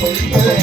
Thank you.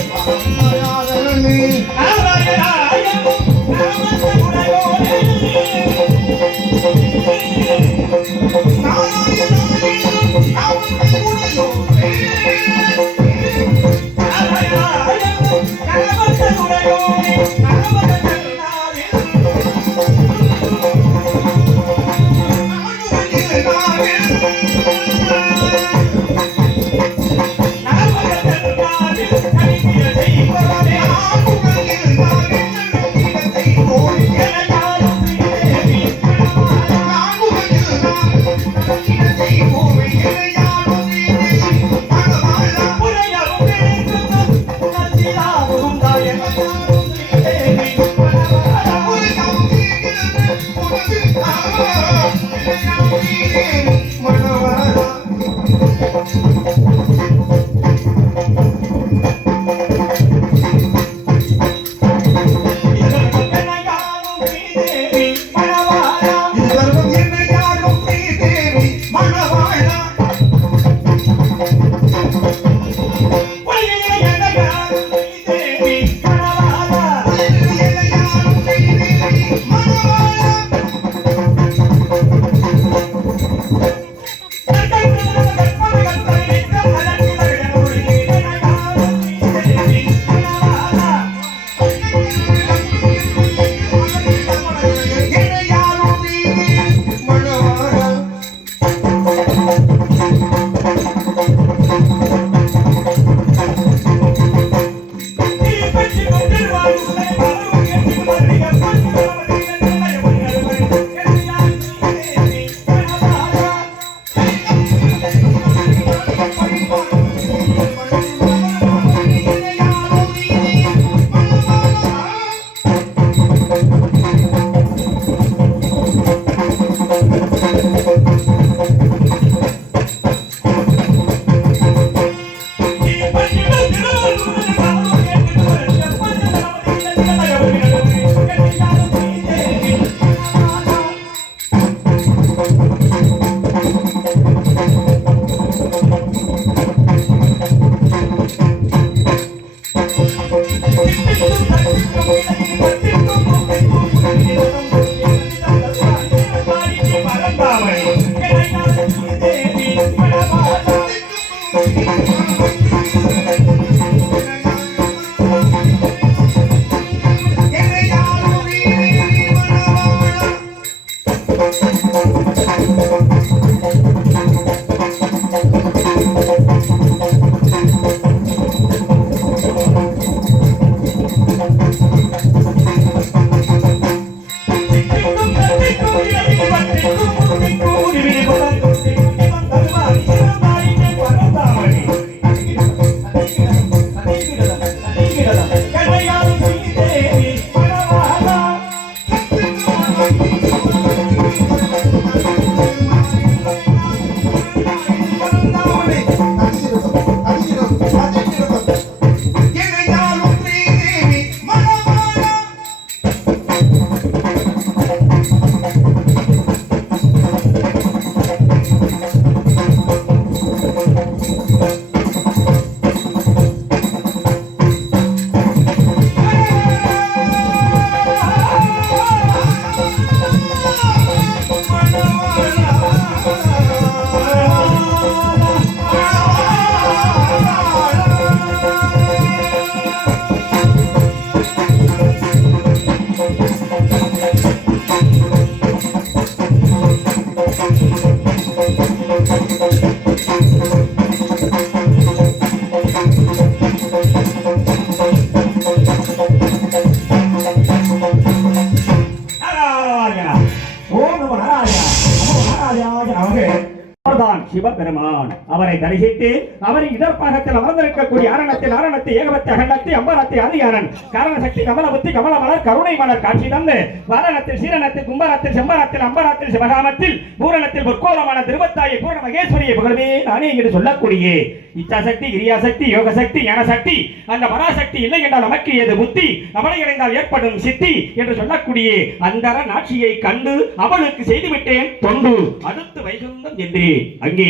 Sivaperuman. அவரை தரிசித்து அவரின் இதற்பாகத்தில் அமர்ந்திருக்கக்கூடிய ஆரணத்தில் ஆரணத்தை ஏகபத்தை அகண்டத்தை அம்பரத்தை அதிகாரன் காரண சக்தி கமலபுத்தி கமலமலர் கருணை மலர் காட்சி தந்து வாரணத்தில் சீரணத்தில் கும்பரத்தில் செம்பரத்தில் அம்பரத்தில் சிவகாமத்தில் பூரணத்தில் பொற்கோலமான திருவத்தாயை பூரண மகேஸ்வரியை புகழ்வே நானே என்று சொல்லக்கூடிய இச்சாசக்தி கிரியாசக்தி யோகசக்தி ஞானசக்தி அந்த பராசக்தி இல்லை என்றால் நமக்கு ஏது புத்தி அவளை அடைந்தால் ஏற்படும் சித்தி என்று சொல்லக்கூடிய அந்த நாட்சியை கண்டு அவளுக்கு செய்துவிட்டேன் தொண்டு அடுத்து வைகுந்தம் என்று அங்கே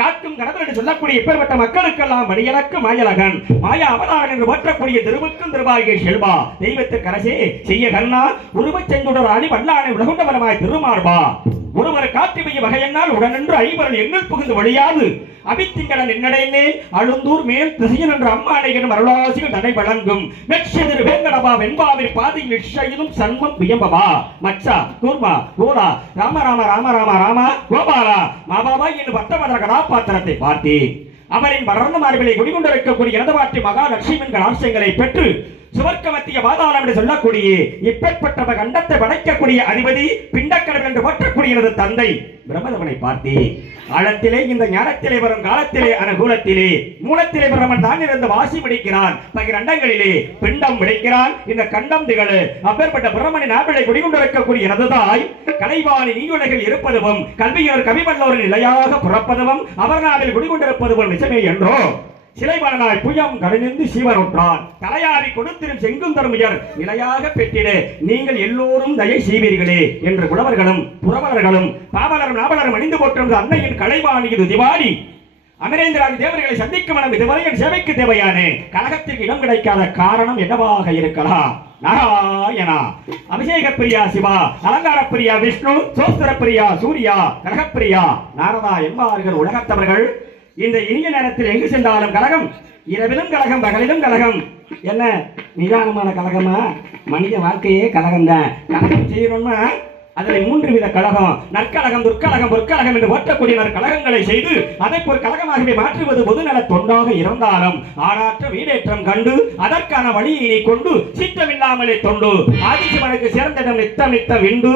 காக்கும் கடவுள் என்று சொல்லக்கூடிய இப்பேற்பட்ட மக்களுக்கெல்லாம் வடியலக்கு மாயலகன் மாயா அவதாரன் என்று போற்றக்கூடிய திருவுக்கும் திருவாகிய செல்வா தெய்வத்திற்கு அரசே செய்ய கண்ணா உருவச் செங்குடர் ஆடி வல்லானை உலகுண்டவரமாய் திருமார்பா ஒருவர் காத்திமைய வகையென்னால் உடனென்று ஐவரல் எண்ணில் புகுந்து வழியாது அபித்திங்கடல் என்னடையே அழுந்தூர் மேல் திசையன் என்ற அம்மானைகளும் அருளாசிகள் தடை வழங்கும் மெட்செதிர் வேங்கடபா வெண்பாவின் பாதையில் இஷையிலும் சண்மம் வியம்பவா மச்சா கூர்மா கோலா ராம ராம ராம ராம ராம கோபாலா மாபாபா என்று பத்தமத கதாபாத்திரத்தை பார்த்தேன். அவரின் வளர்ந்த மார்பிலை குடிகொண்டிருக்கக்கூடிய இடதுபாட்டி மகாலட்சுமியின் ஆசைகளை பெற்று சுவர்க்கமத்திய பாதாளம் என்று சொல்லக்கூடிய இப்பேற்பட்ட கண்டத்தை படைக்கக்கூடிய அதிபதி பிண்டக்கடல் என்று போற்றக்கூடிய தந்தை பிரம்மதவனை பார்த்தேன். ஆழத்திலே இந்த ஞானத்திலே வரும் காலத்திலே அனுகூலத்திலே மூலத்திலே பிரம்மன் தான் இருந்து வாசி முடிக்கிறான். பகிரண்டங்களிலே பிண்டம் விளைக்கிறான். இந்த கண்டம் திகழ் அப்பேற்பட்ட பிரம்மனின் ஆப்பிளை குடிகொண்டிருக்கக்கூடிய எனதுதாய் கலைவாணி நீயுலகில் இருப்பதுவும் கல்வியோர் கவிவல்லோரின் நிலையாக புறப்பதுவும் அவர் நாவில் குடிகொண்டிருப்பதுவும் நிஜமே என்றோ சிலைவரனாய் புயம் கடைந்து சீவனுற்றான் தலையாரி கொடுத்திரும் செங்குந்தரும் உயர் நிலையாக பெற்றிட நீங்கள் எல்லோரும் தயை செய்வீர்களே என்று புலவர்களும் புறவலர்களும் பாவலரும் நாவலரும் அணிந்து போற்றும் அன்னையின் கலைவாணி இது திவாரி அமரேந்திராதி தேவர்களை சந்திக்கும் மனம் இதுவரை என் சேவைக்கு தேவையான கழகத்திற்கு இடம் கிடைக்காத காரணம் என்னவாக இருக்கலாம்? நாராயணா அபிஷேக பிரியா சிவா அலங்கார பிரியா விஷ்ணு சோஸ்திர பிரியா சூர்யா கழகப்பிரியா நாரதா என்பார்கள் உலகத்தவர்கள். இந்த இனிய நேரத்தில் எங்கு சென்றாலும் கலகம், இரவிலும் கலகம் பகலிலும் கலகம். என்ன நிதானமான கலகமா? மனித வாழ்க்கையே கலகம் தான். கலகம் செய்யணும்னா அதில் 3 வித கலகம், நற்கலகம் துர்க்கலகம் பொற்கலகம் என்று ஓட்டக்கூடிய கலகங்களை செய்து அதை ஒரு கலகமாகவே மாற்றுவது பொதுநல தொண்டாக இருந்தாலும் ஆறாற்ற வீடேற்றம் கண்டு அதற்கான வழியினை கொண்டு சீற்றமில்லாமலே தொண்டு ஆதிசிவனுக்கு சிறந்திடம் நித்தம் நித்தம் விண்டு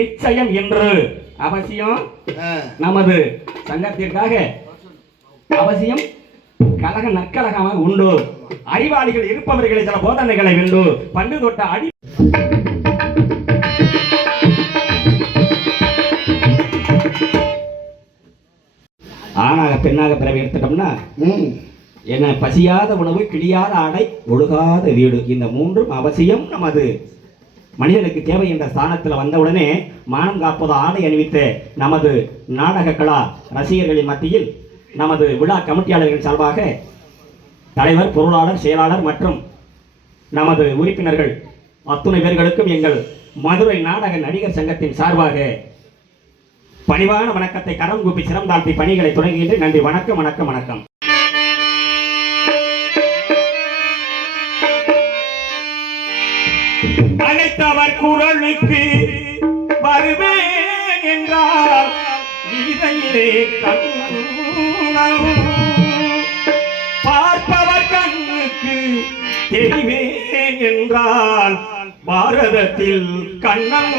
நிச்சயம் என்று அவசியம் நமது சங்கத்திற்காக அவசியம் கலக நற்கலகமாக உண்டு. அறிவாளிகள் இருப்பவர்களை சில போதனைகளை வென்று பண்டு தொட்ட அடி ஆணாக பெண்ணாக பிறவி எடுத்துட்டோம்னா என்ன பசியாத உணவு கிளியாத ஆடை ஒழுகாத வீடு இந்த 3ம் அவசியம் நமது மனிதனுக்கு தேவை என்ற ஸ்தானத்தில் வந்தவுடனே மானம் காப்பது ஆடை அணிவித்த நமது நாடக கலா ரசிகர்களின் மத்தியில் நமது விழா கமிட்டியாளர்கள் சார்பாக தலைவர் பொருளாளர் செயலாளர் மற்றும் நமது உறுப்பினர்கள் அத்துணை பேர்களுக்கும் எங்கள் மதுரை நாடக நடிகர் சங்கத்தின் சார்பாக பணிவான வணக்கத்தை கரம் கூப்பி சிரம் தாழ்த்தி பணிகளை தொடங்குகின்றேன். நன்றி. வணக்கம் வணக்கம் வணக்கம். அழைத்தவர் குரலுக்கு வருவேன் என்றார் இதையிலே பார்ப்பவர் கண்ணுக்கு தெரிவேன் என்றால் பாரதத்தில் கண்ணன்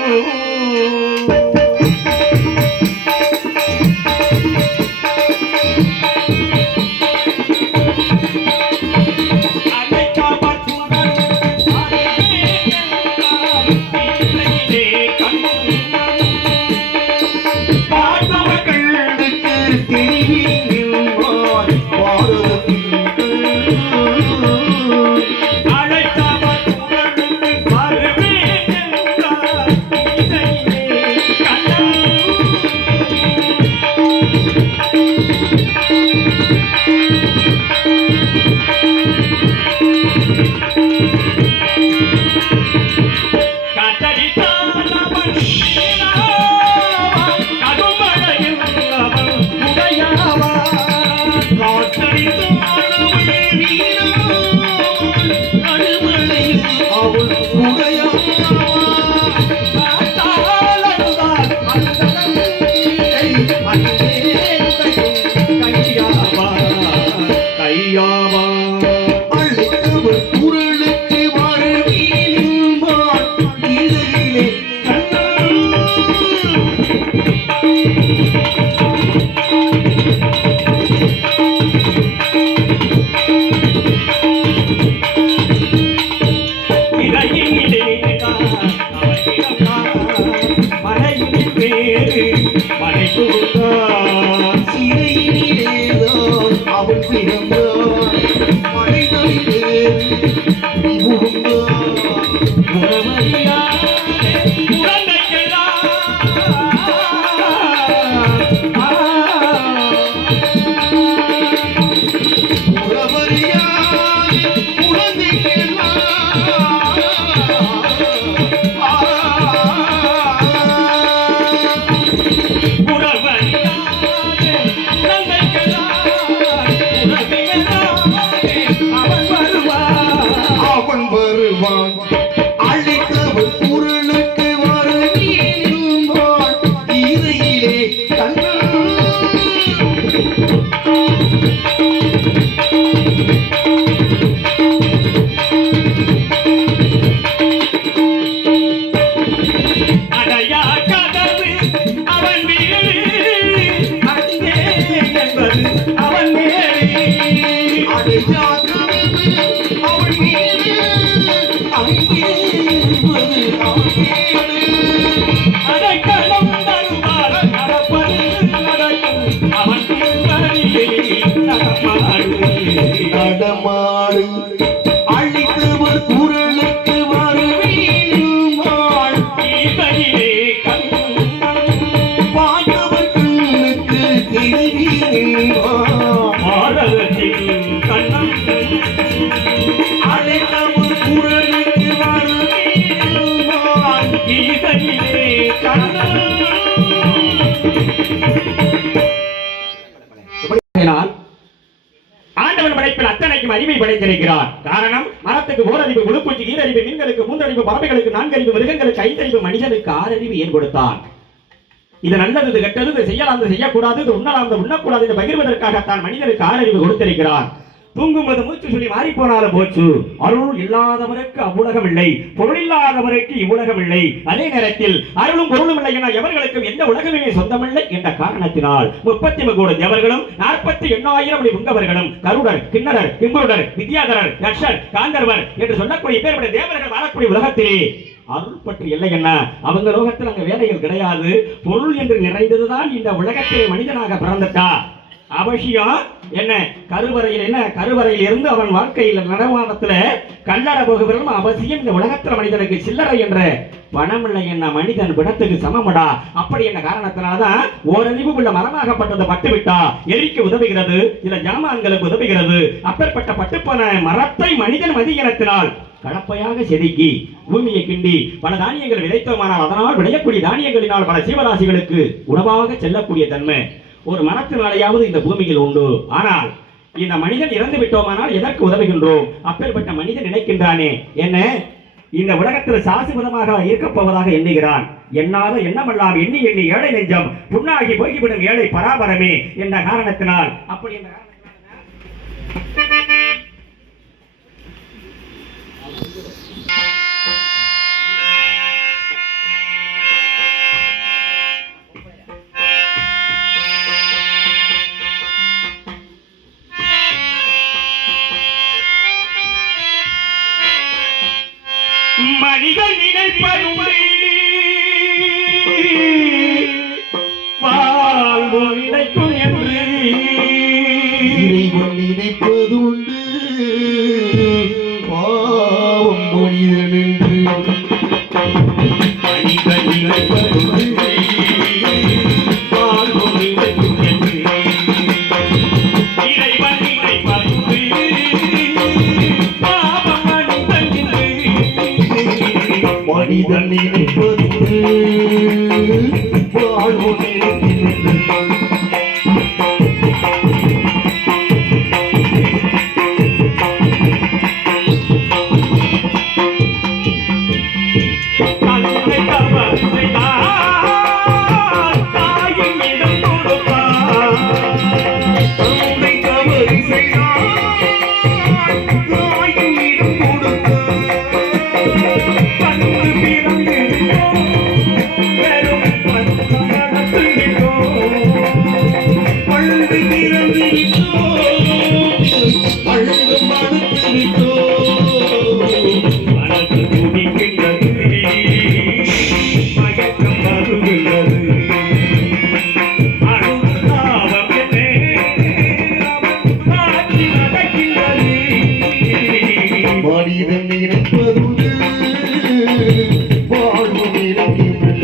என்பது அவன் மேலே அதை அவன் மீது அங்கே அவன் அதை களம் தருவார் நடப்பது நடக்கும் அவன் பின்படியே நடமாடு அழித்தவர் குரலுக்கு வருவீன் பார்த்தவர் கண்ணுக்கு தெரிவீன் கண்ணம் அழைத்தவர் குரலுக்கு வருவீன் ஆண்டவன் படைப்பில் அத்தனைக்கும் அறிவை படைத்திருக்கிறார். காரணம் மரத்துக்கு ஓரறிவு, முழுப்பூச்சி ஈரறிவு, மீன்களுக்கு மூன்றறிவு, பறவைகளுக்கு நான்கறிவு, மிருகங்களுக்கு ஐந்தறிவு, மனிதனுக்கு ஆறறிவு ஏன் கொடுத்தான்? இது நல்லது, இது கெட்டது, இது செய்யலாம், இது செய்யக்கூடாது, இது உண்ணலாம், இது உண்ணக்கூடாது என்று பகிர்வதற்காகத்தான் மனிதனுக்கு ஆறறிவு கொடுத்திருக்கிறார். தூங்கும்போது மூச்சு சொல்லி மாறி போனாலும் போச்சு. அருள் இல்லாதவருக்கு அவ்வுலகம் இல்லை, பொருள் இல்லாதவருக்கு இவ்வுலகம் இல்லை. அதே நேரத்தில் அருளும் பொருளும் இல்லை என எவர்களுக்கும் எந்த உலகமே சொந்தமில்லை என்ற காரணத்தினால் 33 கோடி தேவர்களும் 48,000 புங்கவர்களும் கருடர், கிண்ணரர், கிம்புருடர், வித்யாதரர், யக்ஷர், காந்தர்வர் என்று சொல்லக்கூடிய பேருடைய தேவர்கள் வாழக்கூடிய உலகத்திலே அருள் பற்றி இல்லை என்ன? அவங்க லோகத்தில் அங்க வேலைகள் கிடையாது. பொருள் என்று நிறைந்ததுதான் இந்த உலகத்திலே மனிதனாக பிறந்துட்டா. அவசியம் என்ன? கருவறையில் என்ன? கருவறையில் இருந்து அவன் வாழ்க்கையில் நடமாட்டத்துல கல்லற போகிறதும் அவசியம். இந்த உலகத்துல மனிதனுக்கு சில்லறை என்ற பணம் இல்லை என்ன? மனிதன் பிணத்துக்கு சமமடா. அப்படி என்ற காரணத்தினால்தான் ஓரறிவு உள்ள மரமாகப்பட்டது பட்டுவிட்டா எரிக்க உதவுகிறது, சில ஜாமான்களுக்கு உதவுகிறது. அப்பேற்பட்ட பட்டுப்போன மரத்தை மனிதன் மதியினத்தினால் கலப்பையாக செதுக்கி பூமியை கிண்டி பல தானியங்கள் விதைத்தோமானால் அதனால் விளையக்கூடிய தானியங்களினால் பல ஜீவராசிகளுக்கு உணவாக செல்லக்கூடிய தன்மை ஒரு மரத்தினாலேயாவது இந்த பூமியில் உண்டு. ஆனால் இந்த மனிதன் இறந்து விட்டோமானால் எதற்கு உதவுகின்றோம்? அப்பேற்பட்ட மனிதன் நினைக்கின்றானே என்ன, இந்த உலகத்தில் சாசுவதமாக இருக்கப் போவதாக எண்ணுகிறான். எண்ணாத எண்ணமெல்லாம் எண்ணி எண்ணி ஏழை நெஞ்சம் புண்ணாகி போய்விடும் ஏழை பராபரமே என்ற காரணத்தினால் அப்படி என்ற மனிதன் நினைப்பதுண்டே வாழ்வு நினைக்கும் என்று இறைவன் நினைப்பதுண்டு பாவம் மனிதன் என்று மனிதன் நினைப்பதுண்டே வாழ்வு நினைக்கும் என்று இறைவன் நினைப்பதுண்டு பாவம் மனிதன் என்று மனிதன் நினைப்பதுண்டு வாழ்வு நினைக்கின்றது. தன்னை தவறு செய்தால் தாயின் இடம் கொடுப்பார். தன்னை தவறு செய்தால் தாயின் இடம் கொடுத்தார். பந்து பிறந்து வெறும் பந்து நடத்து பழுது திறந்து அழுது மறுத்து மனது துடிக்கின்றது, மயக்கம் வருகின்றது. அனுதாபம் என்னே அவன் ஆட்சி நடக்கின்றது. மனிதன் நினைப்பதுண்டு வாழ்வு நினைக்கின்றது.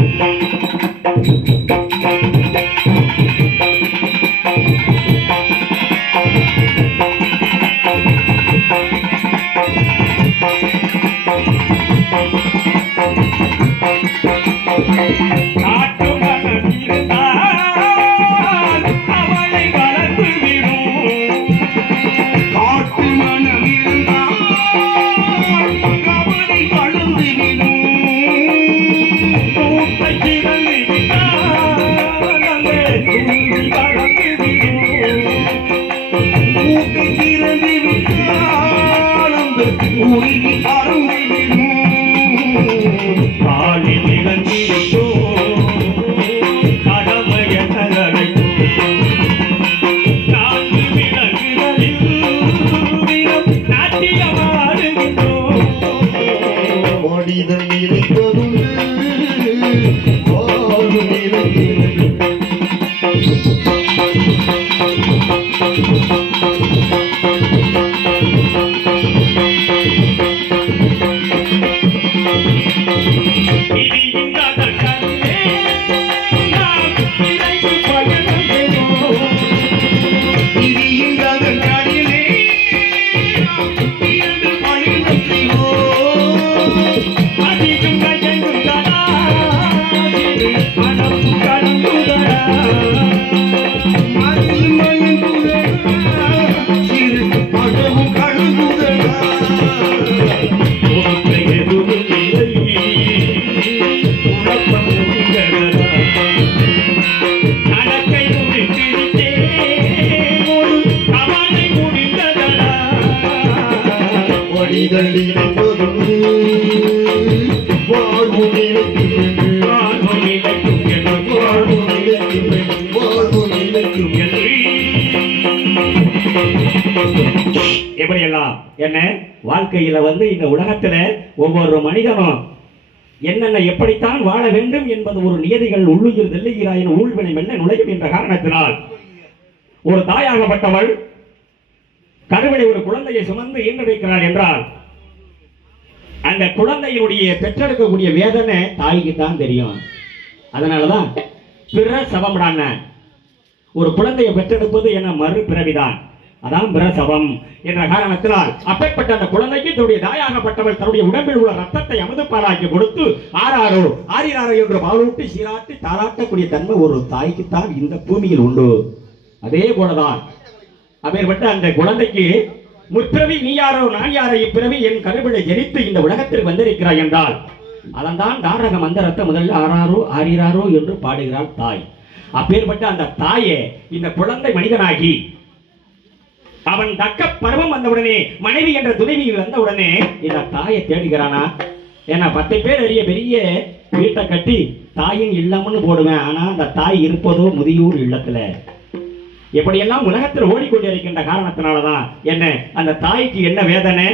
காட்டு மனம் இருந்தால் அவளை வளர்த்து விடும். காட்டு மனம் இருந்தால் கவலை வளர்ந்து விடும். கூட்டை திறந்து விட்டால் அங்கே தூங்கி வளர்ந்து விடும். கூட்டை திறந்து விட்டால் அந்த உயிரி அருமை விடும். காலி நிகழ்ச்சியோ கடமைய நகரைக்கும் மனிதன் நினைப்பதுண்டு வாழும் நினைக்கிறது எப்படியெல்லாம் என்ன வாழ்க்கையில இந்த உலகத்துல ஒவ்வொரு மனிதனும் என்னென்ன எப்படித்தான் வாழ வேண்டும் என்பது ஒரு நியதிகள் உள்ளுயிர் தெல்லுகிறாயின் ஊழ்வினை மெல்ல நுழையும் என்ற காரணத்தினால் ஒரு தாயாகப்பட்டவள் கருவிலை ஒரு குழந்தையை சுமந்து ஈன்றெடுக்கிறாள் என்றால் அந்த குழந்தையினுடைய பெற்றெடுக்கக்கூடிய வேதனை தாய்க்கு தான் தெரியும். அதனாலதான் பிரசவம்டான ஒரு குழந்தையை பெற்றெடுப்பது என மறுபிறவிதான், அதான் பிரசவம் என்ற காரணத்தினால் அப்பேற்பட்ட அந்த குழந்தைக்கு தன்னுடைய தாயாகப்பட்டவள் தன்னுடைய உடம்பில் உள்ள ரத்தத்தை அமுதுப்பாலாக்கி கொடுத்து ஆறாரோ ஆறினாரோ என்று பாலூட்டி சீராட்டி தாராட்டக்கூடிய தன்மை ஒரு தாய்க்குத்தான் இந்த பூமியில் உண்டு. அதே போலதான் அப்பேற்பட்ட அந்த குழந்தைக்கு முற்பிறவி நீ யாரோ நான் யாரோ இப்பிறவி என் கருவிலை ஜெனித்து இந்த உலகத்திற்கு வந்திருக்கிறாய் என்றால் அதன்தான் தாரக மந்திரத்தை முதலில் ஆறாரோ ஆறினாரோ என்று பாடுகிறாள் தாய். அப்பேற்பட்ட அந்த தாயே இந்த குழந்தை மனிதனாகி அவன் தக்க பருவம் வந்தவுடனே மனைவி என்ற துணைவி வந்தவுடனே இந்த தாயை தேடுகிறானா. ஏன்னா 10 பேர் அறிய பெரிய வீட்டை கட்டி தாயின் இல்லம்னு போடுவேன், ஆனா அந்த தாய் இருப்பதோ முதியூர் இல்லத்துல. எப்படியெல்லாம் உலகத்தில் ஓடிக்கொண்டிருக்கின்ற காரணத்தினாலதான் என்ன அந்த தாய்க்கு என்ன வேதனை,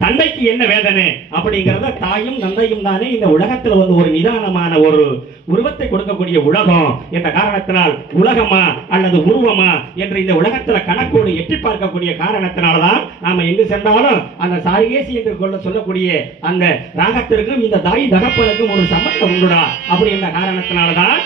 தந்தைக்கு என்ன வேதனை அப்படிங்கிறத தாயும் தந்தையும் தானே இந்த உலகத்தில் ஒரு நிதானமான ஒரு உருவத்தை கொடுக்கக்கூடிய உலகம் என்ற காரணத்தினால் உலகமா அல்லது உருவமா என்று இந்த உலகத்தில் கணக்கோடு எட்டி பார்க்கக்கூடிய காரணத்தினால்தான் நாம எங்கு சென்றாலும் அந்த சாரியேசி என்று சொல்லக்கூடிய அந்த ராகத்திற்கும் இந்த தாய் தகப்பனுக்கும் ஒரு சம்பந்தம் உண்டுடா அப்படி என்ற காரணத்தினால்தான்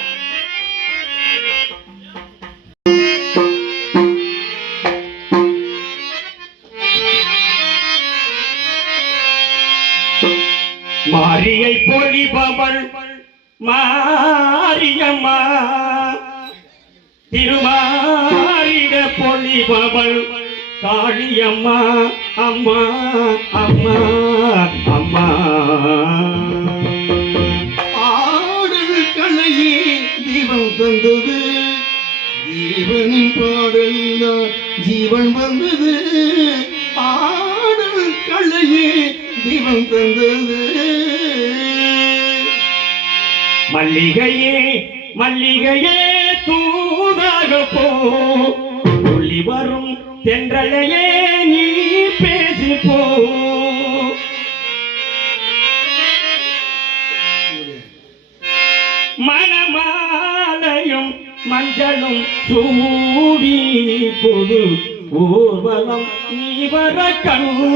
மாரியை பொழிபவள் மாரியம்மா திருமாரிட பொழிபவள் காளியம்மா அம்மா அம்மா அம்மா. ஆடல் கலையே தீபம் தந்தது, ஜீவனின் பாடலில் ஜீவன் வந்தது. ஆடல் கலையே தீபம் தந்தது. மல்லிகையே மல்லிகையே தூதாக போலி வரும் தென்றலையே நீ பேசி போ. மணமாலையும் மஞ்சளும் சூடி புது ஊர்வலம் நீ வர கண்ணு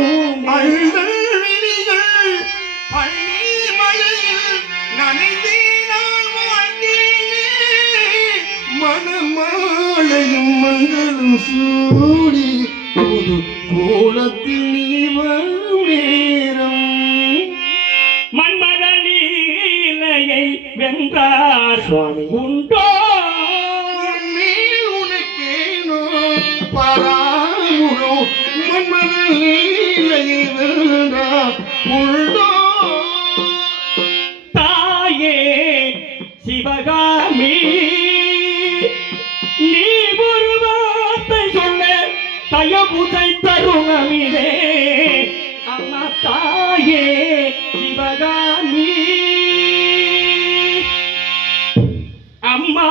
மணமாலையும் மங்களும் சூடி புது கோலத்தில் நீ வரும் நேரம். மன்மதலீலையை வென்றார் சுவாமி உண்டோ உனக்கேனோ பராமுழோ. மன்மதலீலையை வென்றார் உண்டோ. தாயே சிவகாமி நீ ஒரு வார்த்தை சொல்ல தயவுதை தருணமிலே. அம்மா தாயே சிவகாமி அம்மா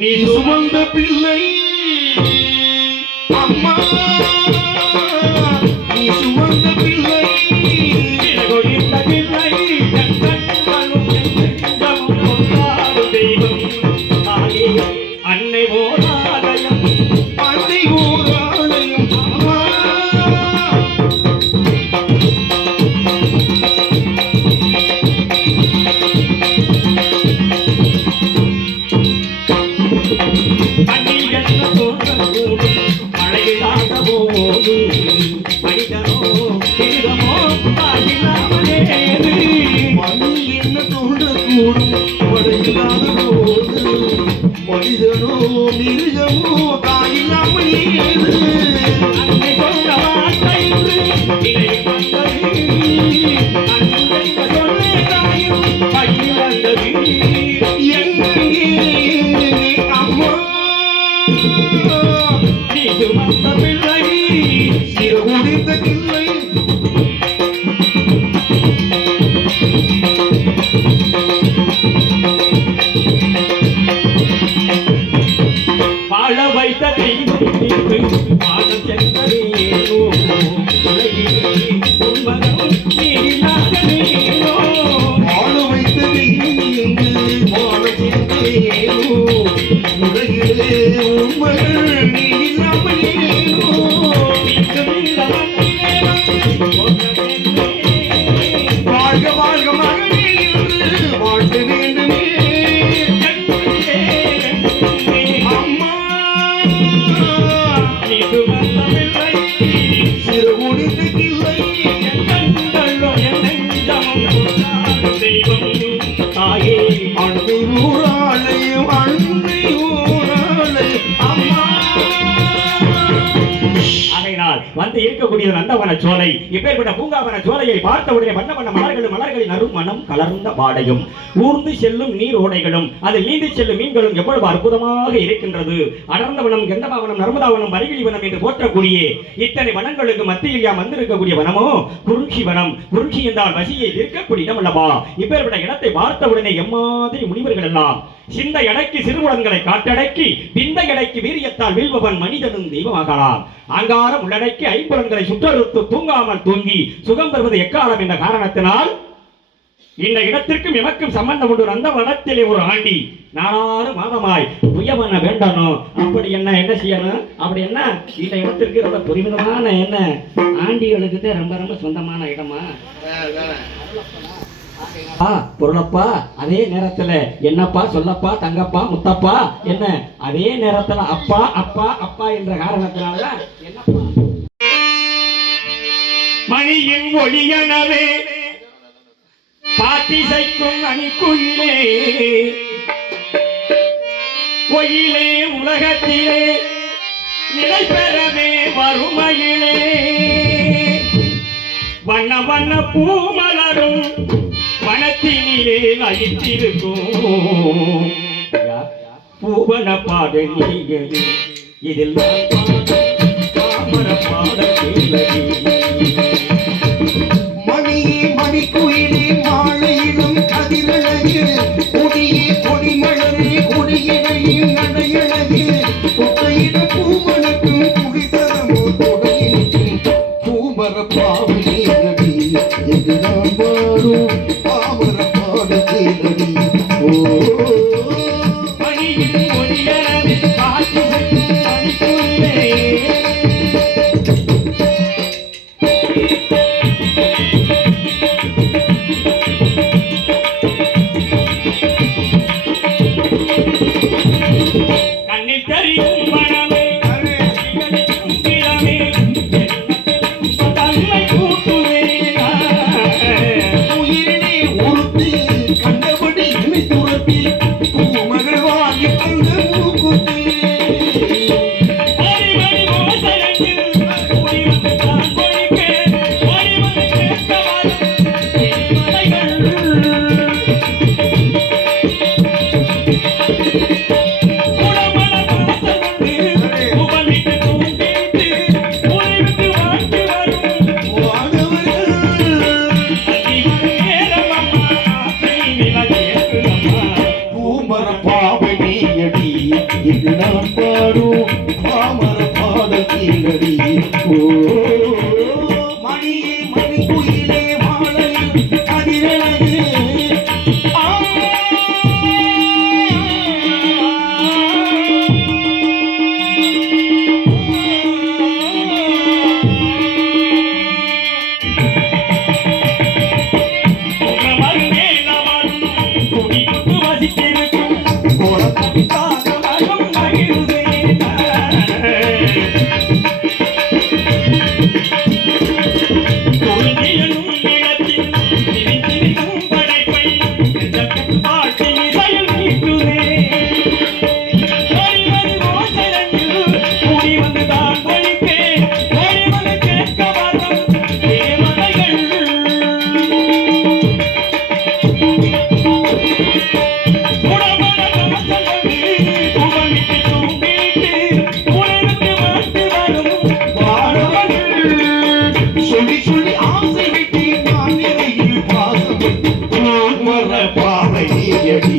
நீ சுமந்த பிள்ளை அம்மா, நீ சுமந்த பிள்ளை மண்ணில் என்ன தோன்றக்கூடும் மழையில்லாத போது மனிதனோ மிருகமோ தாயில்லாமலேது மண்ணில் என்ன தோன்றக்கூடும் மழையில்லாத போது மனிதனோ மிருகமோ தாயில்லாமல் ஏது அன்னை சொன்ன வார்த்தை இன்று நிலை வந்தது அன்னை சொல்லே தாயும் பையில் வந்தது அம்மா நீ சுமந்த பிள்ளை சிறுகுடிந்த கிள்ளை வாழ வைத்த தெய்வம் மீது வாழம் சென்றதேனோ உலகிலே உன்மனம் நீலாகவேனோ வாழ வைத்தது வாழ சேர்ந்தேனோ உலகிலே உண்மைகள் நீ இல்லாமல் ஏனோ இந்த மண்ணிலே வந்து ஒன்றென்றே வாழ்க வாழ்க மகனே என்று வாழ்க வேண்டுமே அம்மா நீ சுமந்த பிள்ளை சிறுகுடிந்த கிள்ளை கண்களோ என் நெஞ்சமும் கொண்டாடும் தெய்வம் தாயே அன்பை ஊராளையும் அன்பை ஊராளையும் அம்மா ஆகையினால் வந்து இருக்கக்கூடிய நந்தவன சோலை இப்பேற்பட்ட பூங்காவன சோலையை பார்த்தவுடனே வண்ண வண்ண மலர்களின் அரும் மனம் கலர்ந்த பாடையும் ஊர்ந்து செல்லும் நீரோடைகளும் அதில் நீந்தி செல்லும் மீன்களும் எவ்வளவு அற்புதமாக இருக்கின்றது அடர்ந்தவனம் கந்தமாவனம் நர்மதாவனம் வரிகிழி வனம் என்று போற்றக்கூடிய இத்தனை வனங்களுக்கு மத்தியில் யாம் வந்திருக்கக்கூடிய வனமோ குறிஞ்சி வனம் குறிஞ்சி என்றால் வசியை இருக்கக்கூடிய இடம் அல்லவா இப்பேற்பட்ட இடத்தை பார்த்தவுடனே எம்மாதிரி முனிவர்கள் எல்லாம் சிந்த எடைக்கு சிறுகுளங்களை காட்டடக்கி விந்த எடைக்கு வீரியத்தால் வீழ்பவன் மனிதனும் தெய்வமாகலாம் அங்காரம் உள்ளடக்கி ஐம்புலன்களை சுற்றறுத்து தூங்காமல் தூங்கி சுகம் பெறுவது எக்காலம் என்ற காரணத்தினால் இந்த இடத்திற்கும் எமக்கும் சம்பந்தம் உண்டு அந்த வனத்திலே ஒரு ஆண்டி 4 மாதமாய் புயமன வேண்டணும் அப்படி என்ன செய்யணும் அப்படி என்ன இந்த இடத்திற்கு ரொம்ப புரிமிதமான என்ன ஆண்டிகளுக்கு தான் ரொம்ப சொந்தமான இடமா பொருளப்பா அதே நேரத்துல என்னப்பா சொல்லப்பா தங்கப்பா முத்தப்பா என்ன அதே நேரத்துல அப்பா அப்பா அப்பா என்ற காரணத்தினால என்னப்பா மணியின் ஒளியனவே பாட்டிசைக்கும் அணிக்குயிலே ஒயிலே உலகத்திலே நிலை பெறவே வறுமையிலே வண்ண வண்ண பூமலரும் வனத்தினிலே லயித்திருக்கும் பூவன பாட நீங்களே இதில் தாமர பாட மணியே மணிக்குயிலே மாலையிலும் கதிரழகு கொடியே கொடிமலரே கொடியினையும் நடையழகு கொட்டையிடும் பூமனுக்கும் குடித்தரமோ கொடையினுக்கும் பூமர பாவனே நடி என்று நான் பாடும் பாமர பாட கேளடி ஓ மணியின் ஒளியனவே பாட்டிசைக்கும் அணிக்குயிலே கண்ணில் தெரியும் மனமே கண்ணிக்கும் கிழமே தன்மை கூட்டுவேனா உயிரினை உறுத்தி கண்டபடி இனி துரத்தி பூமகள் வாங்கி தந்த மூக்குத்தி ஓடி மணி ஓசையில் ஓடி வந்து தான் பொழிக்க ஓடி வந்து கேட்க வரும் மலைகள் பூமர பாவனியடி இது நான் பாடும் பாமர பாட கீழடி ஓ மணியே மணிக்குயிலே மாலையில் கதிரழகு ஆ வசித்திருக்கும் சொல்லி சொல்லி ஆசை விட்டு நான் நிறையில் பாசம் மர பாவையடி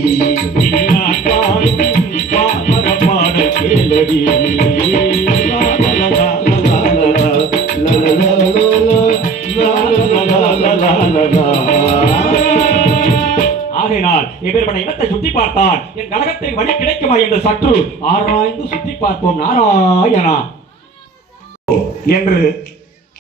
ஆகையினால் இவர்களை இடத்தை சுற்றி பார்த்தான் என் கழகத்தை வழி கிடைக்குமா என்று சற்று ஆராய்ந்து சுற்றி பார்ப்போம் நாராயணா என்று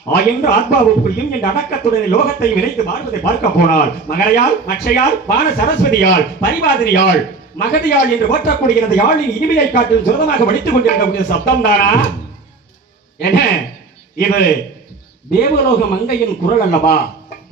ஆயின்ற ஆத்மாவுக்குள்ளும் என் அடக்கத்துடன் லோகத்தை விரைந்து வாழ்வதை பார்க்க போனால் மகரையால் மக்ஷையால் வான சரஸ்வதியால் பரிவாதினியால் மகதியால் என்று ஓற்றக்கூடிய அந்த யாழின் இனிமையை காட்டும் சுரதமாக வடித்துக் கொண்டிருக்கக்கூடிய சப்தம் தானா என்ன இது தேவலோக மங்கையின் குரல் அல்லவா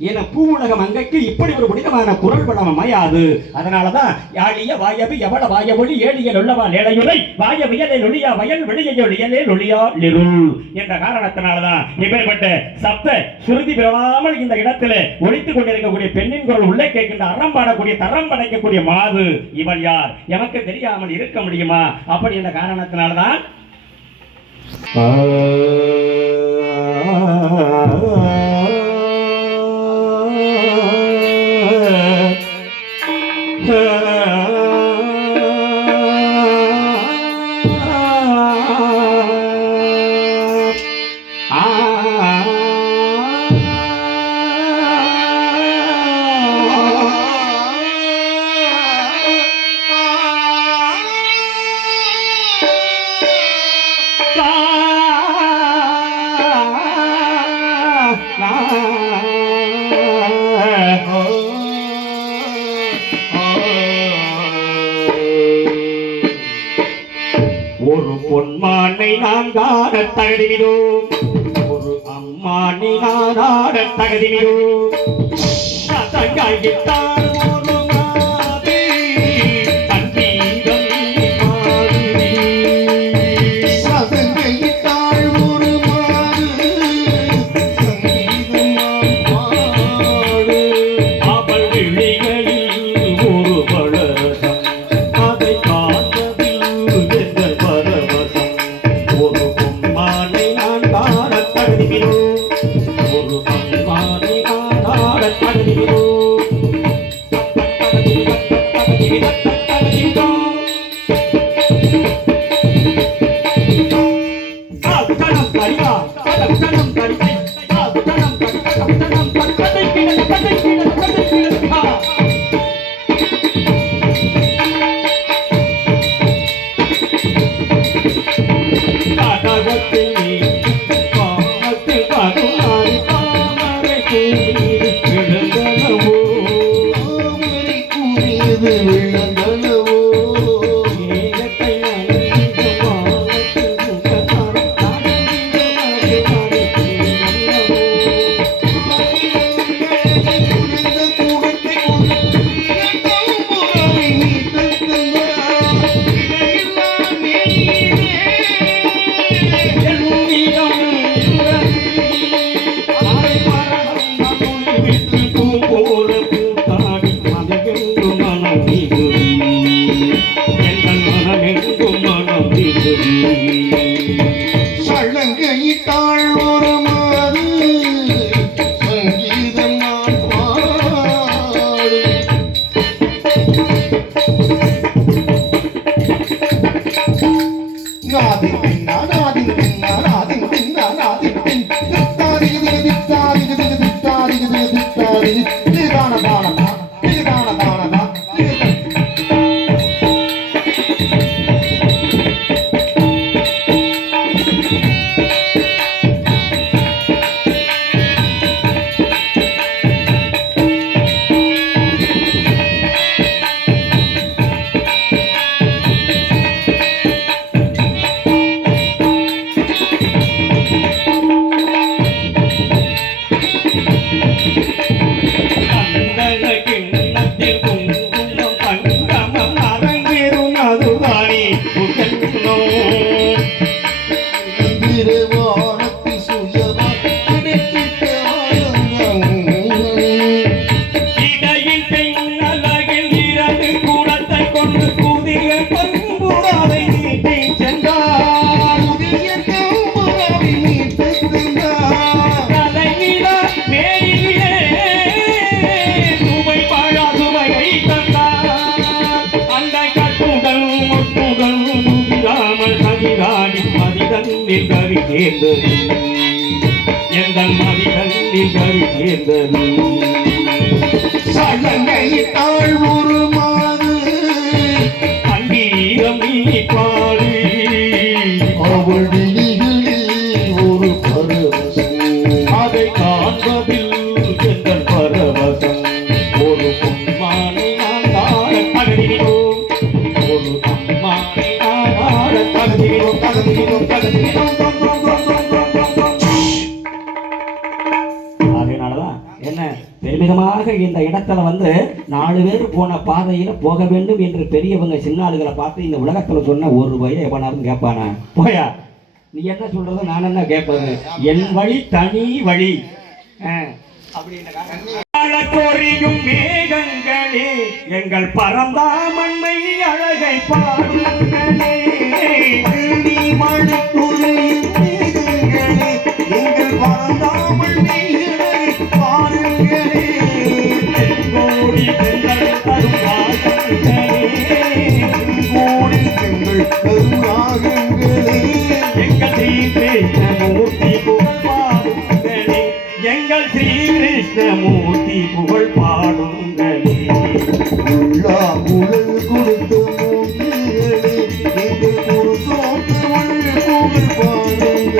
என பூவுலக மங்கைக்கு இப்படி ஒரு புனிதமான குரல் வளம் அமையாது. அதனாலதான் யாழிய வாயவி எவள வாய ஒளி ஏழியல் உள்ளவா லேடையுரை வாய வியலை ஒளியா வயல் வெளியோ லியலே ஒளியா லிருள் என்ற காரணத்தினாலதான் இப்பேற்பட்ட சப்த சுருதி பெறாமல் இந்த இடத்திலே ஒழித்துக் கொண்டிருக்கக்கூடிய பெண்ணின் குரல் உள்ளே கேட்கின்ற அறம் பாடக்கூடிய தரம் படைக்கக்கூடிய மாது இவள் யார் எமக்கு தெரியாமல் இருக்க முடியுமா அப்படி என்ற காரணத்தினால்தான் ஒரு பொன்மானை நான் காண தகுதிவிடும் ஒரு அம்மானை நான் ஆட தகுதிவிடும் தங்காய்கிட்டார் ஒரு மாதி சங்கீதம் பாடி சதங்கையிட்டாள் ஒரு மாது சங்கீதம் பாடு அவள் விழிகளில் ஒரு பழசம் அதை காண்பதில் எங்கள் பரவசம் ஒரு பொன்மானை நான் காண தகுதிவிடும் ஒரு அம்மானை நான் ஆட தகுதிவிடும் தாமரை கூறியது விளங்கலவோ குளிர்ந்த கூடத்தை புறாவை நீ தந்தா இடையில்லா மேனியே சலங்கையிட்டாள் ஒரு மாது சங்கீதம் நான் பாடு நாதின் பின்னா நாதின் பின்னா நாதின் பின்னா நாதின் பின் தித்தாதிகு தித்தாதிகு தித்தாதிகு தித்தாதிகு திதான தான திதான தான தன்னில் கவி சேர்ந்தது எந்த மதி தன்னில் கவி சேர்ந்தது சலங்கையிட்டாள் ஒரு மாது அங்கீரம் நீ பாடு அவள் விழிகளில் ஒரு பரவசம் அதை காண்பதில் எங்கள் பரவசம் ஒரு பொன்மானை நான் தாழ தகுதினோம் ஒரு அம்மானை நான் தாழ தகுதினோம் அதனாலதான் என்ன பெருமிதமாக இந்த இடத்துல வந்து 4 பேர் போன பாதையில போக வேண்டும் என்று பெரியவங்க சின்னாளுகளை பார்த்து இந்த உலகத்துல சொன்ன ஒரு வய எவனாலும் கேட்பானா போயா நீ என்ன சொல்றது நான் என்ன கேட்பது என் வழி தனி வழி பொறியும் மேகங்களே எங்கள் பரந்தாமன்மை அழகை பாடுங்களே எங்கள் பரந்தாமன்மை அழகை பாருங்களே கோடி பெண்கள் அருளாளர்களே கோடி பெண்கள் கருணாகங்களே எங்கள் ஸ்ரீ கிருஷ்ணமூர்த்தி புகழ் பாடுங்களே எங்கள் ஸ்ரீ கிருஷ்ணமூர்த்தி புகழ் பாடுங்களே உள்ளா உடல் கொடுத்த மூங்கிகளே எங்கள் புருஷோத்தமன் புகழ் பாடுங்கள்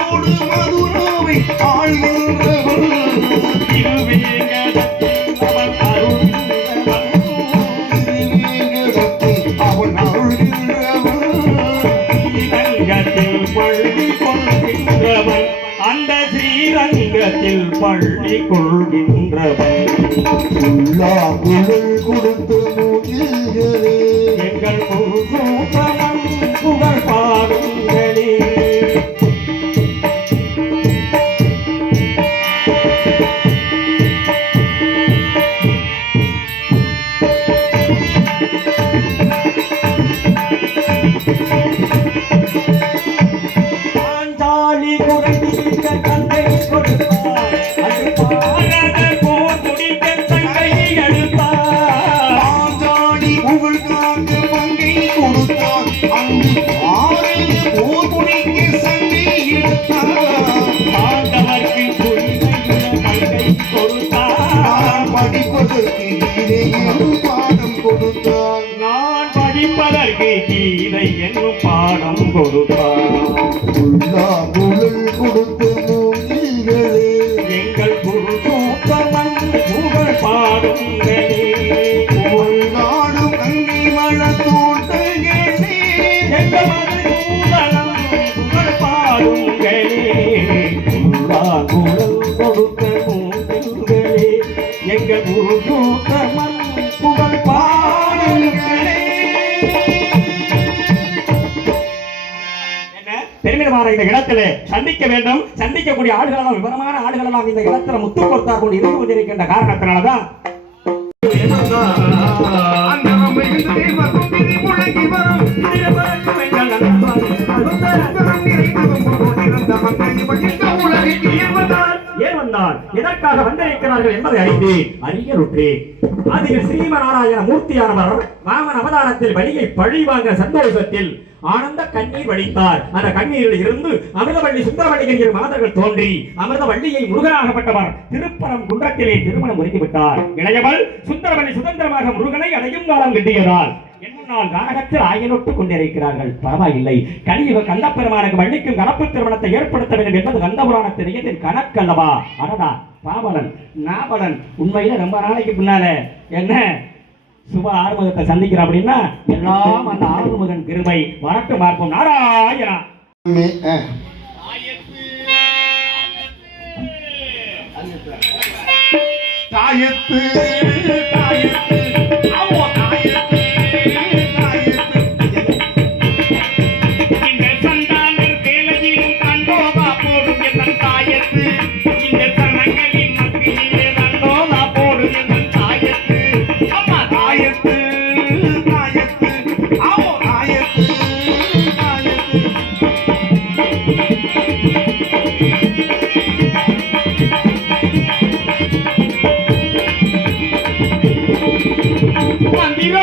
ஒரு மதுராவை ஆழ்கின்றவள் அவன் அருள்கின்றவள் அந்த ஸ்ரீரங்கத்தில் பள்ளி கொள்கின்றவன் உள்ளா குழல் கொடுத்த மூங்கில்களே எங்கள் புகழ் புகழ் பாடுங்களே நான் படிப்பதற்கு கீதை என்னும் பாடம் கொடுத்தார் உள்ளா குழல் கொடுத்த மூங்கில்களே எங்கள் புருஷோத்தமன் புகழ் பாடுங்களே நாடும் கங்கை மல தோட்டங்களே எங்கள் மதுசூதனம் புகழ் பாடுங்களே உள்ளா குழல் கொடுத்த மூங்கில்களே எங்கள் புருஷோத்தமன் புகழ் பாடுங்களே. பெருமிதமான இந்த இடத்திலே சந்திக்க வேண்டும். சந்திக்கக்கூடிய ஆடுகளெல்லாம் விவரமான ஆடுகளெல்லாம் இந்த இடத்துல முத்து கொடுத்தார் கொண்டு இருந்து கொண்டிருக்கின்ற காரணத்தினாலதான் ஏன் வந்தார் எதற்காக வந்திருக்கிறார்கள் என்பதை அறிந்து அறியலுற்றேன். அதில் ஸ்ரீமநாராயண மூர்த்தியானவர் வாமன அவதாரத்தில் வலியை பழிவாங்க சந்தோஷத்தில் ஆனந்த கண்ணீர் வடித்தார். அந்த கண்ணீரில் இருந்து அமிர்தவள்ளி சுந்தரவள்ளி என்கிற மாதர்கள் தோன்றி அமிர்தவள்ளியை முருகனாகப்பட்டவர் திருப்பரம் குன்றத்திலே திருமணம் முடித்துவிட்டார். இளையவள் சுந்தரவள்ளி சுதந்திரமாக முருகனை அடையும் காலம் கிட்டியதால் என்னால் நாடகத்தில் ஆயனொட்டு கொண்டிருக்கிறார்கள். பரவாயில்லை, கலியுக கந்தப்பெருமானுக்கு வள்ளிக்கும் கலப்பு திருமணத்தை ஏற்படுத்த வேண்டும் என்பது கந்தபுராணத்தின் கணக்கல்லவா. அடடா பாவலன் நாவலன் உண்மையில ரொம்ப நாளைக்கு பின்னால என்ன சுப ஆறுமுகத்தை சந்திக்கிறோம் அப்படின்னா எல்லாம் அந்த ஆறுமுகன் கிருபை வரட்டும் பார்ப்போம். நாராயணா தாயத்து இந்த சந்தானர் வேலையிலும் கண்டோபா போடும் என் தாயத்து இந்த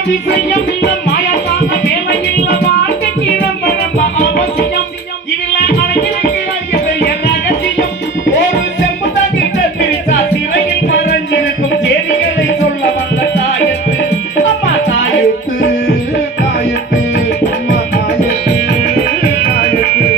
அதிசயம் இல்ல மாயாசாம வேலை இல்ல வாழ்க்கைக்கு ரொம்ப ரொம்ப அவசியம் இதுல அனைவருக்கு அறிய பெரிய ரகசியம் ஒரு செம்பு தங்கிட்ட பிரிச்சா சிறையில் மறைஞ்சிருக்கும் செய்திகளை சொல்ல வந்த தாயத்து அம்மா தாயத்து தாயத்து அம்மா தாயத்து தாயத்து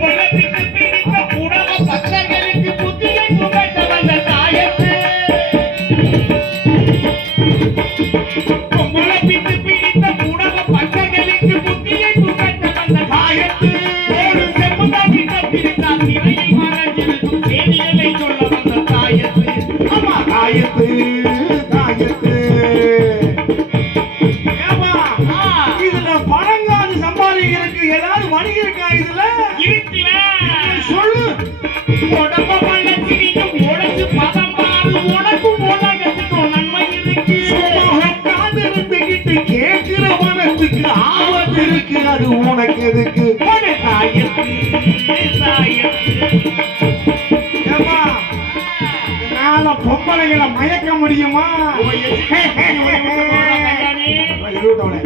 உலகத்துக்கு பிடித்த உணவு பக்தர்களுக்கு புத்தியை புகட்ட வந்த தாயத்து உலகத்துக்கு பிடித்த உணவு பக்தர்களுக்கு புத்தியை புகட்ட வந்த தாயத்து ஒரு செம்புதாக்கிட்ட பிடித்தா சிறையில் மறைஞ்சிருக்கும் செய்திகளை சொல்ல வந்த தாயத்து அம்மா தாயத்து தாயத்து ஏம்மா, இதுல பணங்காது சம்பாதிக்கிறதுக்கு ஏதாவது வழி இருக்கா இதுல இருக்குல்ல சொல்லு. உடம்ப வளர்ச்சி நீங்க உழைச்சு பதம் பாரு உனக்கும் உலகத்துக்கும் நன்மை இருக்கு உட்கார்ந்து இருந்துகிட்டு கேட்கிற மனத்துக்கு ஆபத்து இருக்கு, அது உனக்கு எதுக்கு? ஒரு தாயத்து தாயத்து ஏம்மா, இதனால பொம்பளைகளை மயக்க முடியுமா? இருட்டவனே.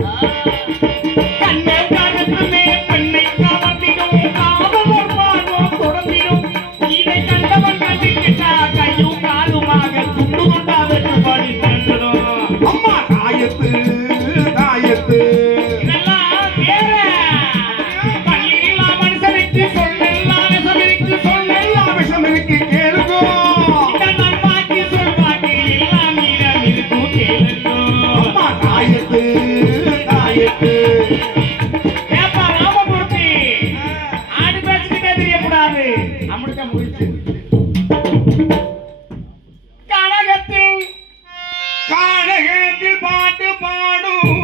கண்ணை கருத்துமே பெண்ணை கவர்ந்திடும் காதலர் பார்வோம் தொடர்ந்திடும் இதை கண்டவன் கண்டிக்கிட்டா கையும் காலுமாக துண்டு கொண்டாதற்கு படி தந்துடும் அம்மா தாயத்து தாயத்து இதெல்லாம் வேற பள்ளியில்லா மனுஷனுக்கு சொல்லெல்லாம் நெசமிருக்கு சொல்லெல்லாம் விஷம் இருக்கு கேளுங்கோ. இந்த நல்வாக்கு சொல்வாக்கு எல்லாம் மீதம் இருக்கும் கேளுக்கும் அம்மா தாயத்து தாயத்து ஏப்பா ராமமூர்த்தி ஆடு பேச்சுக்கிட்டே தெரியக்கூடாது அமிர்தம் முடிச்சு கனகத்தில் கானகத்தில் பாட்டு பாடும்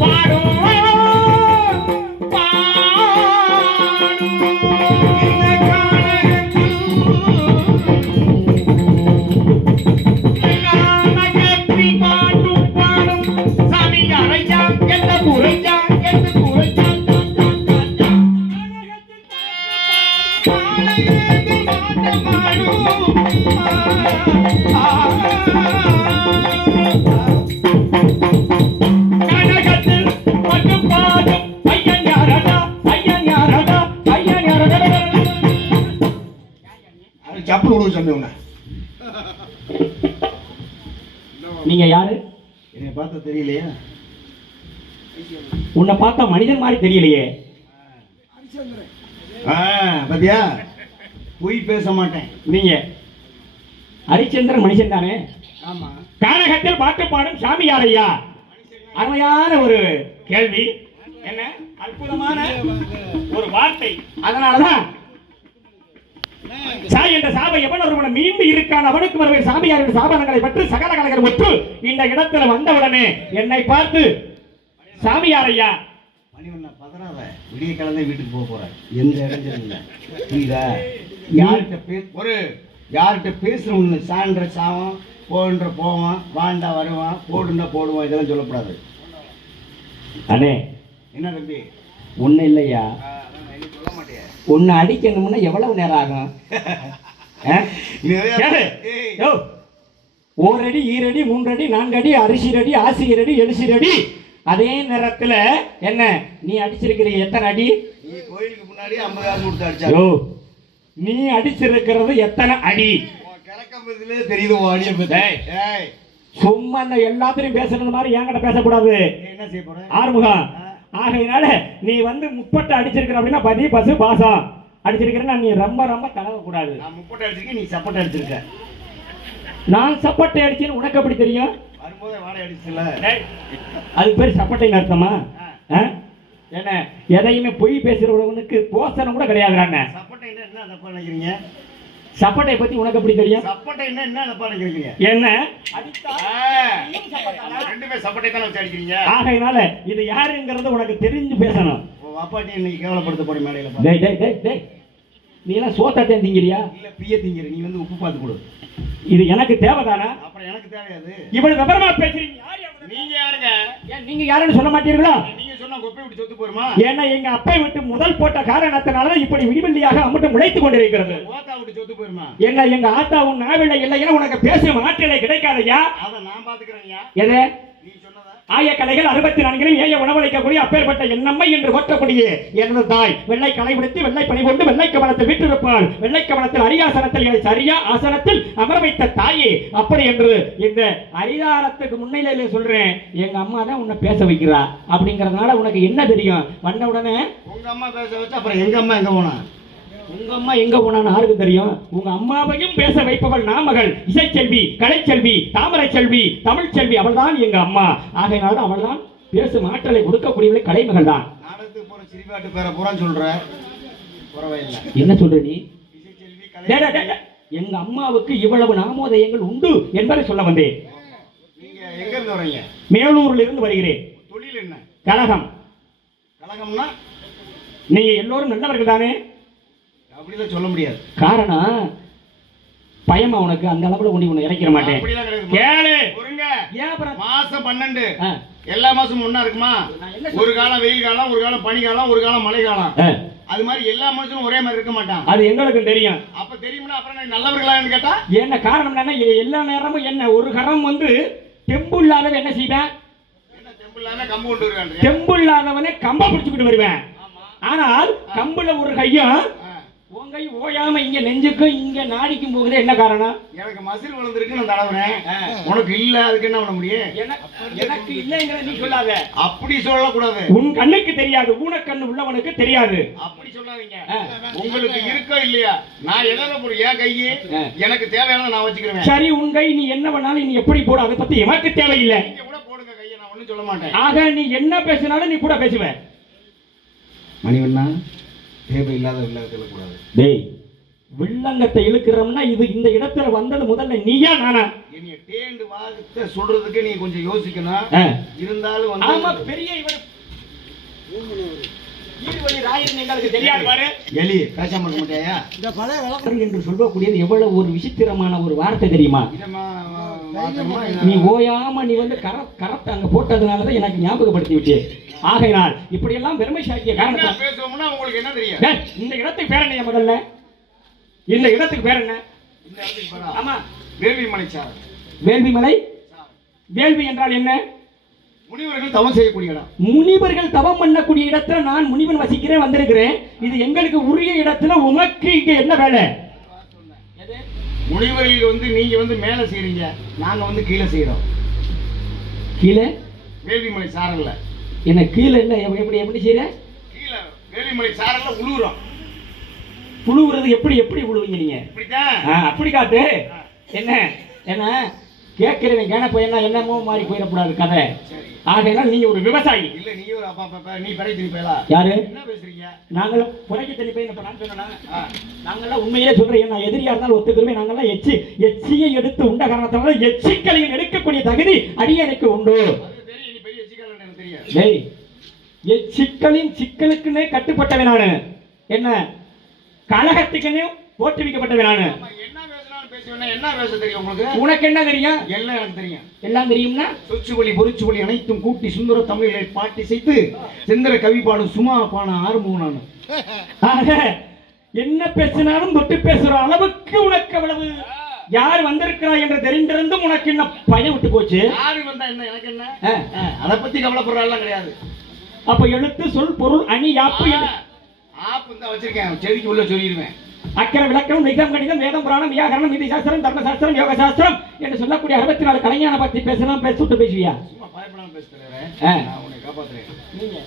பாடும் பாடும் இந்த கானகத்தில் கனகத்தில் பாட்டும் பாடும் சாமி அரைஞ்சா எந்த குறைஞ்சா எந்த குறைஞ்சா கனகத்தில் மட்டும் பாடும் ஐயன் யாரடா ஐயன் யாரடா ஐயன் யாரடா அது சப்பல் விடுவோம் சொன்னவங்க. நீங்க யாரு? என்னை பார்த்தா தெரியலையா? உன்னை பார்த்தா மனிதன் மாதிரி தெரியலையே. பாத்தியா, பொய் பேச மாட்டேன். நீங்க ஹரிச்சந்திரன் மனுஷன் தானே? ஆமா. கானகத்தில் பாட்டு பாடும் சாமியாரையா? அருமையான ஒரு கேள்வி, என்ன அற்புதமான ஒரு வார்த்தை. அதனாலதான் சாய் என்ற சாபை எவன் ஒருவன் மீண்டு இருக்கான் அவனுக்கு வருவே சாமியாரின் சாபனங்களை பற்றி சகல கலைஞர் ஒற்று இந்த இடத்துல வந்தவுடனே என்னை பார்த்து சாமியாரையா மணிவண்ணா பதறாத, விடிய கிழமை வீட்டுக்கு போக போறேன், எந்த இடைஞ்சலும் இல்லை, புரியுதா? யார்கிட்ட பேசுறவங்க சான்ற சாவம், போன்ற போவான், வாண்டா வருவான், போடுண்டா போடுவான், இதெல்லாம் சொல்லக்கூடாது. அண்ணே என்ன தம்பி? ஒண்ணு இல்லையா, சொல்ல மாட்டேன். ஒன்னு அடிக்கணும்னா எவ்வளவு நேரம் ஆகும்? கேளு. யோ, ஓர் அடி ஈரடி மூன்றடி நான்கடி அரிசி ரெடி ஆசிரியரடி எழுசிரடி. அதே நேரத்துல என்ன நீ அடிச்சிருக்கிற எத்தனை அடி? நீ கோயிலுக்கு முன்னாடி 50,000 கொடுத்து அடிச்சா. யோ, நீ அடிச்சிருக்கிறது எத்தனை அடி? கிழக்கம்பதிலே தெரியுது உன் அடியை பத்தி. டேய். ஏய், சும்மா இந்த எல்லாத்திலையும் பேசுறது மாதிரி என்கிட்ட பேசக்கூடாது நீ என்ன செய்ய போற? ஆறுமுகம். ஆகையினால நீ வந்து முப்பட்டை அடிச்சிருக்கிற அப்படின்னா பதி பசு பாசம் அடிச்சிருக்கிறேன்னா நீ ரொம்ப ரொம்ப தடவ கூடாது. நான் முப்பட்டை அடிச்சிருக்கேன், நீ சப்பட்டை அடிச்சிருக்க. நான் சப்பட்டை அடிச்சேன்னு உனக்கு எப்படி தெரியும்? வரும்போதே வாடகை அடிச்சுல. டேய், அது பேர் சப்பட்டைன்னு அர்த்தமா? என்ன எதையுமே பொய் பேசுறவனுக்கு போசனம் கூட கிடையாதுறாங்க. சப்பட்டை என்ன தப்பா நினைக்கிறீங்க? சப்பட்டை பத்தி உனக்கு எப்படி தெரியும்? சப்பட்டை என்ன தப்பா நினைக்கிறீங்க? என்ன ரெண்டுமே சப்பட்டை தானே வச்சு அடிக்கிறீங்க. ஆகையினால இது யாருங்கிறது உனக்கு தெரிஞ்சு பேசணும். உன் அப்பாட்டி இன்னைக்கு கேவலப்படுத்த போற மேடையில பாரு. டேய் டேய் டேய் டேய், நீ எல்லாம் சோத்தாட்டே திங்கிறியா? இல்ல பிய திங்கிற, நீ வந்து உப்பு பார்த்து கொடு. இது எனக்கு தேவைதானா? அப்புறம் எனக்கு தேவையாது. இவ்வளவு விவரமா பேசுறீங்க. யார் இவங்க? நீங்க யாருங்க? ஏன் நீங்க யாருன்னு சொல்ல மாட்டீர்களா? நீங்க சொன்னா கொப்பை விட்டு சொத்து போருமா? ஏன்னா எங்க அப்பை விட்டு முதல் போட்ட காரணத்தினால இப்படி விடிவெள்ளியாக அம்மட்டும் உழைத்துக் கொண்டிருக்கிறது. ஓத்தா விட்டு சொத்து போருமா? எங்க ஆத்தா உன் நாவில இல்லைன்னா உனக்கு பேசும் ஆற்றலை கிடைக்காதையா. அத நான் பாத்துக்கிறேன்யா. எது நீ சொன்னதா? ஆயக்கலைகள் 64 ஏய உணவளிக்கக்கூடிய அப்பேற்பட்ட என்னம்மை என்று போற்றக்கூடிய எனது தாய் வெள்ளை களைவிடுத்து வெள்ளை பணி கொண்டு வெள்ளை கவனத்தில் வீற்றிருப்பாள். வெள்ளை கவனத்தில் அரியாசனத்தில் என்னை சரியா ஆசனத்தில் அமர வைத்த தாயே. அப்படி என்று இந்த அரிதாரத்துக்கு முன்னிலையில சொல்றேன். எங்க அம்மா தான் உன்னை பேச வைக்கிறா அப்படிங்கறதுனால உனக்கு என்ன தெரியும்? வந்த உடனே உங்க அம்மா பேச வச்சு அப்புறம் எங்க அம்மா எங்க போனா? உங்க அம்மா எங்க போனான்னு யாருக்கு தெரியும்? உங்க அம்மாவையும் பேச வைப்பவள் நாமகள் இசைச்செல்வி, கலைச்செல்வி, தாமரை செல்வி, தமிழ் செல்வி. அவள் தான் எங்க அம்மா. ஆகையினால அவள் தான் பேசும் ஆற்றலை கொடுக்கக்கூடியவளை கலைமகள் தான். நாடகத்துக்கு போற சிரிபாட்டு பேரை பூரா சொல்ற. பரவாயில்லை. என்ன சொல்ற நீ? இசைச்செல்வி, டேய், டேய், டேய். எங்க அம்மாவுக்கு இவ்வளவு நாமோதயங்கள் உண்டு என்பதை சொல்ல வந்தேன். நீங்க எங்க இருந்து வரீங்க? மேலூரில் இருந்து வருகிறேன். தொழில் என்ன? கழகம். கலகம்னா நீங்க எல்லோரும் நல்லவர்கள் தானே? அப்படிலாம் சொல்ல முடியாது. காரணம் பயமா உனக்கு அந்த அளவுல கொண்டு உன்னை இறக்கிற மாட்டேன். அப்படிலாம் கிடையாது. கேளு. பொறுங்க. ஏன் அப்புறம் மாசம் 12 ஆ. எல்லா மாசமும் ஒண்ணா இருக்குமா? நான் என்ன ஒரு காலம் வெயில் காலம், ஒரு காலம் பனி காலம், ஒரு காலம் மழை காலம். ஆ. அது மாதிரி எல்லா மனுஷனும் ஒரே மாதிரி இருக்க மாட்டான். அது எங்களுக்கு தெரியும். அப்ப தெரியும்னா அப்புறம் நான் நல்லவர்களான்னு கேட்டா என்ன காரணம் என்னன்னா எல்லா நேரமும் என்ன ஒரு கரம் வந்து தெம்பு இல்லாதவன் என்ன செய்வேன்? என்ன தெம்பு இல்லாம கம்பு கொண்டு வருவாங்க. தெம்பு இல்லாதவனே கம்ப பிடிச்சுக்கிட்டு வருவேன். ஆனால் கம்புல ஒரு கையும் உன் கை ஓயாம இங்க நெஞ்சுக்கும் இங்க நாடிக்கும் போகுது. என்ன காரணம்? எனக்கு மசில் விழுந்திருக்கு நான் தடவுறேன். உனக்கு இல்ல, அதுக்கு என்ன பண்ண முடியும்? எனக்கு இல்லைங்கிற நீ சொல்லாத. அப்படி சொல்லக்கூடாது. உன் கண்ணுக்கு தெரியாது, ஊனக்கண்ணு உள்ளவனுக்கு தெரியாது. அப்படி சொல்லாதீங்க. உங்களுக்கு இருக்கோ இல்லையா, நான் எதாவது ஒரு என் கையே எனக்கு தேவையானதை நான் வச்சுக்கிறேன். சரி, உன் கை நீ என்ன பண்ணாலும் நீ எப்படி போட, அதை பத்தி எனக்கு தேவையில்லை. நீங்க கூட போடுங்க கையை, நான் ஒண்ணும் சொல்ல மாட்டேன். ஆக நீ என்ன பேசினாலும் நீ கூட பேசுவ. மணிவண்ணா, தேவையில்லாத வில்லங்கத்தை கூடாது. டேய், வில்லங்கத்தை இழுக்கிறோம்னா இது இந்த இடத்துல வந்தது முதல்ல நீயா நானா? என்னைய டேண்டு வார்த்தை சொல்றதுக்கு நீ கொஞ்சம் யோசிக்கணும். இருந்தாலும் வந்து ஆமா, பெரிய இவர் ஈடுவழி ராயர் எங்களுக்கு தெரியாது பாரு. எலி பேசாம இருக்க மாட்டியா? இந்த பல விளக்கம் என்று சொல்லக்கூடியது எவ்வளவு ஒரு விசித்திரமான ஒரு வார்த்தை தெரியுமா? நீ ஓயாம நீ வந்து கரத்தை அங்க போட்டதுனாலதான் எனக்கு ஞாபகப்படுத்தி விட்டு. ஆகையினால் இப்படியெல்லாம் பெருமை சாக்கிய காரணம் பேசுவோம்னா உங்களுக்கு என்ன தெரியும்? இந்த இடத்துக்கு பேர் என்ன? முதல்ல இந்த இடத்துக்கு பேர் என்ன? இந்த இடத்துக்கு பேரா? ஆமா, வேள்விமலை சார். வேள்விமலை. வேள்வி என்றால் என்ன? முனிவர்கள் தவம் செய்யக்கூடிய இடம். முனிவர்கள் தவம் பண்ணக்கூடிய இடத்துல நான் முனிவன் வசிக்கிறேன், வந்திருக்கிறேன். இது எங்களுக்கு உரிய இடத்துல உமக்கு இங்க என்ன வேலை? முனிவர்கள் வந்து நீங்க வந்து மேல செய்றீங்க, நாங்க வந்து கீழே செய்யறோம். கீழே வேள்விமலை சாரல்ல என்ன? கீழே என்ன? எப்படி எப்படி செய்யற? கீழே வேள்விமலை சாரல்ல உழுவுறோம். புழுவுறது எப்படி எப்படி புழுவீங்க நீங்க? இப்படிதான். அப்படி காட்டு. என்ன என்ன கேட்கிறவன் கேன போய் என்னமோ மாறி போயிடக்கூடாது கதை. ஆகையினால் நீங்க ஒரு விவசாயி இல்ல, நீ ஒரு அப்பா நீ படை திருப்பேலா? யாரு? என்ன பேசுறீங்க? நாங்களும் புறைக்கு தண்ணி போய் இப்ப நான் சொன்னா நாங்கெல்லாம் உண்மையிலே சொல்றேன். நான் எதிரியா இருந்தாலும் ஒத்துக்கிறேன். நாங்கெல்லாம் எச்சியை எடுத்து உண்ட காரணத்தால எச்சிக்கலையும் எடுக்கக்கூடிய தகுதி அடியனுக்கு உண்டு. தெரியும், நீ பெரிய எச்சிக்கல் எனக்கு தெரியும். டேய், எச்சிக்கலின் சிக்கலுக்குன்னே கட்டுப்பட்டவன் நானு. என்ன கழகத்துக்குன்னே போற்றுவிக்கப்பட்டவன் நானு. என்ன பேசினாலும் பேசுவேன். என்ன பேச தெரியும் உங்களுக்கு? உனக்கு என்ன தெரியும்? எல்லாம் எனக்கு தெரியும். எல்லாம் தெரியும்னா சொச்சுவலி பொறிச்சுவலி அனைத்தும் கூட்டி சுந்தர தமிழை பாட்டி செய்து செந்தர கவி பாடும் சும்மா பான ஆறுமுகம் நானு. ஆக என்ன பேசினாலும் தொட்டு பேசுற அளவுக்கு உனக்கு அவ்வளவு யார் வந்திருக்கிறா என்று தெரிந்திருந்தும் உனக்கு என்ன பயம் விட்டு போச்சு? யாரு வந்தா என்ன, எனக்கு என்ன? அதை பத்தி கவலைப்படுறாள் கிடையாது. அப்ப எழுத்து சொல் பொருள் அணி யாப்பு ஆப்பு தான் வச்சிருக்கேன், செடிக்கு உள்ள சொல்லிடுவேன். அக்கர விளக்கம் நிகம் கணிதம் வேதம் புராணம் வியாகரணம் நீதி சாஸ்திரம் தர்ம சாஸ்திரம் யோக சாஸ்திரம் என்று சொல்லக்கூடிய 64 கலைஞான பத்தி பேசலாம். பேசிட்டு பேசுவியா? சும்மா பயப்படாம பேசுறேன். நான் உன்னை காப்பாத்துறேன். நீங்க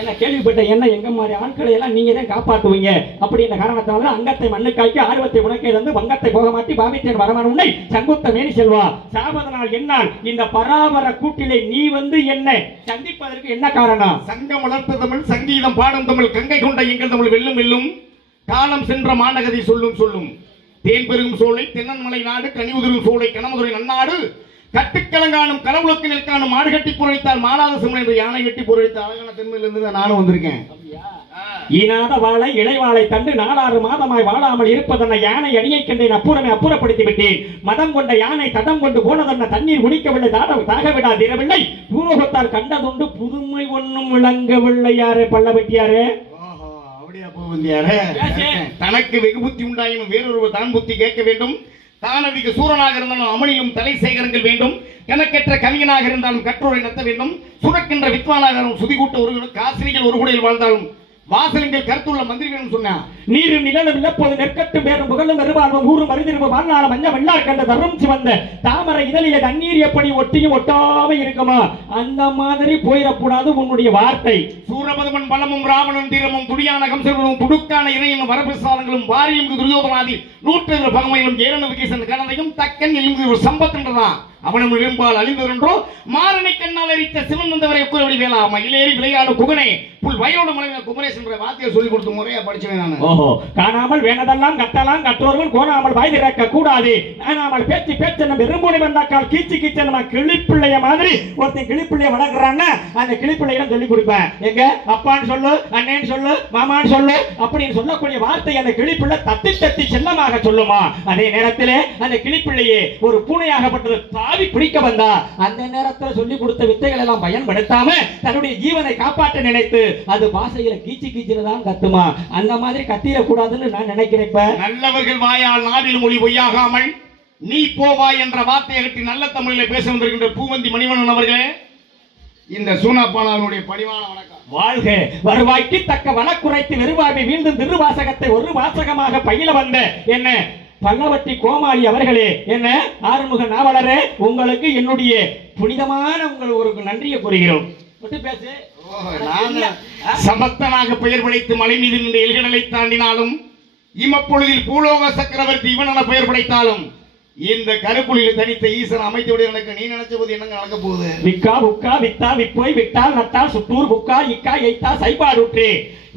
என்ன கேள்விப்பட்ட என்ன எங்க மாதிரி ஆட்களை எல்லாம் நீங்க தான் காப்பாற்றுவீங்க. அப்படி என்ற காரணத்தால அங்கத்தை மண்ணுக்காய்க்கு ஆர்வத்தை உனக்கே வந்து வங்கத்தை போக மாட்டி பாவித்தேன் வரமான உன்னை சங்குத்த மேனி செல்வா சாபதனால் என்னால் இந்த பராபர கூட்டிலே நீ வந்து என்ன சந்திப்பதற்கு என்ன காரணம்? சங்கம் வளர்த்த தமிழ் சங்கீதம் பாடும் தமிழ் கங்கை கொண்ட எங்கள் தமிழ் வெல்லும் வெல்லும் காலம் சென்ற மாநகதி சொல்லும் சொல்லும் தேன் பெருகும் சோலை தென்னன்மலை நாடு கனி உதிரும் சோலை கனமதுரை நன்னாடு கட்டுக்கலங்கானும் கடவுளுக்கு நிற்கானும் மாடு கட்டி புரளித்தால் மாலாத சிம்மன் என்று யானை கட்டி புரளித்த அழகான தென்மையிலிருந்து தான் நானும் வந்திருக்கேன். ஈனாத வாழை இளைவாளை தண்டு 4 மாதமாய் வாழாமல் இருப்பதென்ன யானை அடியை கண்டேன் அப்புறமே அப்புறப்படுத்தி விட்டேன். மதம் கொண்ட யானை தடம் கொண்டு போனதென்ன தண்ணீர் குடிக்கவில்லை தாக விடாதிரவில்லை பூரோகத்தால் கண்டதுண்டு புதுமை ஒன்னும் விளங்கவில்லை. யாரு பள்ள வெட்டியாரு அப்படியா போவந்தியாரு தனக்கு வெகு புத்தி உண்டாயினும் வேறொரு தான் புத்தி கேட்க வேண்டும். தானவிக்கு சூரனாக இருந்தாலும் அமளியும் தலை சேகரங்கள் வேண்டும். கணக்கற்ற கவிஞனாக இருந்தாலும் கற்றோரை நடத்த வேண்டும். சுரக்கின்ற வித்வானாக இருந்தாலும் சுதிகூட்ட ஒரு காசிரிகள் ஒரு குடையில் வாழ்ந்தாலும் வாசலிங்கள் கருத்துள்ள மந்திரிகளும் சொன்னார். நீரும் நிலனும் இல்லப்போது நெற்கட்டும் பேரும் புகழும் பெருவாழ்வும் ஊரும் மருதிரும்பு வாழ்நாள மஞ்சள் வெள்ளார் கண்ட தரும் சிவந்த தாமரை இதழில தண்ணீர் எப்படி ஒட்டியும் ஒட்டாம இருக்குமா அந்த மாதிரி போயிடக்கூடாது உன்னுடைய வார்த்தை. சூரபதமன் பலமும் ராவணன் தீரமும் துடியான கம்சர்களும் துடுக்கான இணையும் வரப்பிரசாதங்களும் வாரியும் துரியோதனாதி 100 பகமையிலும் ஏரண விகேசன் கலந்தையும் தக்கன் எலும்பு ஒரு சம்பத்துன்றதான் அவனும் எழும்பால் அழிந்ததென்றோ மாறனை கண்ணால் எரித்த சிவன் வந்தவரை குறவடி வேளா மயிலேறி விளையாடு குகனே புல் வயலோடு மலையில குமரேசன் என்ற வார்த்தையை சொல்லிக் கொடுத்த முறையா படிச்சேன் நான். ஓஹோ காணாமல் வேணதெல்லாம் கட்டலாம் கற்றோர்கள் கோணாமல் வாய் திறக்க கூடாது. காணாமல் பேச்சு பேச்சு நம்ம எறும்புடி வந்தாக்கால் கீச்சு கீச்சு நம்ம கிளிப்பிள்ளைய மாதிரி ஒருத்தன் கிளிப்பிள்ளைய வளர்க்குறான்னா அந்த கிளிப்பிள்ளையிடம் சொல்லி கொடுப்பேன். எங்க அப்பான்னு சொல்லு அண்ணேன்னு சொல்லு மாமான்னு சொல்லு அப்படின்னு சொல்லக்கூடிய வார்த்தை அந்த கிளிப்பிள்ளை தத்தி தத்தி செல்லமாக சொல்லுமா. அதே நேரத்தில் அந்த கிளிப்பிள்ளையே ஒரு பூனையாகப்பட்டது தாவி பிடிக்க வந்தா அந்த நேரத்தில் சொல்லி கொடுத்த வித்தைகள் எல்லாம் பயன்படுத்தாம தன்னுடைய ஜீவனை காப்பாற்ற நினைத்து அது பாசையில கீச்சு கீச்சுன்னு தான் கத்துமா. அந்த மாதிரி கத்திரக்கூடாதுன்னு நான் நினைக்கிறேன். நல்லவர்கள் வாயால் நாவில் மொழி பொய்யாகாமல் நீ போவாய் என்ற வார்த்தையை கட்டி நல்ல தமிழில் பேச வந்திருக்கின்ற பூவந்தி மணிவண்ணன் அவர்களே இந்த சூனாப்பானாருடைய பணிவான வணக்கம். வாழ்க வருவாய்க்கு தக்க வழக்குரைத்து வெறுவாய்மை வீழ்ந்து திருவாசகத்தை ஒரு வாசகமாக பயில வந்த என்ன பல்லவட்டி கோமாளி அவர்களே என்ன ஆறுமுக நாவலரே உங்களுக்கு என்னுடைய புனிதமான உங்களுக்கு நன்றியை கூறுகிறோம். பேசு. சமத்தனாக பெயர் படைத்து மலை மீது நின்று எல்கடலை தாண்டினாலும் இமப்பொழுதில் பூலோக சக்கரவர்த்தி இவன் பெயர் படைத்தாலும் இந்த கருப்புலியில் தனித்த ஈசன் அமைத்து விட எனக்கு நீ நினைச்ச போது என்னங்க நடக்க போகுது. விக்கா புக்கா வித்தா விப்போய் விட்டால் நட்டால் சுத்தூர் புக்கா இக்கா எய்த்தா சைபாடுற்றே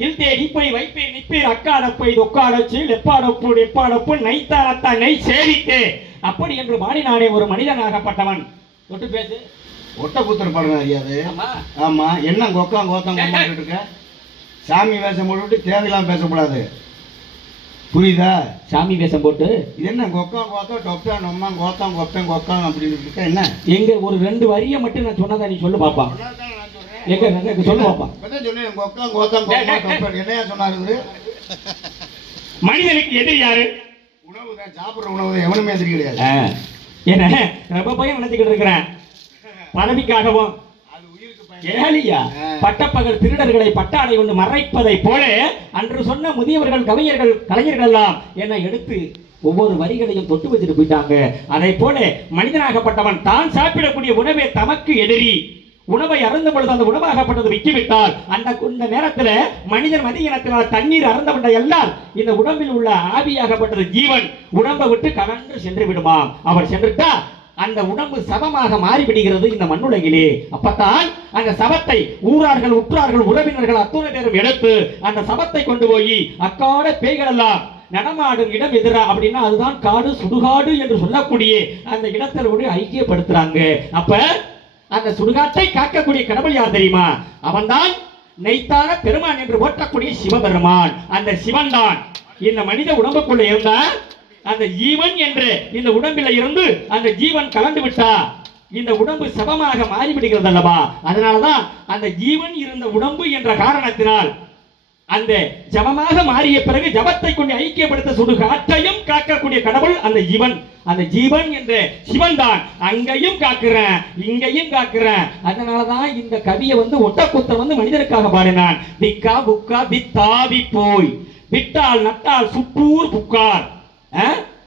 இல்தேடி போய் வைப்பேன் நிப்பேர் அக்காடப்பை தொக்காடச்சு லெப்பாடப்பு லெப்பாடப்பு நைத்தா நத்தா நெய் சேவித்தே அப்படி என்று மாடினானே ஒரு மனிதனாகப்பட்டவன். தொட்டு பேசு. ஒட்ட புத்தர் பாருங்க அறியாது. ஆமா என்ன கொக்கா கோத்தம் இருக்க சாமி வேஷம் போட்டு தேவையெல்லாம் பேசக்கூடாது புரியுதா. சாமி வேஷம் போட்டு இது என்ன கொக்கா கோத்தம் டொப்பா நொம்மா கோத்தம் கொப்பேன் கொக்கம் அப்படின்னு இருக்க என்ன எங்க ஒரு 2 வரியை மட்டும் நான் சொன்னதா நீ சொல்லு பாப்பா. எங்க சொல்லு பாப்பா. சொன்னேன் கொக்கா கோத்தம் கொப்பேன் என்னையா சொன்னாரு. மனிதனுக்கு எதிரி யாரு? உணவு தான் சாப்பிடுற உணவு எவனுமே எதிரி கிடையாது. என்ன ரொம்ப பையன் நினைச்சுக்கிட்டு இருக்கிறேன் பதவிக்காகவும் ஏலியா பட்டப்பகல் திருடர்களை பட்டாடை கொண்டு மறைப்பதை போல அன்று சொன்ன முதியவர்கள் கலைஞர்கள் எல்லாம் என்னை எடுத்து ஒவ்வொரு வரிகளையும் தொட்டு வச்சுட்டு போயிட்டாங்க. அதை போல மனிதனாகப்பட்டவன் தான் சாப்பிடக்கூடிய உணவே தமக்கு எதிரி. உணவை அருந்தும் பொழுது அந்த உணவாகப்பட்டது விட்டுவிட்டால் அந்த நேரத்தில் மனிதன் மதியினத்தினால் தண்ணீர் அருந்தவண்ட எல்லாம் இந்த உடம்பில் உள்ள ஆவியாகப்பட்டது ஜீவன் உடம்பை விட்டு கலன்று சென்று விடுமாம். அவர் சென்றுட்டா அந்த உடம்பு சவமாக மாறிவிடுகிறது இந்த மண்ணுலகிலே. அப்பத்தான் அந்த சவத்தை ஊரார்கள் உற்றார்கள் உறவினர்கள் அத்தனை பேரும் எடுத்து அந்த சவத்தை கொண்டு போய் அக்காட பேய்கள் எல்லாம் நடமாடும் இடம் எதிரா அப்படின்னா அதுதான் காடு சுடுகாடு என்று சொல்லக்கூடிய அந்த இடத்தோடு ஐக்கியப்படுத்துறாங்க. அப்ப அந்த சுடுகாட்டை காக்கக்கூடிய கடவுள் யார் தெரியுமா? அவன்தான் நெய்த்தான பெருமான் என்று போற்றக்கூடிய சிவபெருமான். அந்த சிவன் தான் இந்த மனித உடம்புக்குள்ள இருந்தா அந்த ஜீவன் என்று இந்த உடம்பில இருந்து அந்த ஜீவன் கலந்து விட்டா இந்த உடம்பு சபமாக மாறிவிடுகிறது அல்லவா. அதனாலதான் அந்த ஜீவன் இருந்த உடம்பு என்ற காரணத்தினால் அந்த ஜபமாக மாறிய பிறகு ஜபத்தை கொண்டு ஐக்கியப்படுத்த சுடுகாட்டையும் காக்கக்கூடிய கடவுள் அந்த ஜீவன். அந்த ஜீவன் என்ற சிவன் தான் அங்கேயும் காக்குறேன் இங்கேயும் காக்குறேன். அதனாலதான் இந்த கவியை ஒட்டக்குத்தன் மனிதனுக்காக பாடினான். விக்கா புக்கா வித்தாவி போய் விட்டால் நட்டால் சுற்றூர் புக்கார்.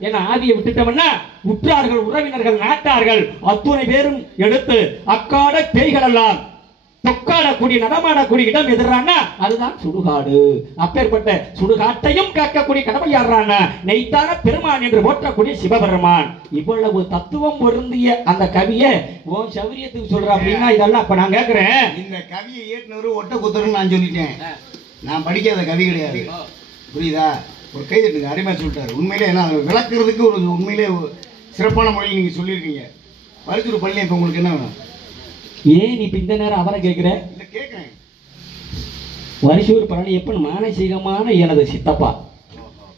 ஏன்னா ஆவியை விட்டுட்டோம்னா உற்றார்கள் உறவினர்கள் நாட்டார்கள் அத்துணை பேரும் எடுத்து அக்காட பேய்கள் எல்லாம் தொக்காடக்கூடிய நடமாடக்கூடிய இடம் எதிரானா அதுதான் சுடுகாடு. அப்பேற்பட்ட சுடுகாட்டையும் காக்கக்கூடிய கடவுள் யாரான நெய்த்தான பெருமான் என்று போற்றக்கூடிய சிவபெருமான். இவ்வளவு தத்துவம் பொருந்திய அந்த கவியை உன் சௌரியத்துக்கு சொல்ற அப்படின்னா இதெல்லாம் அப்ப நான் கேட்கிறேன். இந்த கவியை ஏற்றினவரு ஒட்ட குத்தருன்னு நான் சொல்லிட்டேன். நான் படிக்காத கவி கிடையாது புரியுதா. ஒரு கைதட்டுங்க அருமையாக சொல்லிட்டாரு. உண்மையிலே நான் விளக்குறதுக்கு ஒரு உண்மையிலே சிறப்பான முறையில் நீங்கள் சொல்லியிருக்கீங்க. பரிசூர் பள்ளி இப்போ உங்களுக்கு என்ன வேணும்? ஏன் இப்ப இந்த நேரம் அவரை கேட்கிற? இல்லை கேட்குறேன். வரிசூர் பழனி எப்ப மானசீகமான எனது சித்தப்பா,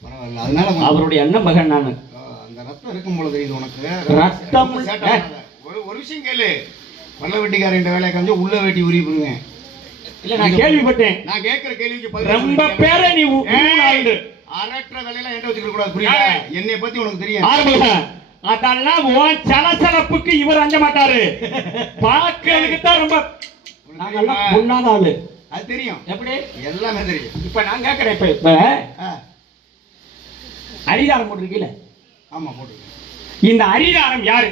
பரவாயில்ல. அதனால அவருடைய அண்ணன் மகன் நானு. அந்த ரத்தம் இருக்கும் போல தெரியுது உனக்கு. ரத்தம் ஒரு விஷயம் கேளு. பல்ல வெட்டிக்காரன் வேலையை காமிச்சு உள்ள வெட்டி உரிப்புங்க. இல்ல நான் கேள்விப்பட்டேன். நான் கேட்கிற கேள்விக்கு ரொம்ப பேரை நீ அரற்ற வேலையெல்லாம் என்கிட்ட வச்சுக்க கூடாது, புரியுதா? என்னைய பத்தி உனக்கு தெரியும். அதெல்லாம் உன் சலசலப்புக்கு இவர் அஞ்ச மாட்டாரு. பார்க்கறதுக்கு தான் ரொம்ப நாங்கெல்லாம் பொண்ணாத ஆளு. அது தெரியும். எப்படி? எல்லாமே தெரியும். இப்ப நான் கேட்கிறேன், இப்ப அரிதாரம் போட்டிருக்கீல? ஆமா போட்டு. இந்த அரிதாரம் யாரு?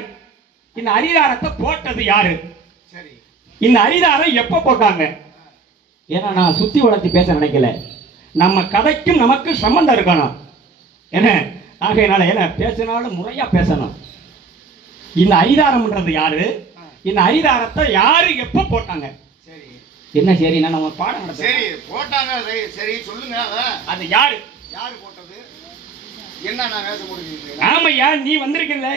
இந்த அரிதாரத்தை போட்டது யாரு? சரி. இந்த அரிதாரம் எப்ப போட்டாங்க? ஏன்னா நான் சுத்தி வளர்த்தி பேச நினைக்கல. நம்ம கதைக்கும் நமக்கு சம்பந்தம் இருக்கணும். என்ன ஆகையினால என்ன பேசினாலும் முறையா பேசணும். இந்த அரிதாரம்ன்றது யாரு? இந்த அரிதாரத்தை யாரு எப்ப போட்டாங்க? சரி. என்ன சரி, நான் நம்ம பாடம் நடத்த. சரி போட்டாங்க. சரி சொல்லுங்க. அது யாரு? யாரு போட்டது? என்ன நான் வேஷம் போட்டுக்கிறீங்க? ஆமையா, நீ வந்திருக்கல,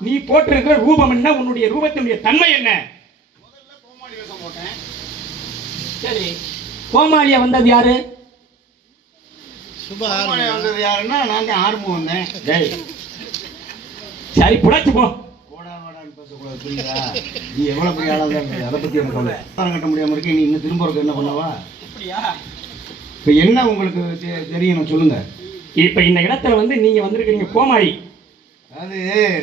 நீ போட்டிருக்கிற ரூபம் என்ன? உன்னுடைய ரூபத்தினுடைய தன்மை என்ன? முதல்ல கோமாளி வேஷம் போட்டேன். சரி, கோமாளியா வந்தது யாரு? கோமாளியா வந்தது யாருன்னா நான் தான் ஆர்வம் வந்தேன். சரி புடைச்சு போ. ஓடா வாடான்னு பேசக்கூடாது, புரியுதா? நீ எவ்வளவு பெரிய ஆளா இருந்தா அதை பத்தி எனக்கு சொல்ல. கட்ட முடியாம இருக்கேன். நீ இன்னும் திரும்ப என்ன பண்ணவா? இப்ப என்ன உங்களுக்கு தெரியணும் சொல்லுங்க. இப்ப இந்த இடத்துல வந்து நீங்க வந்திருக்கீங்க கோமாளி. அது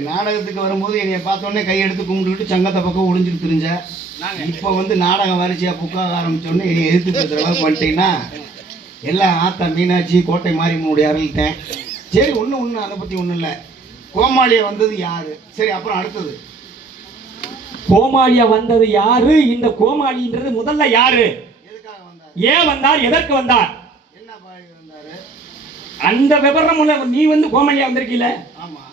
நாடகத்துக்கு வரும்போது என்னைய பார்த்தோன்னே கையெடுத்து கும்பிட்டுக்கிட்டு சங்கத்தை பக்கம் ஒளிஞ்சுட்டு தெரிஞ்ச. இப்போ வந்து நாடகம் வரிசையா புக்காக ஆரம்பிச்சோடனே என்னை எதிர்த்து பேசுற அளவுக்கு வந்துட்டீங்கன்னா எல்லாம் ஆத்தா மீனாட்சி கோட்டை மாரியம்மனுடைய அருள்ட்டேன். சரி ஒன்று அதை பற்றி ஒன்றும் இல்லை. கோமாளியா வந்தது யாரு? சரி அப்புறம் அடுத்தது கோமாளியா வந்தது யாரு? இந்த கோமாளின்றது முதல்ல யாரு? எதுக்காக வந்தார்? ஏன் வந்தார்? எதற்கு வந்தார்? என்ன பாடி வந்தாரு? அந்த விவரம் உள்ள. நீ வந்து கோமாளியா வந்திருக்கீல? ஆமா.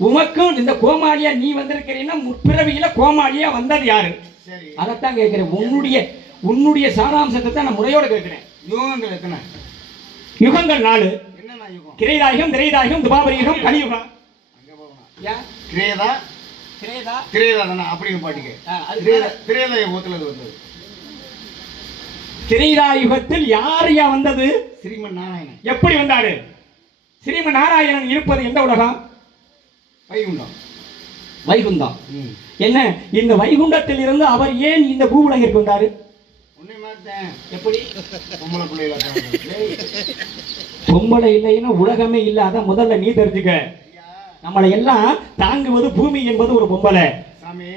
உமக்கும் இந்த கோமாளியா நீ வந்திருக்கிறீன்னா முற்பிறவியில கோமாளியா வந்தது யாரு? சரி அதைத்தான் கேட்கிறேன். உன்னுடைய சாராம்சத்தை தான் நான் முறையோட கேட்கிறேன். யுகங்கள் எத்தனை? யுகங்கள் 4. என்னென்ன யுகம்? கிரேதாயுகம், திரேதாயுகம், துபாபரி யுகம், கலியுகம். அங்கே போகணும். கிரேதா கிரேதா திரேதா தானே அப்படின்னு பாட்டிக்க. திரேதா யுகத்தில் அது வந்தது. திரேதாயுகத்தில் யாரையா வந்தது? ஸ்ரீமன் நாராயணன். எப்படி வந்தாரு? ஸ்ரீமன் நாராயணன் இருப்பது எந்த உலகம்? வைகுண்டம். வைகுண்டம். என்ன இந்த வைகுண்டத்தில் இருந்து அவர் ஏன் இந்த பூ உலகிற்கு வந்தாரு? உன்னை மாட்டேன். எப்படி? பொம்பளை பிள்ளைகள பொம்பளை இல்லைன்னா உலகமே இல்ல. அதான் முதல்ல நீ தெரிஞ்சுக்க. நம்மளை எல்லாம் தாங்குவது பூமி என்பது ஒரு பொம்பளை. சாமி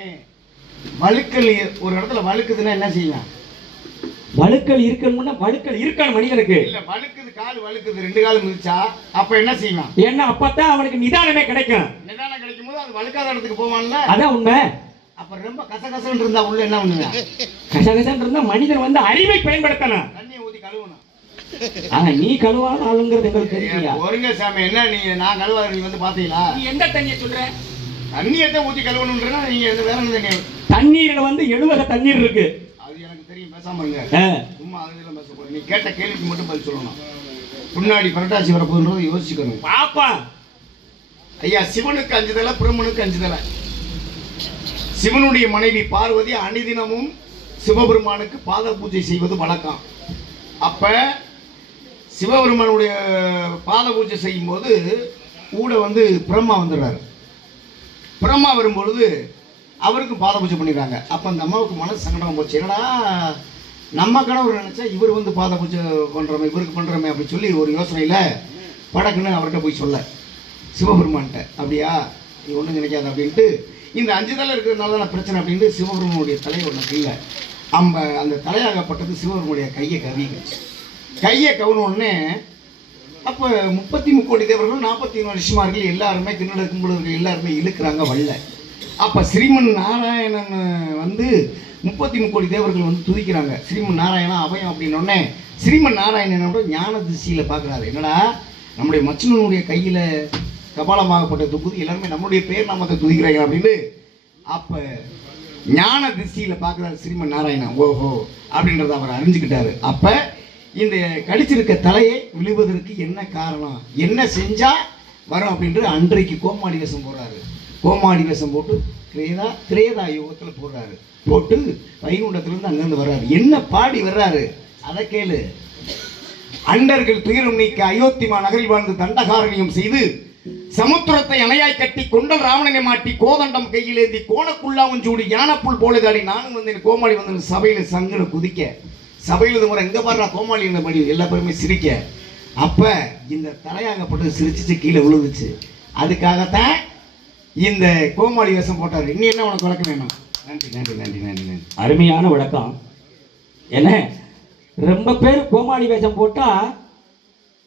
வழுக்கல் ஒரு இடத்துல வழுக்குதுன்னா என்ன செய்யலாம்? வழுக்கல் இருக்கணும்னா வழுக்கல் இருக்கணும் மனிதனுக்கு. இல்ல வழுக்குது, கால் வழுக்குது, 2 கால் மிதிச்சா அப்ப என்ன செய்யலாம்? ஏன்னா அப்பதான் அவனுக்கு நிதானமே கிடைக்கும். நிதானம் கிடைக்கும் போது அது வழுக்காத இடத்துக்கு போவான்ல. அதான் உண்மை. அப்ப ரொம்ப கசகசன்னு இருந்தா உள்ள என்ன பண்ணுங்க? கசகசன்னு இருந்தா மனிதன் வந்து அறிவை பயன்படுத்தணும். தண்ணியை ஊத்தி கழுவணும். ஆனா நீ கழுவாத ஆளுங்கிறது எங்களுக்கு தெரியா? ஒருங்க சாமி என்ன நீங்க நான் கழுவாத நீ வந்து பாத்தீங்களா? நீ எந்த தண்ணியை சொல்ற? தண்ணியத்தை ஊத்தி கழுவணும்ன்றா நீங்க வேற என்ன தண்ணி? தண்ணீர்ல வந்து 70 தண்ணீர் இருக்கு. அது எனக்கு தெரியும், பேசாம இருங்க. சும்மா அதுல பேசக்கூடாது. நீ கேட்ட கேள்விக்கு மட்டும் பதில் சொல்லணும். முன்னாடி புரட்டாசி வரப்போன்றதை யோசிச்சுக்கணும். பாப்பா ஐயா, சிவனுக்கு அஞ்சுதல, பிரம்மனுக்கு அஞ்சுதல. சிவனுடைய மனைவி பார்வதி அணிதினமும் சிவபெருமானுக்கு பாத பூஜை செய்வது வழக்கம். அப்ப சிவபெருமானுடைய பாத பூஜை செய்யும் போது கூட வந்து பிரம்மா வந்துடுறாரு. பிரம்மா வரும்பொழுது அவருக்கு பாத பூஜை பண்ணிடுறாங்க. அப்ப அந்த அம்மாவுக்கு மனசு சங்கடம் போச்சு. என்னடா நம்ம கணவர் நினைச்சா இவர் வந்து பாத பூஜை பண்றோமே, இவருக்கு பண்றோமே அப்படி சொல்லி ஒரு யோசனையில படக்குன்னு அவர்கிட்ட போய் சொல்ல சிவபெருமான்கிட்ட. அப்படியா நீ ஒன்றும் நினைக்காத அப்படின்ட்டு, இந்த 5 தலை இருக்கிறதுனால தான் பிரச்சனை அப்படின்ட்டு சிவபெருமானுடைய தலை ஒன்று இல்லை. அந்த தலையாகப்பட்டது சிவபெருமானுடைய கையை கவிக்கிச்சு. கையை கவுன உடனே அப்போ 33 கோடி தேவர்கள் 41 ரிஷிமார்கள் எல்லாருமே கிண்ணட கும்பலர்கள் எல்லாருமே இழுக்கிறாங்க வல்ல. அப்போ ஸ்ரீமன் நாராயணன் வந்து 33 கோடி தேவர்கள் வந்து துதிக்கிறாங்க. ஸ்ரீமன் நாராயணா அபயம் அப்படின்னோடனே ஸ்ரீமன் நாராயணனோட ஞான திசையில் பார்க்குறாரு. என்னடா நம்முடைய மச்சனனுடைய கையில் கபாலமாகப்பட்ட துக்குது, எல்லாருமே நம்முடைய பேர் நாமத்தை துதிக்கிறாங்க அப்படின்னு. அப்போ ஞான திசையில் பார்க்குறாரு ஸ்ரீமன் நாராயணன். ஓஹோ அப்படின்றத அவர் அறிஞ்சுக்கிட்டாரு. அப்போ இந்த கடிச்சிருக்க தலையை விழுவதற்கு என்ன காரணம், என்ன செஞ்சா வரும் அப்படின்ட்டு அன்றைக்கு கோமாளி வேஷம் போடுறாரு. கோமாளி வேஷம் போட்டு திரேதா யுகத்தில் போடுறாரு. போட்டு வைகுண்டத்திலிருந்து அங்கேருந்து வர்றாரு. என்ன பாடி வர்றாரு அதை கேளு. அண்டர்கள் துயரம் நீக்க அயோத்திமா நகரில் வாழ்ந்து தண்டகாரணியம் செய்து சமுத்திரத்தை அணையாய் கட்டி கொண்டல் ராவணனை மாட்டி கோதண்டம் கையிலேந்தி கோணக்குள்ளாவும் சூடி யானப்புல் போலதாடி நானும் வந்தேன் கோமாளி வந்து சபையில் சங்குன்னு குதிக்க சபையில் இது முறை எங்கே பாடுறா கோமாளி படி எல்லா பேருமே சிரிக்க. அப்போ இந்த தலையாங்கப்பட்டு சிரிச்சிச்சு கீழே விழுந்துச்சு. அதுக்காகத்தான் இந்த கோமாளி வேஷம் போட்டார். இன்னும் என்ன உனக்கு விளக்கம் வேணும்? நன்றி நன்றி நன்றி நன்றி நன்றி. அருமையான விளக்கம். என்ன ரொம்ப பேர் கோமாளி வேஷம் போட்டா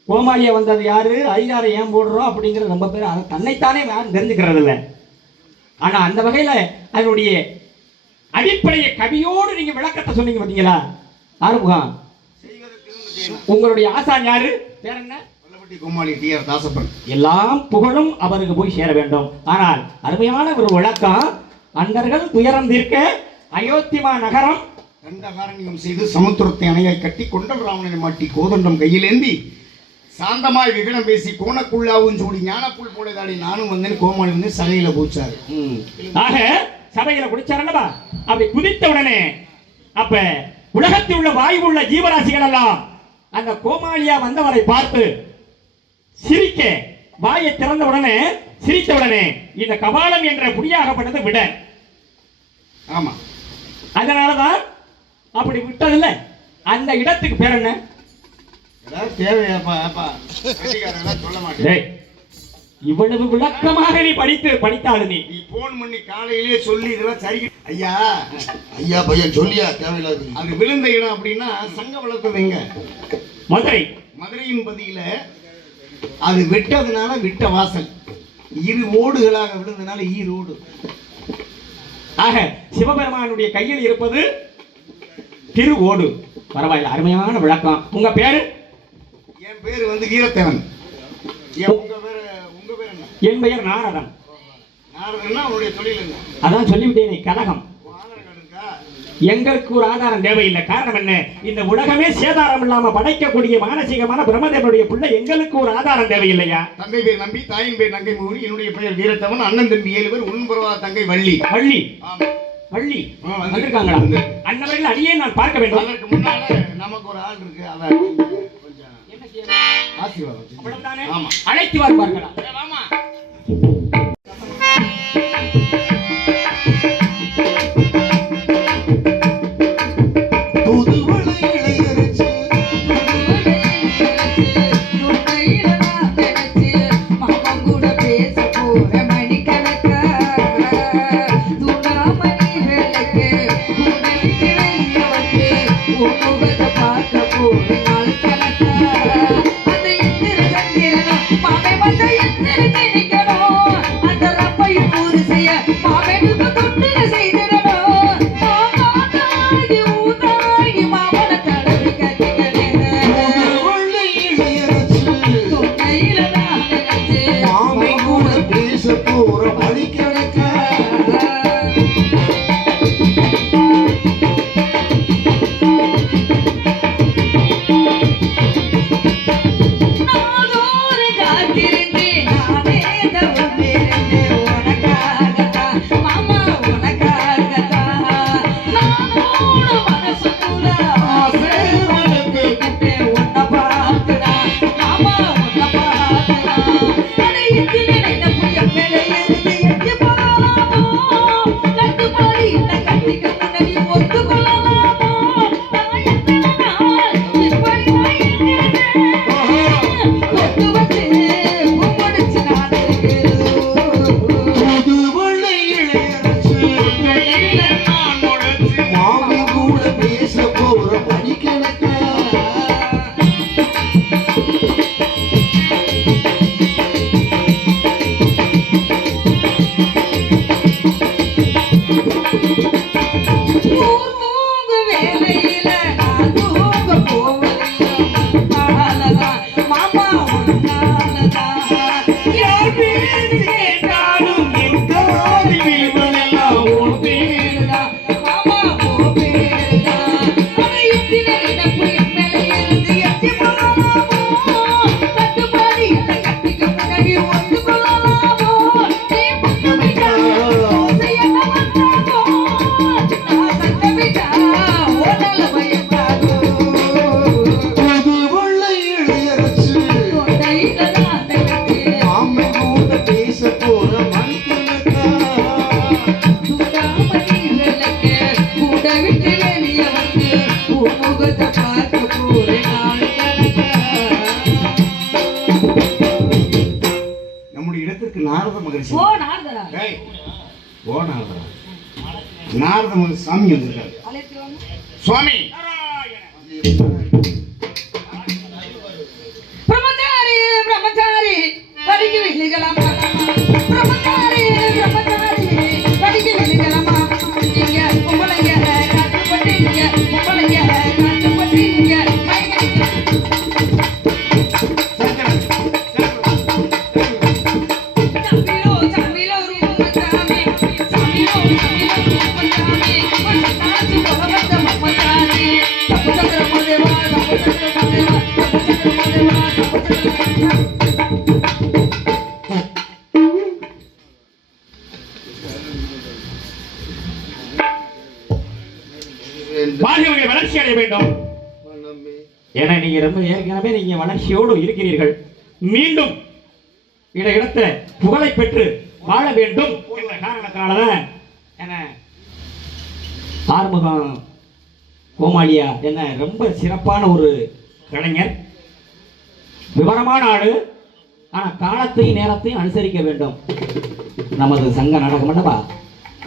கோமாளியை வந்தது யாரு, ஐயாரை ஏன் போடுறோம் அப்படிங்கிறது ரொம்ப பேர் அதை தன்னைத்தானே யாரும் தெரிஞ்சுக்கிறது இல்லை. ஆனால் அந்த வகையில் அதனுடைய அடிப்படையை கவியோடு நீங்க விளக்கத்தை சொன்னீங்க பார்த்தீங்களா ஆறுமுகம். உங்களுடைய ஆசான் யாரு, பேர் என்ன? கோமாளி டி.ஆர். தாசப்பன். எல்லாம் புகழும் அவருக்கு போய் சேர வேண்டும். ஆனால் அருமையான ஒரு விளக்கம். அண்டர்கள் துயரம் தீர்க்க அயோத்திமா நகரம் தண்டகாரண்யம் செய்து சமுத்திரத்தை அணையாய் கட்டி கொண்டல் ராவணனை மாட்டி கோதண்டம் கையிலேந்தி சாந்தமாய் விகடம் பேசி கோணக்குள்ளாவும் சூடி ஞானப்புல் போலதாடி நானும் வந்தேன் கோமாளி வந்து சபையில போச்சாரு. ஆக சபையில குடிச்சாரல்லவா, அப்படி குதித்த உடனே அப்ப உலகத்தில் உள்ள வாயு உள்ள ஜீவராசிகள் எல்லாம் அந்த கோமாளியா வந்தவரை பார்த்து சிரிக்க வாயை திறந்த உடனே சிரித்த உடனே இந்த கபாலம் என்ற புடியாகப்பட்டது விட. ஆமா, அதனாலதான் அப்படி விட்டதில்ல. அந்த இடத்துக்கு பேர் என்ன? சொல்ல மாட்டேன். இவ்வளவு விளக்கமாக நீ படித்தாள். நீ போன் பண்ணி காலையிலேயே சொல்லி இதெல்லாம் சரி. ஐயா ஐயா பையன் சொல்லியா தேவையில்லாது. அது விழுந்த இடம் அப்படின்னா சங்க வளர்த்தது எங்க? மதுரை. மதுரையின் பதியில அது விட்டதுனால விட்ட வாசல், இரு ஓடுகளாக விழுந்தனால ஈரோடு. ஆக சிவபெருமானுடைய கையில் இருப்பது திரு ஓடு. பரவாயில்ல, அருமையான விளக்கம். உங்க பேரு? என் பேரு வந்து வீரத்தேவன். உங்க பேரு என்ன? என் பெயர் நாரதன். நாரதன்னா உங்களுடைய தொழில் என்ன? அதான் சொல்லிவிட்டேன், கலகம். எங்களுக்கு ஒரு ஆதாரம் தேவையில்லை. காரணம் என்ன? இந்த உலகமே சேதாரம் இல்லாம படைக்கக்கூடிய மானசீகமான பிரம்மதேவனுடைய பிள்ளை, எங்களுக்கு ஒரு ஆதாரம் தேவையில்லையா? தந்தை பேர் நம்பி, தாயின் பேர் நங்கை மூரி, என்னுடைய பெயர் வீரத்தவன், அண்ணன் தம்பி 7 பேர், உண்புறவாத தங்கை வள்ளி. வள்ளி வள்ளி வந்திருக்காங்களா? அன்னவர்கள் அடியே நான் பார்க்க வேண்டும். அதற்கு முன்னால நமக்கு ஒரு ஆள் இருக்கு, அதை கொஞ்சம் என்ன செய்யணும்? ஆசீர்வாதம். அவ்வளவுதானே? ஆமா, அழைத்து வாருப்பார்களா? ஆமா. தூடாமணி விளக்க கூட விட்டு வெளிய வந்து பூமுகத்தை பார்க்க போறேன் நாள் கணக்க. நம்முடைய இடத்திற்கு நாரத மகரிஷி. ஓ நாரதரா ஏய், ஓ நாரதரா. நாரத மகரிஷி சாமி வந்திருக்காரு. அழைத்து வாங்க. சுவாமி பிரம்மச்சாரி பிரம்மச்சாரி படிக்கு வெளிகளாமா பிரம்மச்சாரி பிரம்மச்சாரி படிக்கு வெளிகளாமா நீங்க பொம்பளைங்க கட்டுப்பட்டு நீங்க பொம்பளைங்க கட்டுப்பட்டு நீங்க சமிலோ சமிலோ ரூபச்சாமி சமிலோ சமிலோ ரூபச்சாமி காசு பகவத மம்மச்சாரி சமுத்திர மதேவா சமுத்திர மதேவா சமுத்திர மதேவா சமுத்திர வாழ்க்கையை வளர்ச்சி அடைய வேண்டும். ஏன்னா நீங்க ரொம்ப ஏற்கனவே நீங்க வளர்ச்சியோடு இருக்கிறீர்கள். மீண்டும் இடத்துல புகழை பெற்று வாழ வேண்டும் என்ற காரணத்தினாலதான் என்ன ஆறுமுகம் கோமாளியா என்ன ரொம்ப சிறப்பான ஒரு கலைஞர், விவரமான ஆளு. ஆனா காலத்தையும் நேரத்தையும் அனுசரிக்க வேண்டும். நமது சங்க நாடகம் என்னப்பா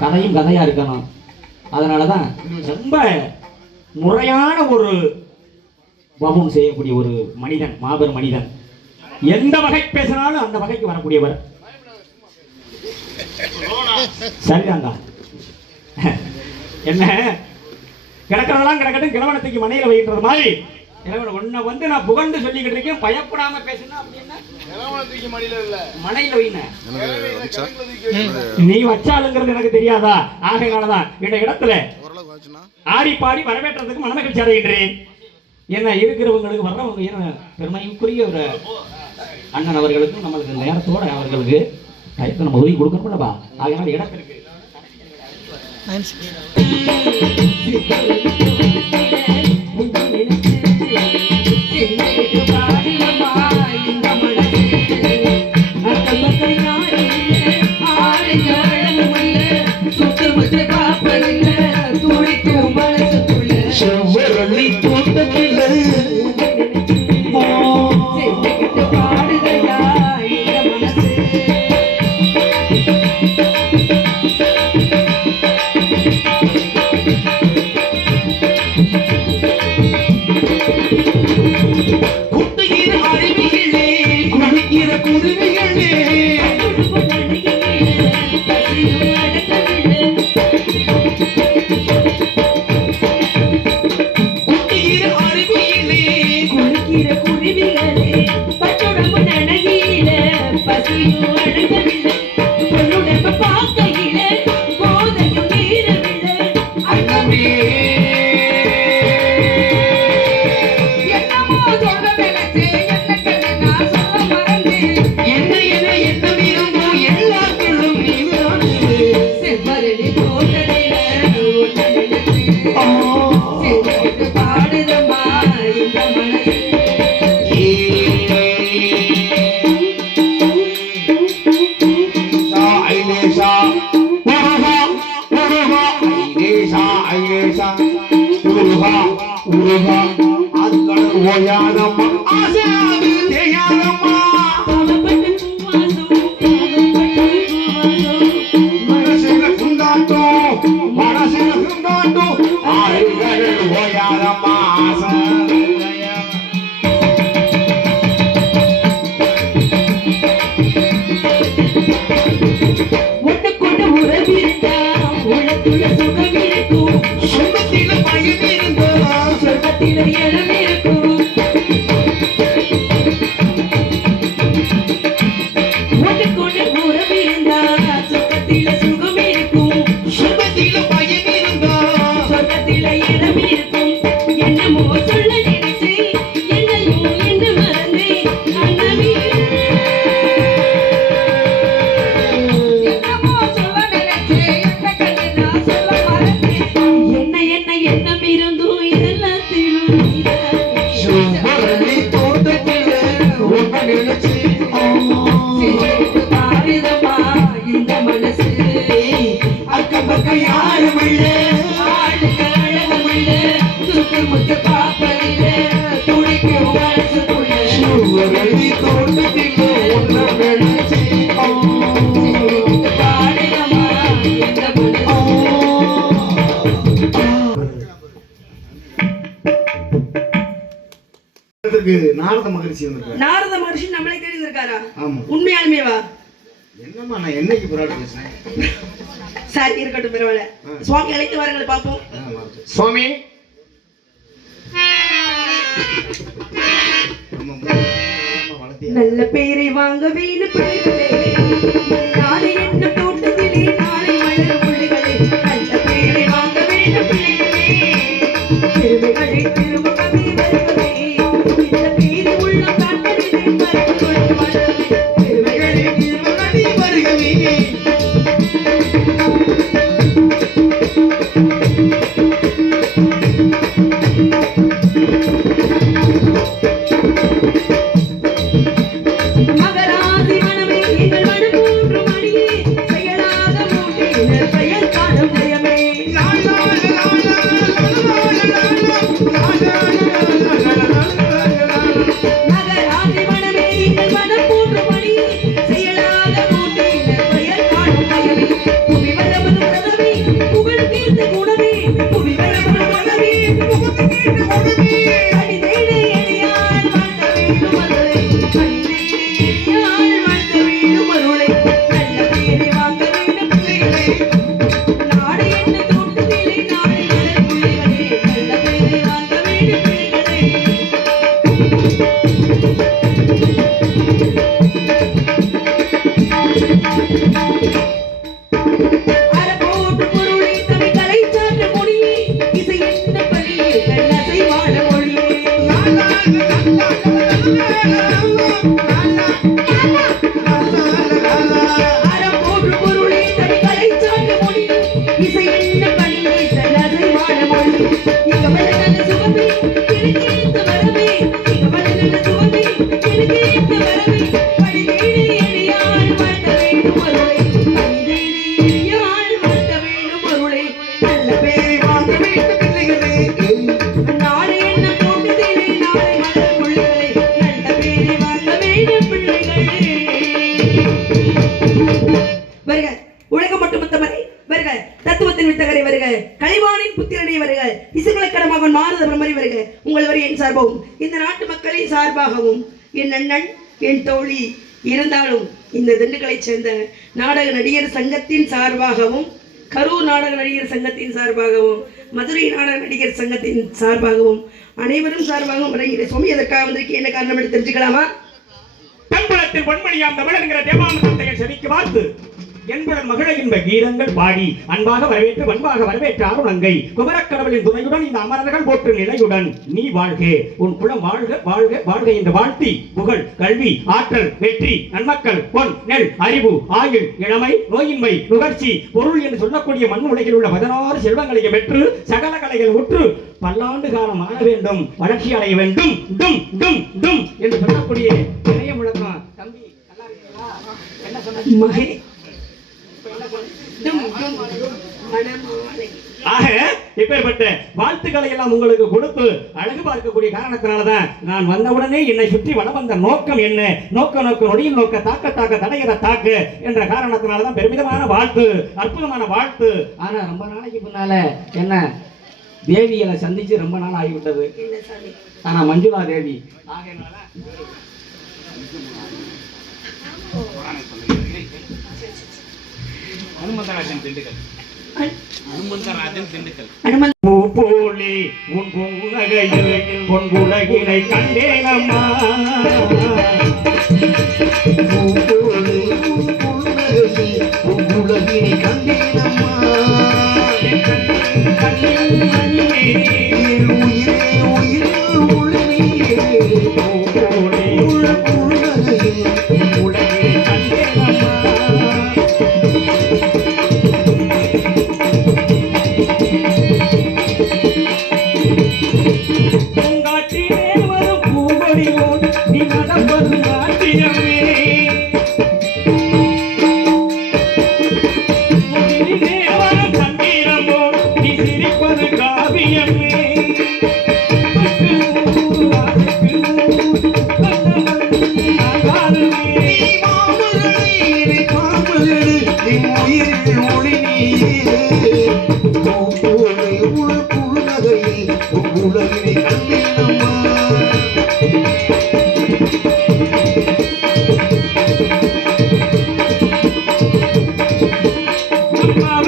கதையும் கதையா இருக்கணும். அதனாலதான் ரொம்ப முறையான ஒரு வபம் செய்யக்கூடிய ஒரு மனிதன், மாபெரும் மனிதன். எந்த வகை பேசினாலும் அந்த வகைக்கு வரக்கூடியவர். சரிதாங்க. என்ன கிடக்கிறதெல்லாம் கிடக்கட்டும், கிழவனத்துக்கு மனையில வைக்கிறது மாதிரி இறைவன் உன்னை வந்து நான் புகழ்ந்து சொல்லிக்கிட்டு இருக்கேன், பயப்படாம பேசுனா அப்படின்னா மனையில வைன நீ வச்சாலுங்கிறது எனக்கு தெரியாதா? ஆகையினாலதான் இந்த இடத்துல ஆடி பாடி வரவேற்றதுக்கு மனமகிழ்ச்சி அடைகின்றேன். என்ன இருக்கிறவங்களுக்கு வர்றவங்க என்ன பெருமைக்குரிய ஒரு அண்ணன் அவர்களுக்கும் நம்மளுக்கு நேரத்தோட அவர்களுக்கு டயத்தை நம்ம உதவி கொடுக்கணும்லப்பா. ஆகையினால இடத்திற்கு செவ்வரளி தோட்டத்தில் குட்டுகிற அருவிகளே குளிக்கிற குருவிகளே ஓயாதம்மா ஆசையாது தேயாதம்மா மனசில குந்தாட்டும் மனசில குந்தாட்டும் ஆறுகள் ஓயாதம்மா ஆசை ஒட்டுக்கொண்டு உறவிருந்தா உள்ளத்துள்ள சுகம் இருக்கும், சொந்தத்தில பயம் இருந்தா சொர்க்கத்தில இடம் இருக்கும். ஒட்டுக்கொண்டு உறவிருந்தா சொர்க்கத்தில சுகம் இருக்கும், சொந்தத்தில பயம் இருந்தா சொர்க்கத்தில இடம் இருக்கும். என்னமோ சொல்ல நினைச்சேன், என்னையும் என்ன மறந்தேன் அண்ணனே. என்னமோ சொல்ல நினைச்சேன், என்ன கண்டு நான் சொல்ல மறந்தேன். என்ன என்ன எண்ணம் இரு உனக்கு யாரும் இல்லை ஆளுக்கு அழகும் இல்லை சுத்தி முத்து பார்ப்பதில்லை துடிக்கும் மனசுக்குள்ள சுவரடி தோட்டத்திலே ஒன்றை நினைச்சு பாடுகமா எந்த நாரத மகரிஷி வந்திருக்காரு. நாரத மகர்ஷி நம்மளே தேடி இருக்காரா? ஆமா. உண்மையாலுமே வா? என்னம்மா நான் என்னைக்கு புறாடி பேசுறேன்? சரி இருக்கட்டும் பரவாயில்ல. சுவாமி அழைத்து வாருங்கள் பாப்போம். சுவாமி நல்ல பேரை வாங்க வேணும் பிள்ளைகளே நாளை என்ன தோட்டத்திலே நாளை மலர் புள்ளிகளே நல்ல பேரை வாங்க வேணும் பிள்ளைகளே பெருமைகளே திருமகமே வருவதே இந்த பேரை உள்ள காட்டலிலே மறைந்து கொண்டு வாழ்வதே பெருமைகளே திருமகமே வருகவே மகராசி மனமே எங்கள் மனம் மூன்று மணியே செயலாக மூட்டினர் பெயர் காணும் ஜெயமே மகராசி மனமே எங்கள் மனம் மூன்று மணியே செயலாக மூட்டினர் பெயர் காணும் ஜெயமே புவி வரவது பிரதமே புகழ் கீர்த்தி குணமே புவி வரவது பிரதமே புகழ் கீர்த்தி குணமே அடிதேனே எளியாய் வாழ்ந்த வேணும் மதுரை அடிதேனே வாழ்ந்த வேணும் அருளை நல்ல பேரை வாங்க வேணும் பிள்ளைகளே நாடு என்ன தோட்டத்திலே நாளை மலர் புள்ளிகளே நல்ல பேரை வாங்க வேணும் பிள்ளைகளே அறப்போட்டு பொருளை தமிழ் கலை சான்ற மொழியே இசை என்ன பலியே கண்ணசை வாழ மொழியே அறப்போட்டு பொருளை தமிழ் கலை சான்ற மொழியே இசை என்ன பலியே கண்ணசை வாழ மொழியே இங்க வளர்ந்த சுகமே எனக்கு வரவே இங்க வளர்ந்த சுகமே எனக்கு வரவே படிதேடி எளியாள் வாழ்த்த வேண்டும் அருளை படிதேடி எளியாள் வாழ்த்த வேண்டும் அருளை நல்ல பேரை வாங்க வேண்டும் பிள்ளைகளே நாளை என்ன தோட்டத்திலே நாளை மலர் புள்ளிகளே நல்ல பேரை வாங்க வேண்டும் பிள்ளைகளே வருக உலகம் மட்டுமத்தமரை வருக தத்துவத்தின் வித்தகரை வருக கலைவாணின் புத்திரனை வருக இசுகலக்கடமகன் மாறுத பிரம்மரை வருக உங்கள் வரை என் சார்பாகவும் இந்த நாட்டு மக்களின் சார்பாகவும் என் அண்ணன் என் தோழி இருந்தாலும் இந்த திண்டுக்கலைச் சேர்ந்த நாடக நடிகர் சங்கத்தின் சார்பாகவும் கரூர் நாடக நடிகர் சங்கத்தின் சார்பாகவும் மதுரை நாடக நடிகர் சங்கத்தின் சார்பாகவும் அனைவரும் சார்பாகவும் வழங்கிய சுவாமி அதற்காக வந்திருக்கு என்ன காரணம் என்று தெரிஞ்சுக்கலாமா? தன்புலத்தில் பொன்மணியாம் தமிழ் என்கிற தேவாமிரத்தை செவிக்கு பார்த்து என்பதன் மகளை என்ப கீதங்கள் பாடி அன்பாக வரவேற்று பண்பாக வரவேற்ற அருணங்கை குமரக்கடவுளின் துணையுடன் இந்த அமரர்கள் போற்று நிலையுடன் நீ வாழ்க உன் குலம் வாழ்க வாழ்க வாழ்க என்று வாழ்த்தி புகழ் கல்வி ஆற்றல் வெற்றி நன்மக்கள் பொன் நெல் அறிவு ஆயுள் இளமை நோயின்மை நுகர்ச்சி பொருள் என்று சொல்லக்கூடிய மண் உலகில் உள்ள 16 செல்வங்களையும் பெற்று சகல கலைகள் உற்று பல்லாண்டு காலம் ஆள வேண்டும் வளர்ச்சி அடைய வேண்டும் டும் டும் டும் என்று சொல்லக்கூடிய இணைய முழக்கம் தம்பி நல்லா இருக்கீங்களா? என்ன சொன்ன மகே டும் டும் மனமாலை ஆக இப்பேற்பட்ட வாழ்த்துக்களை எல்லாம் உங்களுக்கு கொடுத்து அழகு பார்க்கக்கூடிய காரணத்தினாலதான் நான் வந்தவுடனே என்னை சுற்றி வளம் வந்த நோக்கம் என்ன நோக்க நொடியில் நோக்க தாக்க தடையிற தாக்கு என்ற காரணத்தினாலதான் பெருமிதமான வாழ்த்து அற்புதமான வாழ்த்து. ஆனா ரொம்ப நாளைக்கு முன்னால என்ன தேவியை சந்திச்சு ரொம்ப நாள் ஆகிவிட்டது. ஆனா மஞ்சுளா தேவி ஆகையினால ஹனுமந்தராஜன் திண்டுக்கல் பூப்போலி உன் புன்னகையில் பொன் உலகினை கண்டேனம்மா பூப்போலி உன் புன்னகையில் உன் உலகினை கண்டேனம்மா உயிரே உயிரே உள்ளே பூப்போலி உன் புன்னகையில் உன் உலகினை கண்டேனம்மா பூங்காற்றிலே வரும் பூங்கொடியோடு நீ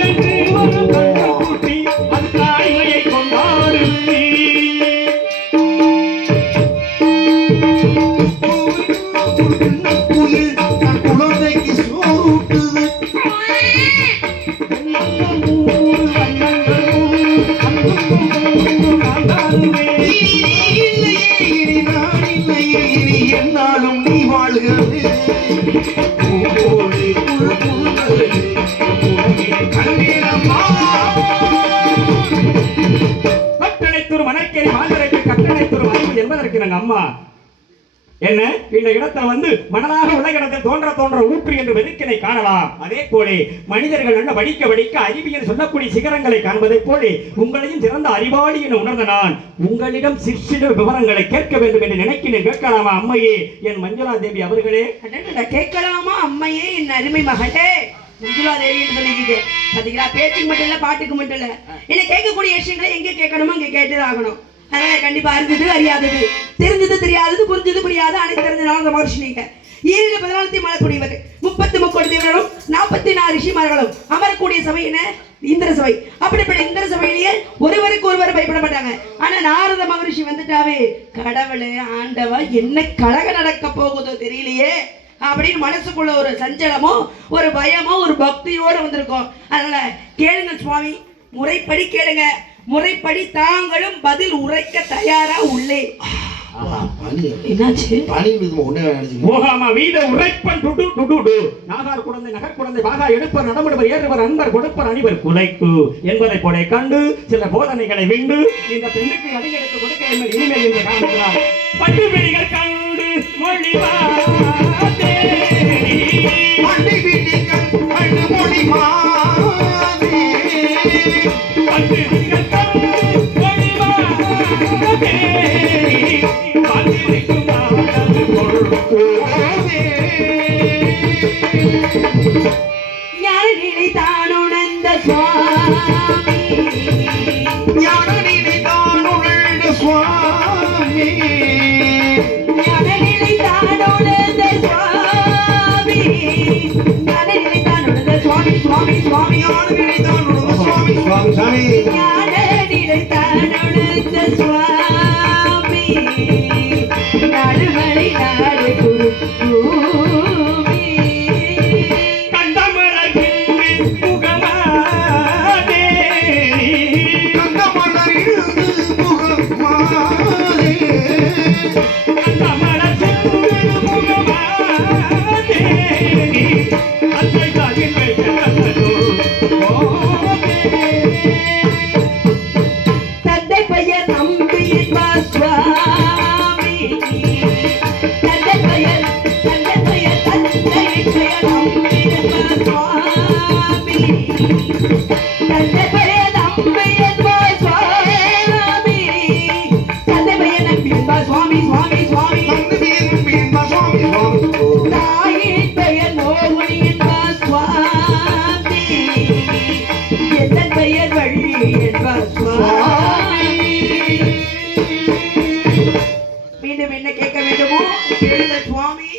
என்று ஒரு கண்ணுக்குட்டி அது தாய்மையை கொண்டாடுது. குயில் தன் குழந்தைக்கு சோறுட்டுது. இல்லையே இனி நான் இல்லையே இனி என்னாலும் நீ வாழ்கவே. பூவோடு புல் புல்களே, உலகே கண்டேனம்மா. கட்டளைத்தூர் மணற்கேரி மாந்தரைக்கு கட்டளைத்தூர் அறிவு என்பதற்கு நாங்கள் அம்மா என்ன இந்த இடத்துல வந்து மனதாக உள்ள இடத்தில் தோன்ற ஊற்று என்று வெறுக்கினை காணலாம். அதே போல மனிதர்கள் என்ன வடிக்க அறிவியல் சொல்லக்கூடிய சிகரங்களை காண்பதை போல உங்களையும் சிறந்த அறிவாளி என உணர்ந்த நான் உங்களிடம் சிற்சில விவரங்களை கேட்க வேண்டும் என்று நினைக்கிறேன். கேட்கலாமா அம்மையே என் மஞ்சுளா தேவி அவர்களே? கேட்கலாமா அம்மையே என் அருமை மகளே மஞ்சுளா தேவின்னு சொல்லிக்கிட்டு பாத்தீங்களா? பேச்சுக்கு மட்டும் இல்ல, பாட்டுக்கு மட்டும் இல்ல, என்ன கேட்கக்கூடிய விஷயங்களை எங்க கேட்கணுமோ அங்க கேட்டுதான் ஆகணும். அதனால கண்டிப்பா அறிஞ்சது அறியாதது, தெரிஞ்சது தெரியாதது, புரிஞ்சது புரியாது அனைத்து தெரிஞ்ச நாங்க மகர்ஷினீங்க. ஈரில 14 மலக்கூடியவர் 30 முக்கோடி தேவர்களும் 44 ரிஷிமார்களும் அமரக்கூடிய சபை என்ன இந்திர சபை. அப்படிப்பட்ட இந்திர சபையிலேயே ஒருவருக்கு ஒருவர் பயப்பட மாட்டாங்க. ஆனா நாரத மகரிஷி வந்துட்டாவே கடவுளே ஆண்டவா என்ன கலக நடக்க போகுதோ தெரியலையே அப்படின்னு மனசுக்குள்ள ஒரு சஞ்சலமோ ஒரு பயமோ ஒரு பக்தியோட வந்திருக்கோம். அதனால கேளுங்க சுவாமி, முறைப்படி கேளுங்க, முறைப்படி தாங்களும் பதில் உரைக்க தயாரா உள்ளே. என்னாச்சு? ஓகாமா வீத உரைப்பன் டுடு டுடு நாகார் குழந்தை நகர் குழந்தை வாகா எடுப்பர் நடமுடவர் ஏறுவர் அன்பர் கொடுப்பர் அணிவர் குலைக்கு என்பதை போல கண்டு சில போதனைகளை விண்டு இந்த பெண்ணுக்கு அடியெடுத்து கொடுக்க வேண்டும் இனிமேல் என்ற காரணத்தினால் பட்டு வெளிகள் கண்டு மொழிவாதே பண்டி வீட்டில் கண்டு மொழிவாதே பட்டு வெளிகள் கண்டு மொழிவாதே யார் நினைத்தான் உணர்ந்த சுவாமி, யார் நினைத்தான் உணர்ந்த சுவாமி, யார் நினைத்தான் உணர்ந்த சுவாமி, யார் நினைத்தான் உணர்ந்த சுவாமி சுவாமி சுவாமி, யார் நினைத்தான் உணர்ந்த சுவாமி சுவாமி சாமி, யார் நினைத்தான் உணர்ந்த சுவாமி, நடுமலை நாடு குருமி கண்டமலகின்று முகமாதே கண்டமலகின்று முகமாதே கண்டமலகின்று முகமாதே அத்தை தாயின் வைத்ததோர் தந்தை பெயர் நம்பி என்பார் சுவாமி, தந்தை பெயர் தந்தை பெயர் நம்பி என்பார் சுவாமி, தந்தை பெயர் நம்பி என்பார் சுவாமி, தந்தை பெயர் நம்பி என்பார் சுவாமி சுவாமி சுவாமி, தாயின் பெயர் மோகினி என்பார் சுவாமி, எதன் பெயர் வள்ளி என்பார் சுவாமி. மீண்டும் என்ன கேட்க வேண்டுமோ கேளுங்க சுவாமி.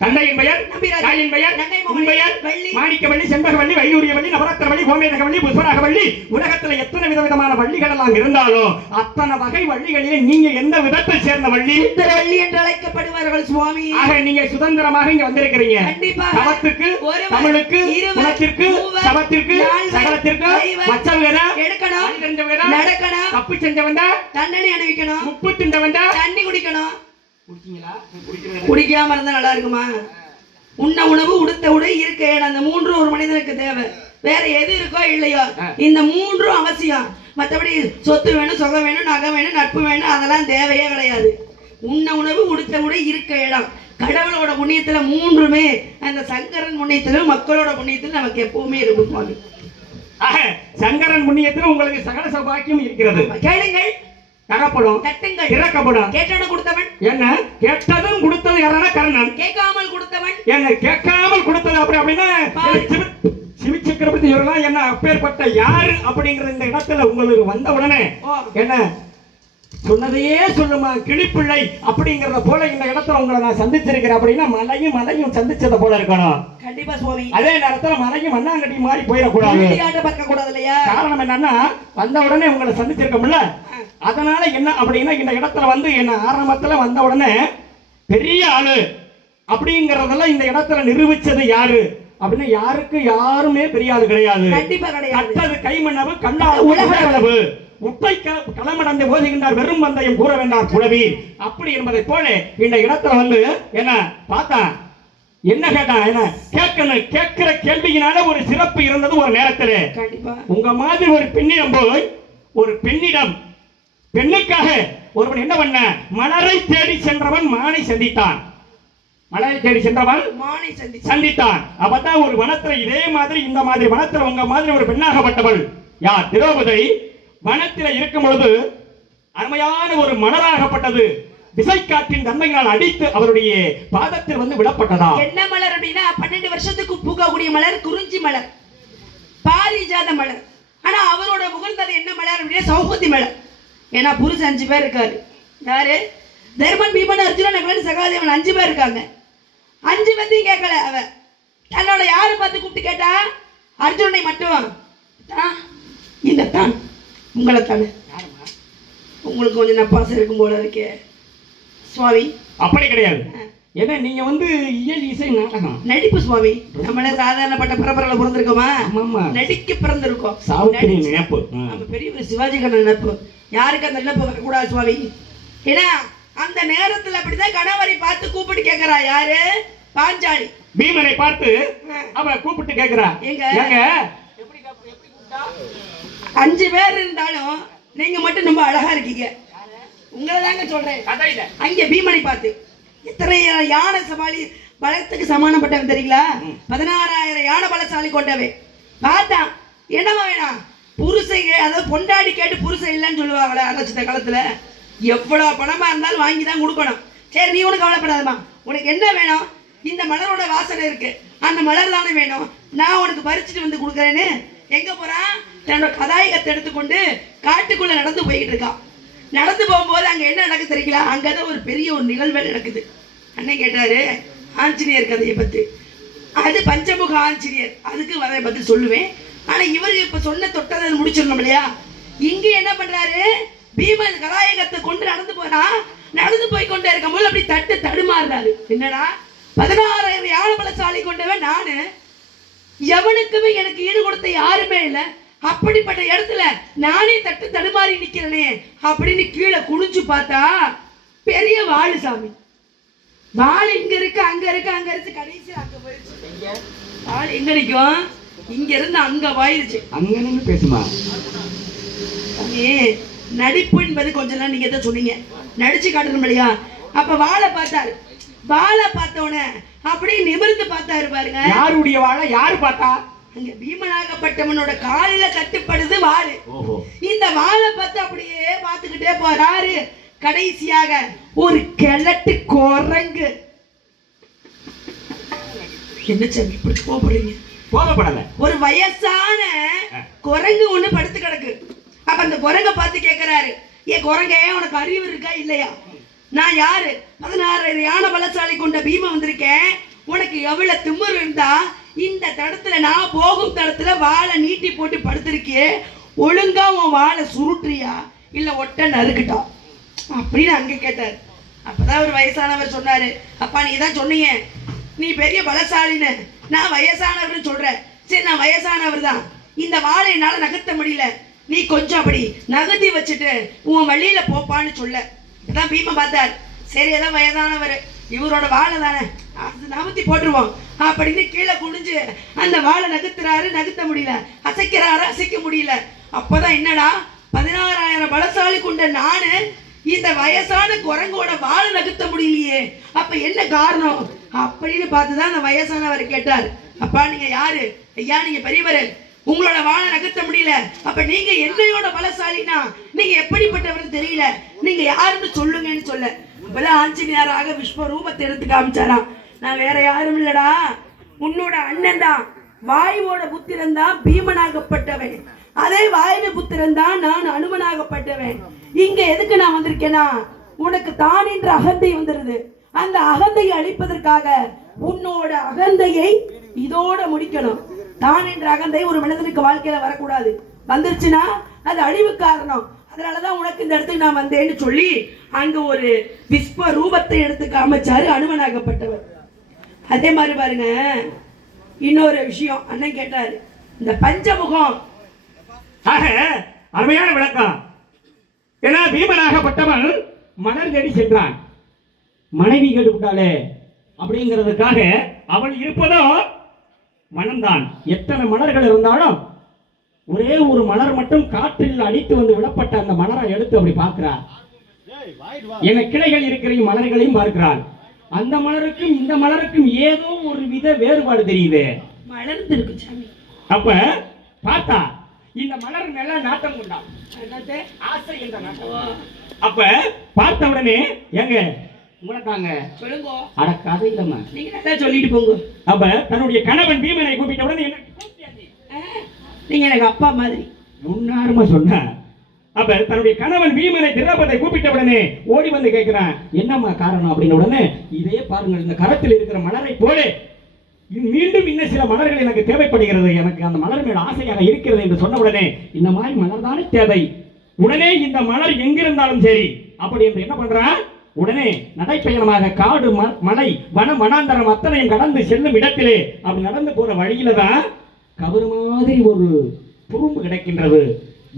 தந்தையின் பெயர் நம்பிராஜ். தாயின் பெயர் நங்கை உன் பெயர் வள்ளி. மாணிக்கவள்ளி செண்பகவள்ளி வைடூரியவள்ளி நவரத்னவள்ளி கோமேதகவள்ளி புஷ்பராகவள்ளி உலகத்துல எத்தனை விதவிதமான வள்ளிகள் எல்லாம் இருந்தாலும் அத்தனை வகை வள்ளிகளிலே நீங்க எந்த விதத்தை சேர்ந்த வள்ளி? வள்ளி என்று அழைக்கப்படுவார்கள் சுவாமி. ஆக நீங்க சுதந்திரமாக இங்க வந்திருக்கிறீங்க. கண்டிப்பா. தவத்துக்கு ஒருவர், தமிழுக்கு இருவர், குணத்திற்கு மூவர், சபத்திற்கு நால்வர், சகலத்திற்கு ஐவர், மச்சவங்க எடுக்கணும், தெரிஞ்சவங்க நடக்கணும், தப்பு செஞ்சவன் தண்டனை அனுபவிக்கணும், உப்பு திண்டவன் தண்ணி குடிக்கணும். குடிக்காம இருந்தா நல்லா இருக்குமா? உண்ண உணவு உடுத்த உடை இருக்க இடம், அந்த மூன்று ஒரு மனிதனுக்கு தேவை. வேற எது இருக்கோ இல்லையோ இந்த மூன்றும் அவசியம். மற்றபடி சொத்து வேணும், சுகம் வேணும், நகை வேணும், நட்பு வேணும், அதெல்லாம் தேவையே கிடையாது. உண்ண உணவு உடுத்த உடை இருக்க இடம், கடவுளோட புண்ணியத்துல மூன்றுமே அந்த சங்கரன் புண்ணியத்திலும் மக்களோட புண்ணியத்திலும் நமக்கு எப்பவுமே இருக்கும் சுவாமி. ஆக சங்கரன் புண்ணியத்தில் உங்களுக்கு சகல சௌபாக்கியம் இருக்கிறது. கேளுங்கள், தகப்படும் தட்டுங்கள், திறக்கப்படும். கேட்டவன கொடுத்தவன், என்ன கேட்டதும் கொடுத்தது யாரா? கர்ணன். கேட்காமல் கொடுத்தவன், என்ன கேட்காமல் கொடுத்தது அப்படி அப்படின்னா சிவிச்சக்கரவர்த்தி இவரெல்லாம் என்ன அப்பேற்பட்ட யாரு அப்படிங்கிற இந்த இடத்துல உங்களுக்கு வந்த உடனே என்ன சொன்னதையே சொல்லுமா கிளிப்பிள்ளை அப்படிங்கறத போல இந்த இடத்துல உங்களை நான் சந்திச்சிருக்கிறேன் அப்படின்னா மலையும் சந்திச்சத போல இருக்கணும். கண்டிப்பா சுவாமி. அதே நேரத்துல மலையும் மண்ணாங்கட்டி மாதிரி போயிடக்கூடாது. பார்க்க கூடாது இல்லையா? காரணம் என்னன்னா வந்த உடனே உங்களை சந்திச்சிருக்கோம்ல, அதனால என்ன அப்படின்னா இந்த இடத்துல வந்து என்ன ஆரம்பத்துல வந்த உடனே பெரிய ஆளு அப்படிங்கறதெல்லாம் இந்த இடத்துல நிரூபிச்சது யாரு அப்படின்னா யாருமே பெரிய ஆளு கிடையாது. கண்டிப்பா கிடையாது. கட்டது கைமண்ணவு கண்டால் உலகளவு உப்பை களமடந்து ஓதுகின்றார் வெறும் பந்தயம் கூற வேண்டார் புலவி அப்படி என்பதை போல இந்த இடத்துல வந்து என்ன பார்த்தா என்ன கேட்டா என்ன கேட்கணும் கேட்கிற கேள்வியினால ஒரு சிறப்பு இருந்தது ஒரு நேரத்திலே. உங்க மாதிரி ஒரு பெண்ணிடம் போய் ஒரு பெண்ணுக்காக ஒருவன் என்ன பண்ண மலரை தேடி சென்றவன் மானை சந்தித்தான். மலரை தேடி சென்றவன் மானை சந்தித்தான். அப்பதான் ஒரு வனத்துல இதே மாதிரி இந்த மாதிரி வனத்துல உங்க மாதிரி ஒரு பெண்ணாகப்பட்டவள் யார் திரௌபதி வனத்தில் இருக்கும் பொழுது அருமையான ஒரு மலராகப்பட்டது விசைக்காற்றின் தன்மையினால் அடித்து அவருடைய பாதத்தில் வந்து விடப்பட்டதா. என்ன மலர் அப்படின்னா 12 வருஷத்துக்கு பூக்கக்கூடிய மலர் குறிஞ்சி மலர், பாரிஜாத மலர். ஆனா அவரோட முகழ்ந்தது என்ன மலர் அப்படின்னா சௌகத்தி மலர். ஏன்னா புருஷன் 5 பேர் இருக்காரு. யாரு? தர்மன், பீமன், அர்ஜுனன், நகுலன், சகாதேவன் 5 பேர் இருக்காங்க. 5 பேர்த்தையும் கேட்கல. அவ தன்னோட யாரை பார்த்து கூப்பிட்டு கேட்டா அர்ஜுனனை மட்டும் இந்த தான் உங்களை தானே, உங்களுக்கு கொஞ்சம் நப்பாசம் இருக்கும் போல இருக்கே சுவாமி. அப்படி கிடையாது. ஏன்னா நீங்க வந்து இயல் இசை நாடகம் நடிப்பு சுவாமி. நம்மள சாதாரணப்பட்ட பரம்பரையில பிறந்திருக்கோமா? நடிக்க பிறந்திருக்கோம். நம்ம பெரிய ஒரு சிவாஜி கண்ணன் நினைப்பு. யாருக்கு அந்த நினைப்பு வரக்கூடாது சுவாமி. ஏன்னா அந்த நேரத்துல அப்படிதான் கணவரை பார்த்து கூப்பிட்டு கேட்கிறா. யாரு? பாஞ்சாலி பீமனை பார்த்து அவ கூப்பிட்டு கேட்கிறா. எங்க 5 பேர் இருந்தாலும் நீங்க மட்டும் ரொம்ப அழகா இருக்கீங்க. உங்களை தாங்க சொல்றேன். அங்க பீமனை பார்த்து எத்தனை யானை சமாளி பலத்துக்கு சமானப்பட்டவன் தெரியுங்களா? 16,000 யானை பலசாலி கொண்டவை. பார்த்தான் என்னவா வேணாம் புருஷை, அதாவது பொண்டாடி கேட்டு புருஷன் இல்லைன்னு சொல்லுவாங்களே அந்த காலத்துல. எவ்வளவு பணமா இருந்தாலும் வாங்கி தான் கொடுக்கணும். சரி நீ உனக்கு கவலைப்படாதமா, உனக்கு என்ன வேணும்? இந்த மலரோட வாசனை இருக்கு, அந்த மலர் தானே வேணும், நான் உனக்கு பறிச்சுட்டு வந்து கொடுக்குறேன்னு எங்க போறான்? தன்னோட கதாயகத்தை எடுத்துக்கொண்டு காட்டுக்குள்ள நடந்து போய்கிட்டு இருக்கான். நடந்து போகும்போது அங்க என்ன நடக்குது தெரியுங்களா? அங்கதான் ஒரு பெரிய ஒரு நிகழ்வே நடக்குது. அண்ணன் கேட்டாரு ஆஞ்சநேயர் கதையை பத்தி. அது பஞ்சமுக ஆஞ்சநேயர், அதுக்கு வர பத்தி சொல்லுவேன். ஆனா இவரு இப்ப சொன்ன தொட்டதை முடிச்சிடணும் இல்லையா? இங்க என்ன பண்றாரு? பீமன் கதாயகத்தை கொண்டு நடந்து போனா, நடந்து போய் கொண்டே இருக்கும் போது அப்படி தடுமாறுறாரு. என்னடா 16,000 யானை பலசாலி கொண்டவன் நானு, எவனுக்குமே எனக்கு ஈடு கொடுத்த யாருமே இல்லை, அப்படிப்பட்ட இடத்துல நானே தடுமாறி நிக்கிறேனே அப்படின்னு கீழே குனிஞ்சு பார்த்தா பெரிய வாழு சாமி. வாழு இங்க இருக்கு, அங்க இருக்கு, அங்க இருக்கு, கடைசி அங்க போயிடுச்சு. வாழு எங்க நிற்கும்? இங்க இருந்து அங்க போயிடுச்சு. அங்க நின்று பேசுமா நடிப்பு என்பது கொஞ்ச நாள் நீங்க தான் சொன்னீங்க, நடிச்சு காட்டணும் இல்லையா? அப்ப வாழை பார்த்தாரு. வாழை பார்த்தோன்னே அப்படியே நிமிர்ந்து பார்த்தாரு. பாருங்க யாருடைய வாழை யாரு பார்த்தா? அங்க பீமனாகப்பட்டவனோட காலில கட்டுப்படுது வாழு. இந்த வாழை பார்த்து அப்படியே பார்த்துக்கிட்டே போறாரு. கடைசியாக ஒரு கிழட்டு குரங்கு. என்ன சாமி இப்படி கோபப்படுறீங்க? கோபப்படல. ஒரு வயசான குரங்கு ஒண்ணு படுத்து கிடக்கு. அப்ப அந்த குரங்க பார்த்து கேட்கிறாரு, ஏ குரங்கே உனக்கு அறிவு இருக்கா இல்லையா? நான் யாரு? 16,000 யானை பலசாலி கொண்ட பீமன் வந்திருக்கேன். உனக்கு எவ்வளவு திமிரு இருந்தா இந்த தடத்துல, நான் போகும் தடத்துல வாழை நீட்டி போட்டு படுத்திருக்கியே, ஒழுங்கா உன் வாழை சுருட்டுறியா இல்ல ஒட்ட நறுக்கிட்டா அப்படின்னு அங்க கேட்டாரு. அப்பதான் ஒரு வயசானவர் சொன்னாரு, அப்பா நீ தான் சொன்னீங்க நீ பெரிய பலசாலின்னு, நான் வயசானவர்னு சொல்றேன். சரி நான் வயசானவர் தான், இந்த வாழை என்னால நகர்த்த முடியல, நீ கொஞ்சம் அப்படி நகர்த்தி வச்சுட்டு உன் வழியில போப்பான்னு சொல்ல. அதான் பீமன் பார்த்தார், சரி ஏதாவது வயதானவர் இவரோட வாழை தானே அது நகர்த்தி போட்டுருவோம் அப்படின்னு கீழே குனிஞ்சு அந்த வாழை நகர்த்துறாரு. நகர்த்த முடியல, அசைக்கிறாரு, அசைக்க முடியல. அப்பதான் என்னடா 16,000 பலசாலி கொண்ட நானு இந்த வயசான குரங்கோட வாழை நகர்த்த முடியலையே, அப்ப என்ன காரணம் அப்படின்னு பார்த்துதான் அந்த வயசானவர் கேட்டார். அப்பா நீங்க யாரு? ஐயா நீங்க பெரியவர், உங்களோட வாழை நகர்த்த முடியல, அப்ப நீங்க என்னையோட பலசாலினா நீங்க எப்படிப்பட்டவர் தெரியல, நீங்க யாருன்னு சொல்லுங்கன்னு சொல்ல. அப்பதான் ஆஞ்சநேயராக விஸ்வரூபத்தை எடுத்து காமிச்சாராம். நான் வேற யாரும் இல்லடா, உன்னோட அண்ணன் தான், வாயுவோட புத்திரன் தான் பீமனாகப்பட்டவன். அதே வாயு புத்திரன் தான் நான் அனுமனாகப்பட்டவன். இங்க எதுக்கு நான் வந்திருக்கேனா, உனக்கு தான் என்ற அகந்தை வந்துருது. அந்த அகந்தையை அழிப்பதற்காக உன்னோட அகந்தையை இதோட முடிக்கணும். தான் என்ற அகந்தை ஒரு மனிதனுக்கு வாழ்க்கையில வரக்கூடாது. வந்துருச்சுன்னா அது அழிவு காரணம். அதனாலதான் உனக்கு இந்த இடத்துக்கு நான் வந்தேன்னு சொல்லி அங்க ஒரு விஸ்வ ரூபத்தை எடுத்து காமிச்சாரு அனுமனாகப்பட்டவர். அதே மாதிரி பாருங்க, இன்னொரு விஷயம் அண்ணன் கேட்டாரு, இந்த பஞ்சமுகம். ஆக அருமையான விளக்கம். ஏன்னா பீமனாகப்பட்டவன் மலர் தேடி சென்றான். மனைவி கேட்டுவிட்டாளே அப்படிங்கிறதுக்காக அவள் இருப்பதோ மனம்தான். எத்தனை மலர்கள் இருந்தாலும் ஒரே ஒரு மலர் மட்டும் காற்றில் அடித்து வந்து விடப்பட்ட அந்த மலரை எடுத்து அப்படி பார்க்கிறார். என கிளைகள் இருக்கிற மலர்களையும் பார்க்கிறாள். அந்த மலருக்கும் இந்த மலருக்கும் ஏதோ ஒரு வித வேறுபாடு தெரியுது. மலர்ந்து இருக்கு சாமி. அப்ப பார்த்தா இந்த மலர் மேல நாட்டம் கொண்டான். ஆசை என்ற நாட்டம். அப்ப பார்த்த உடனே எங்க உனக்காங்க சொல்லுங்க. அட கதை இல்லம்மா, நீங்க நல்லா சொல்லிட்டு போங்க. அப்ப தன்னுடைய கணவன் பீமனை கூப்பிட்ட உடனே என்ன, நீங்க எனக்கு அப்பா மாதிரி முன்னாருமா சொன்ன. அப்ப தன்னுடைய கணவன் பீமனை திரௌபதியை கூப்பிட்ட உடனே ஓடி வந்து கேட்கிறான், என்னம்மா காரணம் அப்படின்ன உடனே, இதே பாருங்கள் இந்த கரத்தில் இருக்கிற மலரை போல மீண்டும் இன்னும் சில மலர்கள் எனக்கு தேவைப்படுகிறது, எனக்கு அந்த மலர் மேல் ஆசையாக இருக்கிறது என்று சொன்ன உடனே, இந்த மாதிரி மலர் தானே தேவை, உடனே இந்த மலர் எங்கிருந்தாலும் சரி அப்படி என்று என்ன பண்றான், உடனே நடைப்பயணமாக காடு மலை வனம் வனாந்தரம் அத்தனையும் கடந்து செல்லும் இடத்திலே அப்படி நடந்து போற வழியில தான் கவரு மாதிரி ஒரு துரும்பு கிடைக்கின்றது.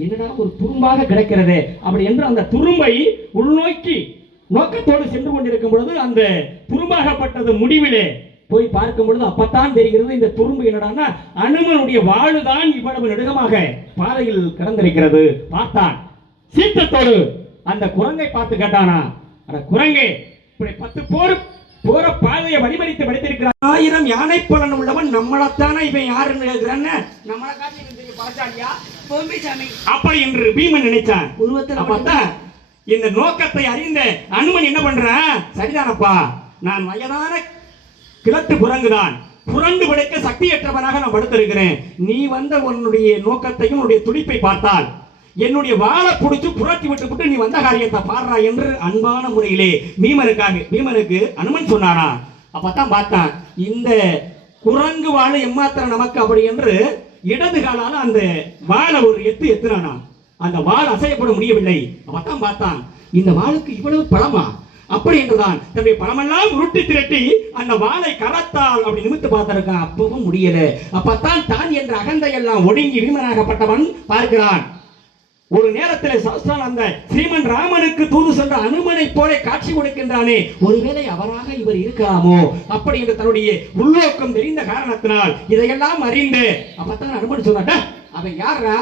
என்னடா ஒரு துரும்பாக கிடைக்கிறது அப்படி என்று அந்த துரும்பை உள்நோக்கி நோக்கத்தோடு சென்று கொண்டிருக்கும் பொழுது அந்த துரும்பாகப்பட்டது முடிவிலே போய் பார்க்கும் பொழுது அப்பத்தான் தெரிகிறது இந்த துரும்பு என்னடான்னா அனுமனுடைய வாளுதான் இவ்வளவு நெடுகமாக பாறையில் கிடந்திருக்கிறது. பார்த்தான் சீற்றத்தோடு அந்த குரங்கை பார்த்து கேட்டானா, அட குரங்கே, இப்படி 10 போற பாதையை வழிமறித்து படித்திருக்கிறான். 1000 யானை பலன் உள்ளவன் நம்மளத்தானே இவன் யாருன்னு கேட்கிறான்னு நம்மளை காட்டி பழச்சாலியா பொம்பை சாமி அப்படி என்று பீமன் நினைச்சான். உருவத்தில் அப்பத்தான் இந்த நோக்கத்தை அறிந்த அனுமன் என்ன பண்றான், சரிதானப்பா, நான் வயதான கிழட்டு குரங்குதான், புரண்டு படைக்க சக்தியற்றவனாக நான் படுத்திருக்கிறேன். நீ வந்த உன்னுடைய நோக்கத்தையும் உன்னுடைய துடிப்பை பார்த்தால் என்னுடைய வாழை பிடிச்சு புரட்டி விட்டு நீ வந்த காரியத்தை பாடுறா என்று அன்பான முறையிலே பீமனுக்கு அனுமன் சொன்னானா. அப்பதான் பார்த்தான் இந்த குரங்கு வாழை எம்மாத்திரம் நமக்கு அப்படி என்று இடது காலால அந்த வாழை ஒரு எத்துனானா. அந்த வாள் அசையப்பட முடியவில்லை. அப்பதான் பார்த்தான் இந்த வாளுக்கு இவ்வளவு பலமா அப்படி என்றுதான் தன்னுடைய பலமெல்லாம் உருட்டி திரட்டி அந்த வாளை கரத்தால் அப்படி நிமித்து பார்த்திருக்கான். அப்பவும் முடியல. அப்பத்தான் தான் என்ற அகந்தையெல்லாம் ஒடுங்கி பீமனாகப்பட்டவன் பார்க்கிறான். ஒரு நேரத்தில் சாஸ்திரம் அந்த ஸ்ரீமன் ராமனுக்கு தூது சென்ற அனுமனை போல காட்சி கொடுக்கின்றானே, ஒருவேளை அவராக இவர் இருக்கலாமோ அப்படி என்று தன்னுடைய உள்நோக்கம் தெரிந்த காரணத்தினால் இதையெல்லாம் அறிந்து அப்பத்தான் அனுமன் சொன்னாட்ட, அவன் யாரா,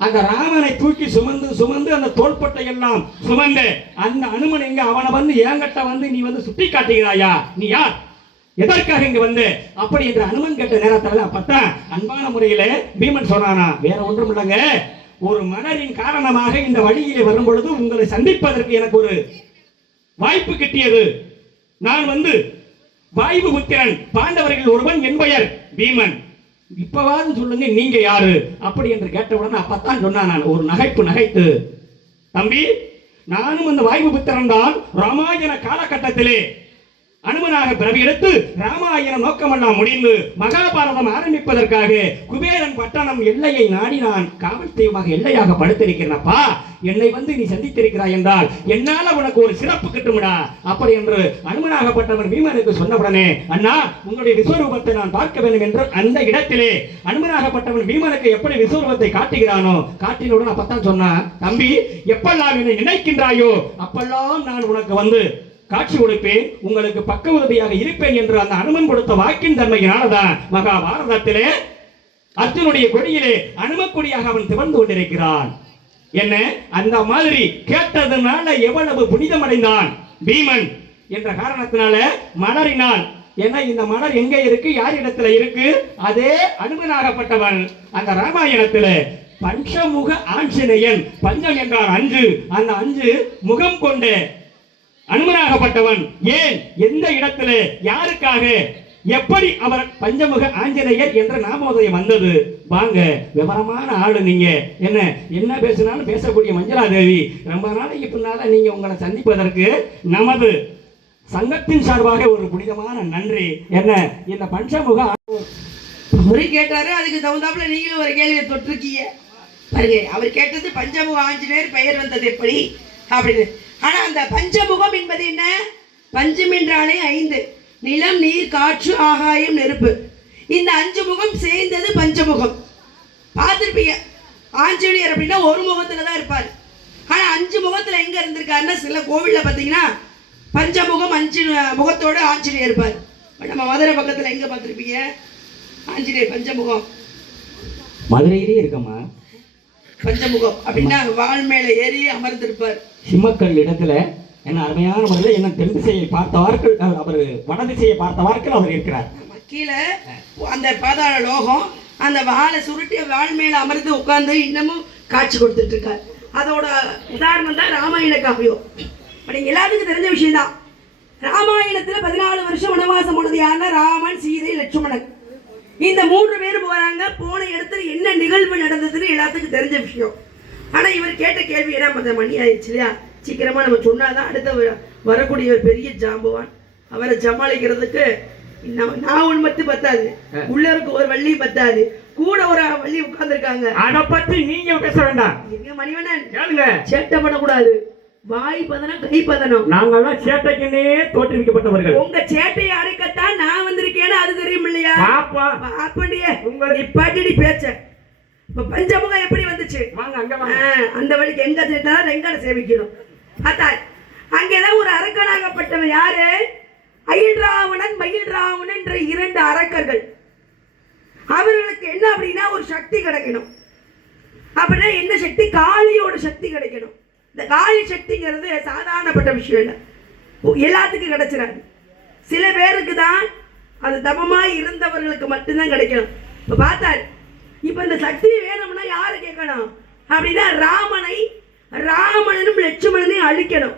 அந்த ராமனை தூக்கி சுமந்து அந்த தோள்பட்டை எல்லாம் சுமந்து அந்த அனுமன் எங்க, அவனை வந்து ஏங்கட்ட வந்து நீ வந்து சுட்டி காட்டுகிறாயா, நீ யார், எதற்காக இங்க வந்து அப்படி என்று அனுமன் கேட்ட நேரத்தில் அப்பத்தான் அன்பான முறையில பீமன் சொன்னானா, வேற ஒன்றும் இல்லைங்க, ஒரு மலரின் காரணமாக இந்த வழியிலே வரும் பொழுது உங்களை சந்திப்பதற்கு எனக்கு ஒரு வாய்ப்பு கிட்டியது. நான் வந்து வாயு புத்திரன், பாண்டவர்கள் ஒருவன், என் பெயர் பீமன், இப்பவாது சொல்லுங்க நீங்க யாரு அப்படி என்று கேட்டவுடன் அப்பத்தான் சொன்னான் நான் ஒரு நகைத்து, தம்பி நானும் அந்த வாயு புத்திரன் தான். ராமாயண காலகட்டத்திலே அனுமனாக பிறவி எடுத்து ராமாயணம் நோக்கமெல்லாம் முடிந்து மகாபாரதம் ஆரம்பிப்பதற்காக குபேரன் பட்டணம் எல்லையை நாடி நான் காவல் தெய்வமாக எல்லையாக படுத்திருக்கிறேனப்பா, என்னை வந்து நீ சந்தித்திருக்கிறாய் என்றால் என்னால உனக்கு ஒரு சிறப்பு கிட்டும்டா அப்படி என்று அனுமனாகப்பட்டவன் பீமனுக்கு சொன்னவுடனே, அண்ணா உங்களுடைய விஸ்வரூபத்தை நான் பார்க்க வேண்டும் என்று அந்த இடத்திலே அனுமனாகப்பட்டவன் பீமனுக்கு எப்படி விஸ்வரூபத்தை காட்டுகிறானோ காட்டினுடன் அப்பத்தான் சொன்னான், தம்பி எப்பெல்லாம் என்னை நினைக்கின்றாயோ அப்பெல்லாம் நான் உனக்கு வந்து காட்சி கொடுப்பேன், உங்களுக்கு பக்க உதவியாக இருப்பேன் என்று அந்த அனுமன் கொடுத்த வாக்கின் தன்மையினால்தான் மகாபாரதத்திலே அர்ஜுனுடைய கொடியிலே அனுமக்கொடியாக அவன் திகழ்ந்து கொண்டிருக்கிறான். என்ன அந்த மாதிரி கேட்டதுனால எவ்வளவு புனிதமடைந்தான் பீமன் என்ற காரணத்தினால மலரினால், ஏன்னா இந்த மலர் எங்க இருக்கு, யார் இடத்துல இருக்கு, அதே அனுமனாகப்பட்டவன் அந்த ராமாயணத்துல பஞ்சமுக ஆஞ்சநேயன், பஞ்சம் என்றால் 5, அந்த 5 முகம் கொண்ட அனுமனாகப்பட்டவன் ஏன் எந்த இடத்துல யாருக்காக எப்படி அவர் பஞ்சமுக ஆஞ்சநேயர் என்ற நாமோதயம் வந்தது? வாங்க, விவரமான ஆளு நீங்க. என்ன பேசினாலும் பேசக்கூடிய மஞ்சளாதேவி, ரொம்ப நாளைக்கு பின்னால நீங்க உங்களை சந்திப்பதற்கு நமது சங்கத்தின் சார்பாக ஒரு புனிதமான நன்றி. இந்த பஞ்சமுக அவரு கேட்டாரு, அதுக்கு தகுந்தாப்புல நீங்களும் ஒரு கேள்வியை தொட்டிருக்கீங்க பாருங்க. அவர் கேட்டது பஞ்சமுக ஆஞ்சநேயர் பெயர் வந்தது எப்படி அப்படின்னு. ஆனா அந்த பஞ்சமுகம் என்பது என்ன? பஞ்சம் என்றாலே 5: நிலம், நீர், காற்று, ஆகாயம், நெருப்பு. இந்த 5 முகம் சேர்ந்தது பஞ்சமுகம். பார்த்துருப்பீங்க, ஆஞ்சநேயர் அப்படின்னா ஒரு முகத்துல தான் இருப்பார். ஆனா 5 முகத்துல எங்க இருந்திருக்காருன்னா, சில கோவில்ல பார்த்தீங்கன்னா பஞ்சமுகம் 5 முகத்தோட ஆஞ்சநேயர் இருப்பார். நம்ம மதுரை பக்கத்துல எங்க பார்த்துருப்பீங்க ஆஞ்சநேயர் பஞ்சமுகம்? மதுரையிலே இருக்கம்மா. பஞ்சமுகம் அப்படின்னா வாள் மேல ஏறி அமர்ந்திருப்பார். சிம்மக்கல் இடத்துல என்ன அருமையான முறையில் என்ன தென் திசையை பார்த்தவார்கள், அவர் வடதிசையை பார்த்தவார்கள் அவர் இருக்கிறார். கீழே அந்த பாதாள லோகம் அந்த வாளை சுருட்டி வாள் மேல அமர்ந்து உட்கார்ந்து இன்னமும் காட்சி கொடுத்துட்டு இருக்கார். அதோட உதாரணம் தான் ராமாயண காவியம். நீங்க எல்லாத்துக்கும் தெரிஞ்ச விஷயம் தான். ராமாயணத்துல 14 வருஷம் வனவாசம் போனது யாருன்னா ராமன், சீதை, லட்சுமணன். இந்த 3 பேர் போறாங்க. போன இடத்துல என்ன நிகழ்வு நடந்ததுன்னு எல்லாத்துக்கும் தெரிஞ்ச விஷயம். ஆனா இவர் கேட்ட கேள்வி என்ன, மணி ஆயிடுச்சு இல்லையா, சீக்கிரமா நம்ம சொன்னாதான் அடுத்த வரக்கூடிய ஒரு பெரிய ஜாம்பவான். அவரை சமாளிக்கிறதுக்கு நான் ஒண்ணு மட்டும் பத்தாது, உள்ள இருக்க ஒரு வள்ளி பத்தாது, கூட ஒரு வள்ளி உட்கார்ந்து இருக்காங்க. அதை பத்தி நீங்க பேச வேண்டாம். எங்க மணிவண்ணன், கேளுங்க. சேட்டை பண்ணக்கூடாது. வாய் பதனம், கை பதனம். நாங்கெல்லாம் சேட்டைக்குன்னே தோற்றுவிக்கப்பட்டவர்கள். உங்க சேட்டையை அடைக்கத்தான் நான் வந்திருக்கேன்னு அது தெரியும் இல்லையா? பாப்பா அப்படியே நிப்பாட்டி பேச்ச. இப்ப பஞ்சமுகம் எப்படி வந்துச்சு? அந்த வழிக்கு எங்க சேர்த்தாலும் ரெங்கட சேவிக்கணும். அதான் அங்கேதான் ஒரு அரக்கனாகப்பட்டவன் யாரு? அயில்ராவணன், மயில்ராவணன் என்ற 2 அரக்கர்கள். அவர்களுக்கு என்ன அப்படின்னா ஒரு சக்தி கிடைக்கணும். அப்படின்னா என்ன சக்தி? காளியோட சக்தி கிடைக்கணும். இந்த காளி சக்திங்கிறது சாதாரணப்பட்ட விஷயம் இல்லை, எல்லாத்துக்கும் கிடைச்சிடாது. சில பேருக்கு தான் அது தபமாய் இருந்தவர்களுக்கு மட்டும்தான் கிடைக்கணும். இப்ப பார்த்தாரு, இப்ப இந்த சக்தி வேணும்னா யாரை கேட்கணும் அப்படின்னா ராமனும் லட்சுமணனையும் அழிக்கணும்.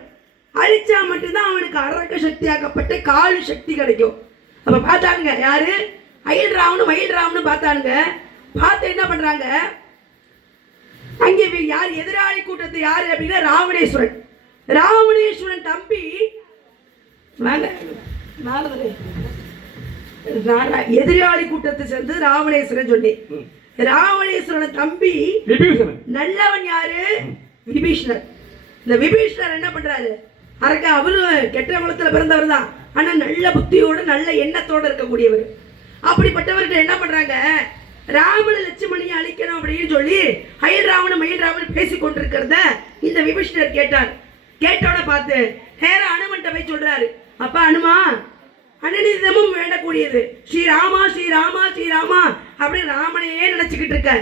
அழிச்சா மட்டும்தான் அவனுக்கு அரக்க சக்தியாக்கப்பட்ட காளி சக்தி கிடைக்கும். அப்ப பார்த்தானுங்க யாரு? அயில்ராவனும் பார்த்தானுங்க. பார்த்து என்ன பண்றாங்க, அங்கே யார் எதிராளி கூட்டத்தை யாரு அப்படின்னா ராவணேஸ்வரன் தம்பி எதிராளி கூட்டத்தை சேர்ந்து ராவணேஸ்வரன் சொன்னேன். ராவணேஸ்வரன் தம்பி நல்லவன் யாரு? விபீஷணர். இந்த விபீஷணர் என்ன பண்றாரு? அரக்க அவரும் கெட்ட குலத்துல பிறந்தவர் தான், ஆனா நல்ல புத்தியோட நல்ல எண்ணத்தோட இருக்கக்கூடியவர். அப்படிப்பட்டவர்கள் என்ன பண்றாங்க, ராமன லட்சுமணியை அழிக்கணும் அப்படின்னு சொல்லி அயில்ராவணன் பேசி கொண்டிருக்கிறத இந்த விபீஷணர் கேட்டார். கேட்டோட பார்த்து நேரா அனுமன்ட்ட போய் சொல்றாரு, அப்பா அனுமா, அனுநிதமும் வேண்டக்கூடியது ஸ்ரீராமா ஸ்ரீராமா ஸ்ரீராமா அப்படின்னு ராமனையே நினைச்சுக்கிட்டு இருக்க.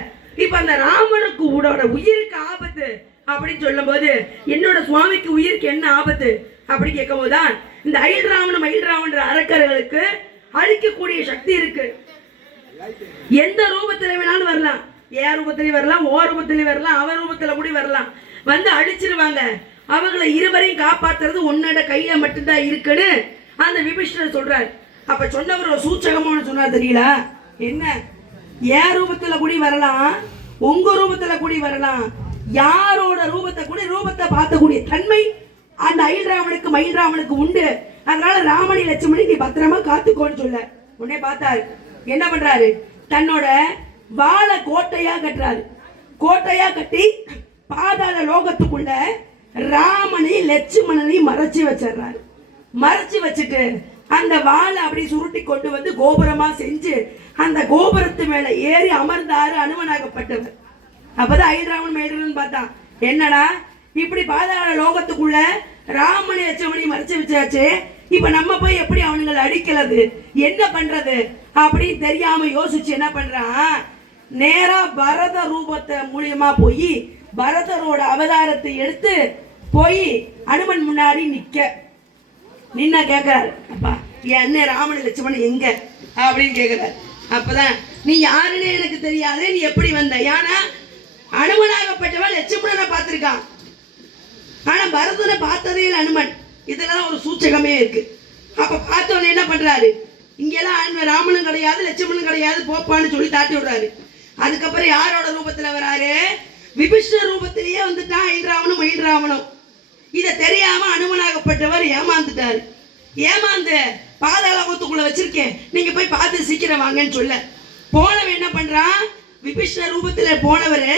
இப்ப அந்த ராமனுக்கு உடோட உயிருக்கு ஆபத்து அப்படின்னு சொல்லும் போது என்னோட சுவாமிக்கு உயிருக்கு என்ன ஆபத்து அப்படி கேட்கும் போதுதான் இந்த அயில்ராவணன் அரக்கர்களுக்கு அழிக்கக்கூடிய சக்தி இருக்கு. எந்த ரூபத்துல வேணாலும் வரலாம், ஏ ரூபத்திலையும் வரலாம், ஓ ரூபத்திலையும் வரலாம், அவ ரூபத்துல கூட வரலாம், வந்து அழிச்சிருவாங்க. அவங்களை இருவரையும் காப்பாத்துறது உன்னோட கையில மட்டும்தான் இருக்குன்னு அந்த விபீஷணர் சொல்றாரு. அப்ப சொன்னவர் ஒரு சூச்சகமான சொன்னார் தெரியல, என்ன ஏ ரூபத்துல கூடி வரலாம், உங்க ரூபத்துல கூடி வரலாம், யாரோட ரூபத்தை பார்த்தக்கூடிய தன்மை அந்த அயில்ராவனுக்கு மயில்ராவனுக்கு உண்டு. அதனால ராமணி லட்சுமணி நீ பத்திரமா காத்துக்கோன்னு சொல்ல உடனே பார்த்தாரு. என்ன பண்றாரு, தன்னோட வாழை கோட்டையா கட்டுறாரு. கோட்டையா கட்டி பாதாள லோகத்துக்குள்ள ராமனை லட்சுமணனை மறைச்சு வச்சிடறாரு. மறைச்சு வச்சுட்டு அந்த வாழை அப்படி சுருட்டி கொண்டு வந்து கோபுரமா செஞ்சு அந்த கோபுரத்து மேல ஏறி அமர்ந்தாரு அனுமனாகப்பட்டவர். அப்பதான் அயில்ராவன் மேடன்னு பார்த்தான், என்னடா இப்படி பாதாள லோகத்துக்குள்ள ராமனை லட்சுமணி மறைச்சு வச்சாச்சு, இப்ப நம்ம போய் எப்படி அவனுங்களை அடிக்கிறது, என்ன பண்றது அப்படின்னு தெரியாம யோசிச்சு என்ன பண்றான், நேரா பரத ரூபத்தை மூலியமா போய் பரதரோட அவதாரத்தை எடுத்து போய் அனுமன் முன்னாடி நின்ன கேட்கிறாரு, அப்பா என் அண்ணன் ராமன் லட்சுமணன் எங்க அப்படின்னு கேட்கிறாரு. அப்பதான் நீ யாருன்னு எனக்கு தெரியாது, நீ எப்படி வந்த, ஏன்னா அனுமனாகப்பட்டவன் லட்சுமணனை பார்த்திருக்கான், ஆனா பரதனை பார்த்ததே இல்லை அனுமன். இதெல்லாம் ஒரு சூச்சகமே இருக்கு. அப்ப பார்த்தவன என்ன பண்றாரு, இங்கெல்லாம் ராமனும் கிடையாது லட்சுமணனும் கிடையாது போப்பான்னு சொல்லி தாட்டி விடுறாரு. அதுக்கப்புறம் யாரோட ரூபத்துல வராரு? விபீஷ்ண ரூபத்திலேயே வந்துட்டான் ஐராவனும் மயில்ராவனும். இதை தெரியாம அனுமனாகப்பட்டவர் ஏமாந்துட்டாரு. ஏமாந்து பாதாளத்துக்குள்ள வச்சிருக்கேன், நீங்க போய் பார்த்து சீக்கிரம் வாங்கன்னு சொல்ல போனவன் என்ன பண்றான்? விபீஷ்ண ரூபத்துல போனவரு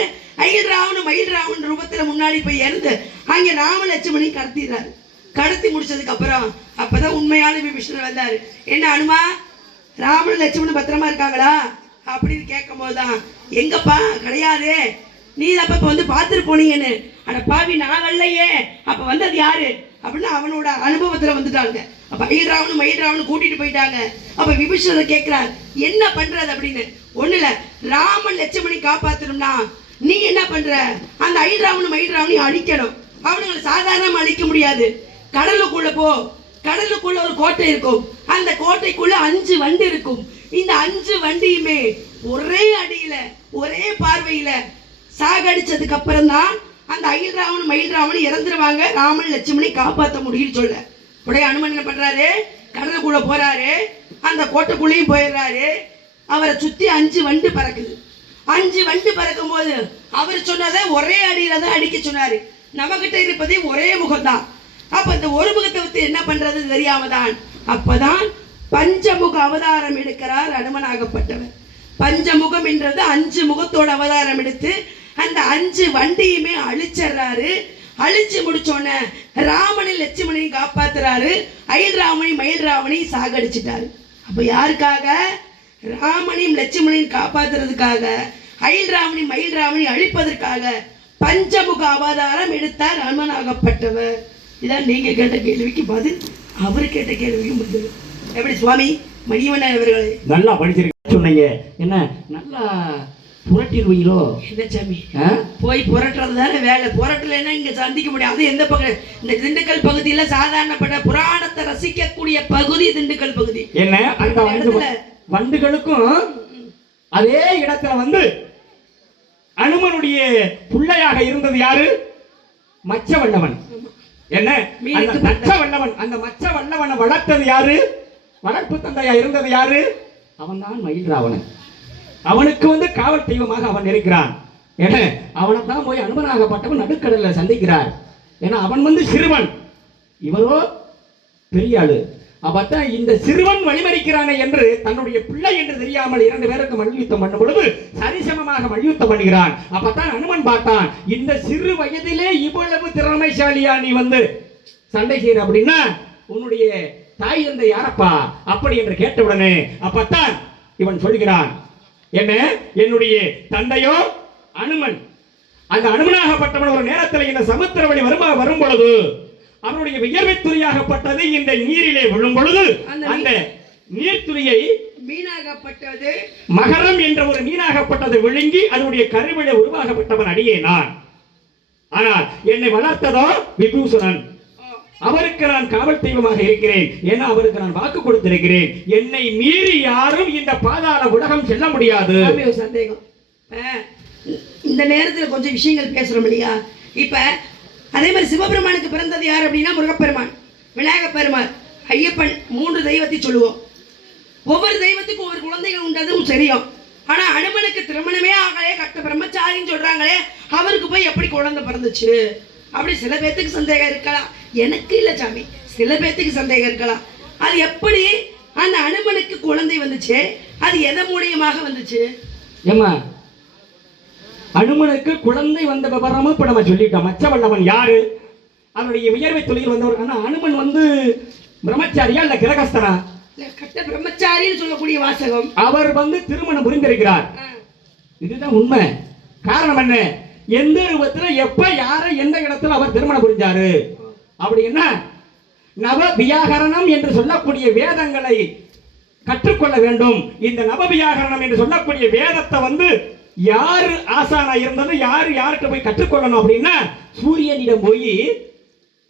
ஐராவனும் மயில்ராவன் ரூபத்துல முன்னாடி போய் இறந்து அங்க ராம லட்சுமணி கடத்திடுறாரு. கடத்தி முடிச்சதுக்கு அப்புறம் அப்பதான் உண்மையான விபீஷ்ணர் வந்தாரு. என்ன அனுமா, ராமன் லட்சுமணன் பத்திரமா இருக்காங்களா அப்படின்னு கேட்கும் போதுதான், எங்கப்பா கிடையாது, நீ அப்ப வந்து பார்த்துட்டு போனீங்கன்னு. ஆனா பாவி நான் வரலையே, அப்ப வந்தது யாரு அப்படின்னு அவனோட அனுபவத்துல வந்துட்டாங்க. அப்ப ஐராவனும் மயில்ராவனும் கூட்டிட்டு போயிட்டாங்க. அப்ப விபீஷணர் கேட்கிறார், என்ன பண்றது அப்படின்னு. ஒண்ணு இல்ல, ராமன் லட்சுமணி காப்பாத்தணும்னா நீ என்ன பண்ற? அந்த ஐராவனும் மயில்ராவனையும் அழிக்கணும். அவனுங்களை சாதாரணமா அழிக்க முடியாது. கடலுக்குள்ள போ, கடலுக்குள்ள ஒரு கோட்டை இருக்கும், அந்த கோட்டைக்குள்ள 5 வண்டி இருக்கும். இந்த 5 வண்டியுமே ஒரே அடியில ஒரே பார்வையில சாகடிச்சதுக்கு அப்புறம் தான் அந்த ஐராவனும் மயில்ராவனும் இறந்துருவாங்க, ராமன் லட்சுமணி காப்பாற்ற முடியும்னு சொல்ல. உடைய அனுமன் என்ன பண்றாரு? கடலுக்குள்ள போறாரு, அந்த கோட்டைக்குள்ளேயும் போயிடுறாரு. அவரை சுத்தி 5 வண்டு பறக்குது. 5 வண்டு பறக்கும் போது அவர் சொன்னதை ஒரே அடியில தான் அடிக்க சொன்னாரு. நம்ம கிட்ட இருப்பதே ஒரே முகம்தான். அப்ப இந்த ஒரு முகத்தை வச்சு என்ன பண்றது தெரியாம தான் அப்பதான் பஞ்சமுக அவதாரம் எடுக்கிறார் அனுமனாகப்பட்டவர். பஞ்சமுகம் என்றது 5 முகத்தோட அவதாரம் எடுத்து அந்த 5 வண்டியுமே அழிச்சிடுறாரு. அழிச்சு முடிச்சோன்ன ராமனை லட்சுமணி காப்பாத்துறாரு, ஐராவனை மயில்ராவனை சாகடிச்சிட்டாரு. அப்ப யாருக்காக? ராமனையும் லட்சுமணையும் காப்பாத்துறதுக்காக, ஐராவனை மயில்ராவனை அழிப்பதற்காக பஞ்சமுக அவதாரம் எடுத்தார் அனுமனாகப்பட்டவர். இதான் நீங்க கேட்ட கேள்விக்கு பதில், அவரு கேட்ட கேள்விக்கு பதில். எப்படி சுவாமி மணிவண்ணன் அவர்களே? நல்லா படிச்சிருக்க சொன்னீங்க. என்ன நல்லா புரட்டிடுவீங்களோ? என்ன சாமி போய் புரட்டுறது தானே வேலை. புரட்டலைன்னா இங்க சந்திக்க முடியும். அது எந்த பகுதி? இந்த திண்டுக்கல் பகுதியில சாதாரணப்பட்ட புராணத்தை ரசிக்கக்கூடிய பகுதி திண்டுக்கல் பகுதி. என்ன அந்த வண்டுகளுக்கும் அதே இடத்துல வந்து அனுமனுடைய பிள்ளையாக இருந்தது யாரு? மச்சவல்லவன். என்ன மச்சவல்லவன்? அந்த மச்சவல்லவனை வளர்த்தது யாரு? வளர்ப்பு தந்தையா இருந்தது யாரு? அவன் தான் மயில்ராவணன். அவனுக்கு வந்து காவல் தெய்வமாக அவன் இருக்கிறான். ஏன்னா அவனை தான் போய் அனுமனாகப்பட்டவன் நடுக்கடல்ல சந்திக்கிறார். ஏன்னா அவன் வந்து சிறுவன், இவரோ பெரிய ஆளு. அப்பத்தான் இந்த சிறுவன் வழிமறிக்கிறானே என்று தன்னுடைய பிள்ளை என்று தெரியாமல் 2 பேருக்கு மல்யுத்தம் பண்ணும் பொழுது சரிசமமாக மல்யுத்தம் பண்ணுகிறான். அப்பத்தான் அனுமன் பார்த்தான், இந்த சிறு வயதிலே இவ்வளவு திறமைசாலியா நீ வந்து சண்டை செய்யற அப்படின்னா உன்னுடைய தாய் தந்தை யாரப்பா அப்படி என்று கேட்டவுடனே அப்பத்தான் இவன் சொல்கிறான், என்ன என்னுடைய தந்தையோ அனுமன். அந்த அனுமனாகப்பட்டவன் ஒரு நேரத்தில் இந்த சமுத்திர வழி வரும் பொழுது அவனுடைய வியர்வை துளியாகப்பட்டது இந்த நீரிலே விழும் பொழுது அந்த நீர்த்துளியை மீனாகப்பட்டது மகரம் என்ற ஒரு மீனாகப்பட்டது விழுங்கி அதனுடைய கருவிலே உருவாகப்பட்டவன் அடியே நான். ஆனால் என்னை வளர்த்ததோ விபூஷணன். அவருக்கு நான் காவல் தெய்வமாக இருக்கிறேன். ஏன்னா அவருக்கு நான் வாக்கு கொடுத்திருக்கிறேன். என்னை மீறி யாரும் இந்த பாதாள உலகம் செல்ல முடியாது. சந்தேகம் இந்த நேரத்தில் கொஞ்சம் விஷயங்கள் பேசுறோம் இல்லையா? இப்ப அதே மாதிரி சிவபெருமானுக்கு பிறந்தது யார் அப்படின்னா முருகப்பெருமான், விநாயகப் பெருமான், ஐயப்பன். 3 தெய்வத்தை சொல்லுவோம். ஒவ்வொரு தெய்வத்துக்கும் ஒவ்வொரு குழந்தைகள் உண்டதும் தெரியும். ஆனா அனுமனுக்கு திருமணமே ஆகலே, கட்ட பிரம்மச்சாரின்னு சொல்றாங்களே, அவருக்கு போய் எப்படி குழந்தை பிறந்துச்சு அப்படி சில பேர்த்துக்கு சந்தேகம் இருக்கலாம். எனக்கு இல்ல சாமி, சில பேர்த்துக்கு சந்தேகம் இருக்கலாம். அது எப்படி அந்த அனுமனுக்கு குழந்தை வந்துச்சு? அது எதன் மூலியமாக வந்துச்சு? ஏமா அனுமனுக்கு குழந்தை வந்த விவரமும் இப்ப நம்ம சொல்லிட்டோம். மச்சவல்லவன் யாரு? அவருடைய வியர்வை துளியில் வந்தவர். ஆனா அனுமன் வந்து பிரம்மச்சாரியா இல்ல கிரகஸ்தனா? கட்ட பிரம்மச்சாரின்னு சொல்லக்கூடிய வாசகம். அவர் வந்து திருமணம் புரிந்திருக்கிறார். இதுதான் உண்மை. காரணம் என்ன? எந்த ரூபத்துல எப்ப யார எந்த இடத்துல அவர் திருமணம் புரிஞ்சாரு அப்படின்னா நவ வியாகரணம் என்று சொல்லக்கூடிய வேதங்களை கற்றுக்கொள்ள வேண்டும். இந்த நவ வியாகரணம் என்று சொல்லக்கூடிய வேதத்தை வந்து யாரு ஆசானா இருந்தது, யாரு யார்கிட்ட போய் கற்றுக்கொள்ளணும் அப்படின்னா சூரியனிடம் போய்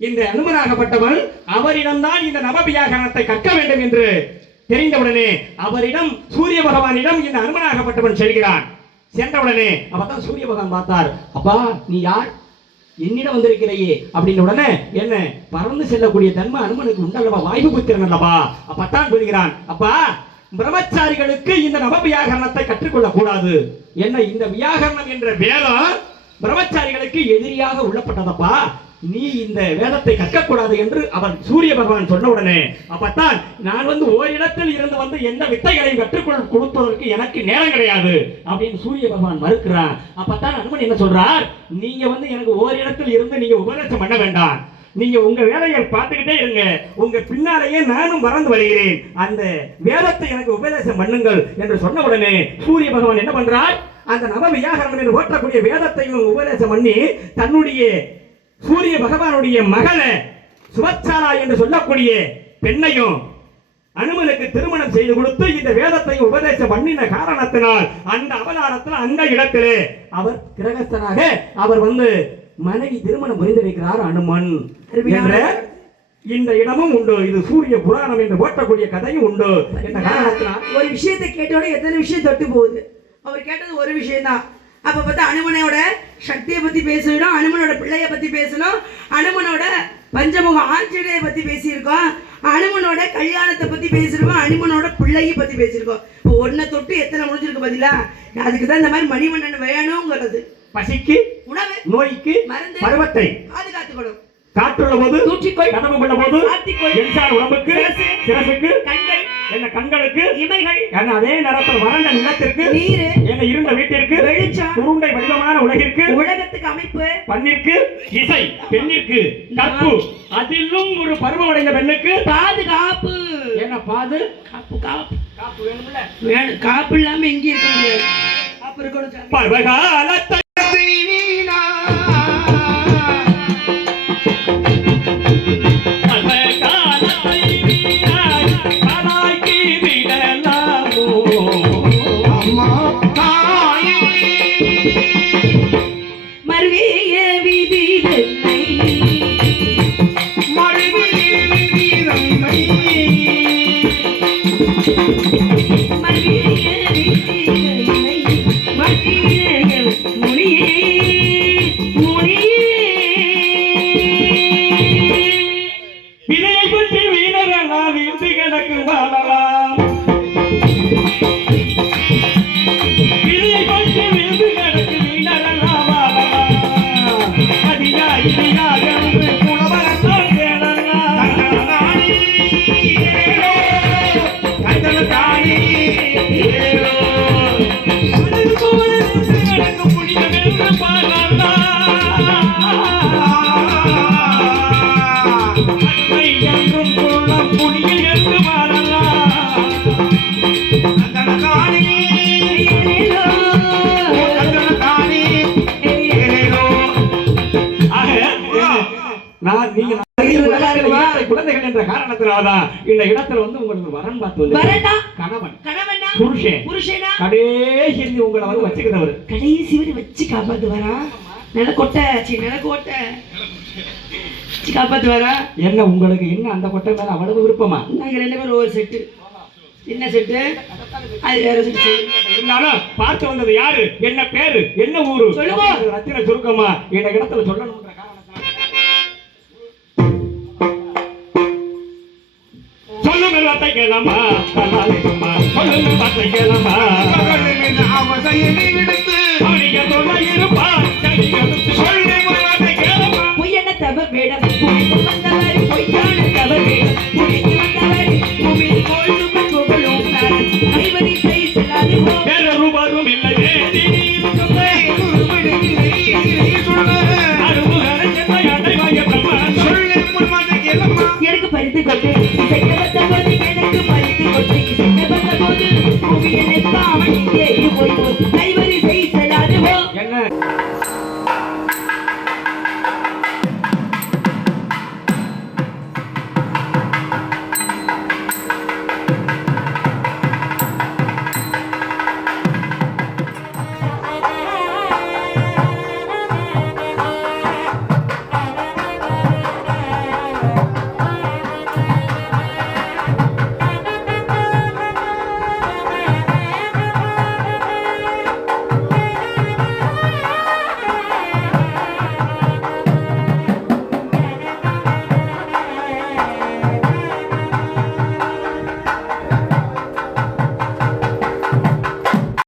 இந்த அனுமனாகப்பட்டவன் அவரிடம்தான் இந்த நவ வியாகரணத்தை கற்க வேண்டும் என்று தெரிந்தவுடனே அவரிடம் சூரிய பகவானிடம் இந்த அனுமனாகப்பட்டவன் செல்கிறான். சென்றவுடனே அப்பதான் சூரிய பகவான் பார்த்தார், அப்பா நீ யார்? என்னிடம் வந்திருக்கிறையே அப்படின்னு உடனே என்ன பறந்து செல்லக்கூடிய தன்மை அனுமனுக்கு உண்டல்லவா, வாய்ப்பு புத்திரன் அல்லவா. அப்பத்தான் சொல்கிறான், அப்பா பிரம்மச்சாரிகளுக்கு இந்த நவ வியாகரணத்தை கற்றுக்கொள்ளக் கூடாது. என்ன இந்த வியாகரணம் என்ற வேதம் பிரம்மச்சாரிகளுக்கு எதிரியாக உள்ளப்பட்டதப்பா, நீ இந்த வேதத்தை கற்கக்கூடாது என்று அவன் சூரிய பகவான் சொன்ன உடனே அப்பத்தான் நான் ஓரிடத்தில் இருந்து எந்த வித்தைகளையும் கற்றுக்கொள் கொடுப்பதற்கு எனக்கு நேரம் கிடையாது அப்படின்னு சூரிய பகவான் மறுக்கிறான். அப்பத்தான் அனுமன் என்ன சொல்றார், நீங்க எனக்கு ஓரிடத்தில் இருந்து நீங்க உபதேசம் பண்ண வேண்டாம், நீங்க உங்க வேலையை பார்த்துக்கிட்டே இருங்க, உங்க பின்னாலேயே நானும் பறந்து வருகிறேன், அந்த வேதத்தை எனக்கு உபதேசம் பண்ணுங்கள் என்று சொன்ன உடனே சூரிய பகவான் என்ன பண்றார், அந்த நவ வியாகரணம் என்று ஓட்டக்கூடிய வேதத்தையும் உபதேசம் பண்ணி தன்னுடைய சூரிய பகவானுடைய மகளை சுவச்சாலா என்று சொல்லக்கூடிய பெண்ணையும் அனுமனுக்கு திருமணம் செய்து கொடுத்து இந்த வேதத்தை உபதேசம் பண்ணின காரணத்தினால் அந்த அவதாரத்தில் அந்த இடத்திலே அவர் கிரகஸ்தனாக அவர் மனைவி திருமணம் புரிந்து வைக்கிறார் அனுமன் என்ற இந்த இடமும் உண்டு. இது சூரிய புராணம் என்று போற்றக்கூடிய கதையும் உண்டு. என்ற காரணத்தினால் ஒரு விஷயத்தை கேட்டோட எத்தனை விஷயம் தொட்டு போகுது. அவர் கேட்டது ஒரு விஷயம் தான். அப்ப பார்த்தா அனுமனோட சக்தியை பத்தி பேசணும், அனுமனோட பிள்ளைய பத்தி பேசணும், அனுமனோட பஞ்சமுக ஆஞ்சநேய பத்தி பேசியிருக்கோம், அனுமனோட கல்யாணத்தை பத்தி பேசியிருக்கோம், அனுமனோட பிள்ளையை பத்தி பேசியிருக்கோம். இப்போ ஒன்ன தொட்டு எத்தனை முடிஞ்சிருக்கு பதிலா. அதுக்கு தான் இந்த மாதிரி மணிமன்னன் வேணுங்கிறது. பசிக்கு உணவு, நோய்க்கு மருந்து, பருவத்தை பாதுகாத்துக்கணும். காற்றுள்ள போது தூற்றிக்கொள், கனவு கொண்ட போது ஆத்திக்கொள், என்சார் உடம்புக்கு சிரசுக்கு கண்கள், என்ன கண்களுக்கு இமைகள், என்ன அதே நேரத்தில் வறண்ட நிலத்திற்கு நீர், என்ன இருண்ட வீட்டிற்கு வெளிச்சம், உருண்டை வடிவமான உலகிற்கு உலகத்துக்கு அமைப்பு, பண்ணிற்கு இசை, பெண்ணிற்கு கற்பு, அதிலும் ஒரு பருவமடைந்த பெண்ணுக்கு பாதுகாப்பு. என்ன பாது காப்பு காப்பு காப்பு வேணும்ல, வேணும். காப்பு இல்லாம எங்க இருக்க முடியாது. காப்பு இருக்கணும். பர்வகாலத்தை மருவிய விதி வெண்ணை, மருவிய விதி வெண்ணை, மருவிய முனியே முனியே. விதையை பற்றி வீணரெல்லாம் வீழ்ந்து கிடக்கு வாழலாம், விதையை பற்றி வீழ்ந்து கிடக்கு வீணரெல்லாம் வாழலாம், அதிகா இடியாக புலவரத்தான் கேளலாம், தானி ஏழோ மனது போல நின்று கிடக்கு புனிதம் என்று பாடலாம், அன்னை என்றும் குணம் புனியில் என்று வாழலாம், குழந்தைகள் என்ற காரணத்தினால்தான் இந்த இடத்துல உங்களுக்கு வரன் பார்த்து வரண்டா, கணவன் கணவனா, புருஷன் புருஷனா, கடைசி உங்களை வச்சுக்கிறவர் கடைசி வரை வச்சு காப்பாத்து வரா. நிலக்கொட்டை நிலக்கோட்டை வச்சு காப்பாத்து வரா. என்ன உங்களுக்கு என்ன அந்த கொட்டை மேல அவ்வளவு விருப்பமா? நாங்க 2 பேரும் ஒரு செட்டு, சின்ன செட்டு, அது வேற செட்டு. இருந்தாலும் பார்த்து வந்தது யாரு, என்ன பேரு, என்ன ஊரு, சொல்லுங்க. ரத்தின சுருக்கமா இந்த இடத்துல சொல்லணும்ன்ற காரணத்தினால சொல்லுங்க வார்த்தை கேளமா, சொல்லுங்க வார்த்தை கேளமா, அவனிய தொல்லை இருப்பார் சொல்லுங்க வார்த்தை கேளமா. பொய்யன தவ வேடம் புரிந்து வந்தவர், பொய்யான தவ வேடம் புரிந்து வந்தவர், பூமியில் கோயிலும் புகழும் நான் ஐவரி செய் செல்லாது போ. வேற ரூபாரும் இல்லை எனக்கு பறித்து கொண்டு இசைக்க வந்த போது, எனக்கு பறித்து கொண்டு இசைக்க வந்த போது, பூமியில் அவன் இங்கே போய் ஐவரி செய் செல்லாது போ. என்ன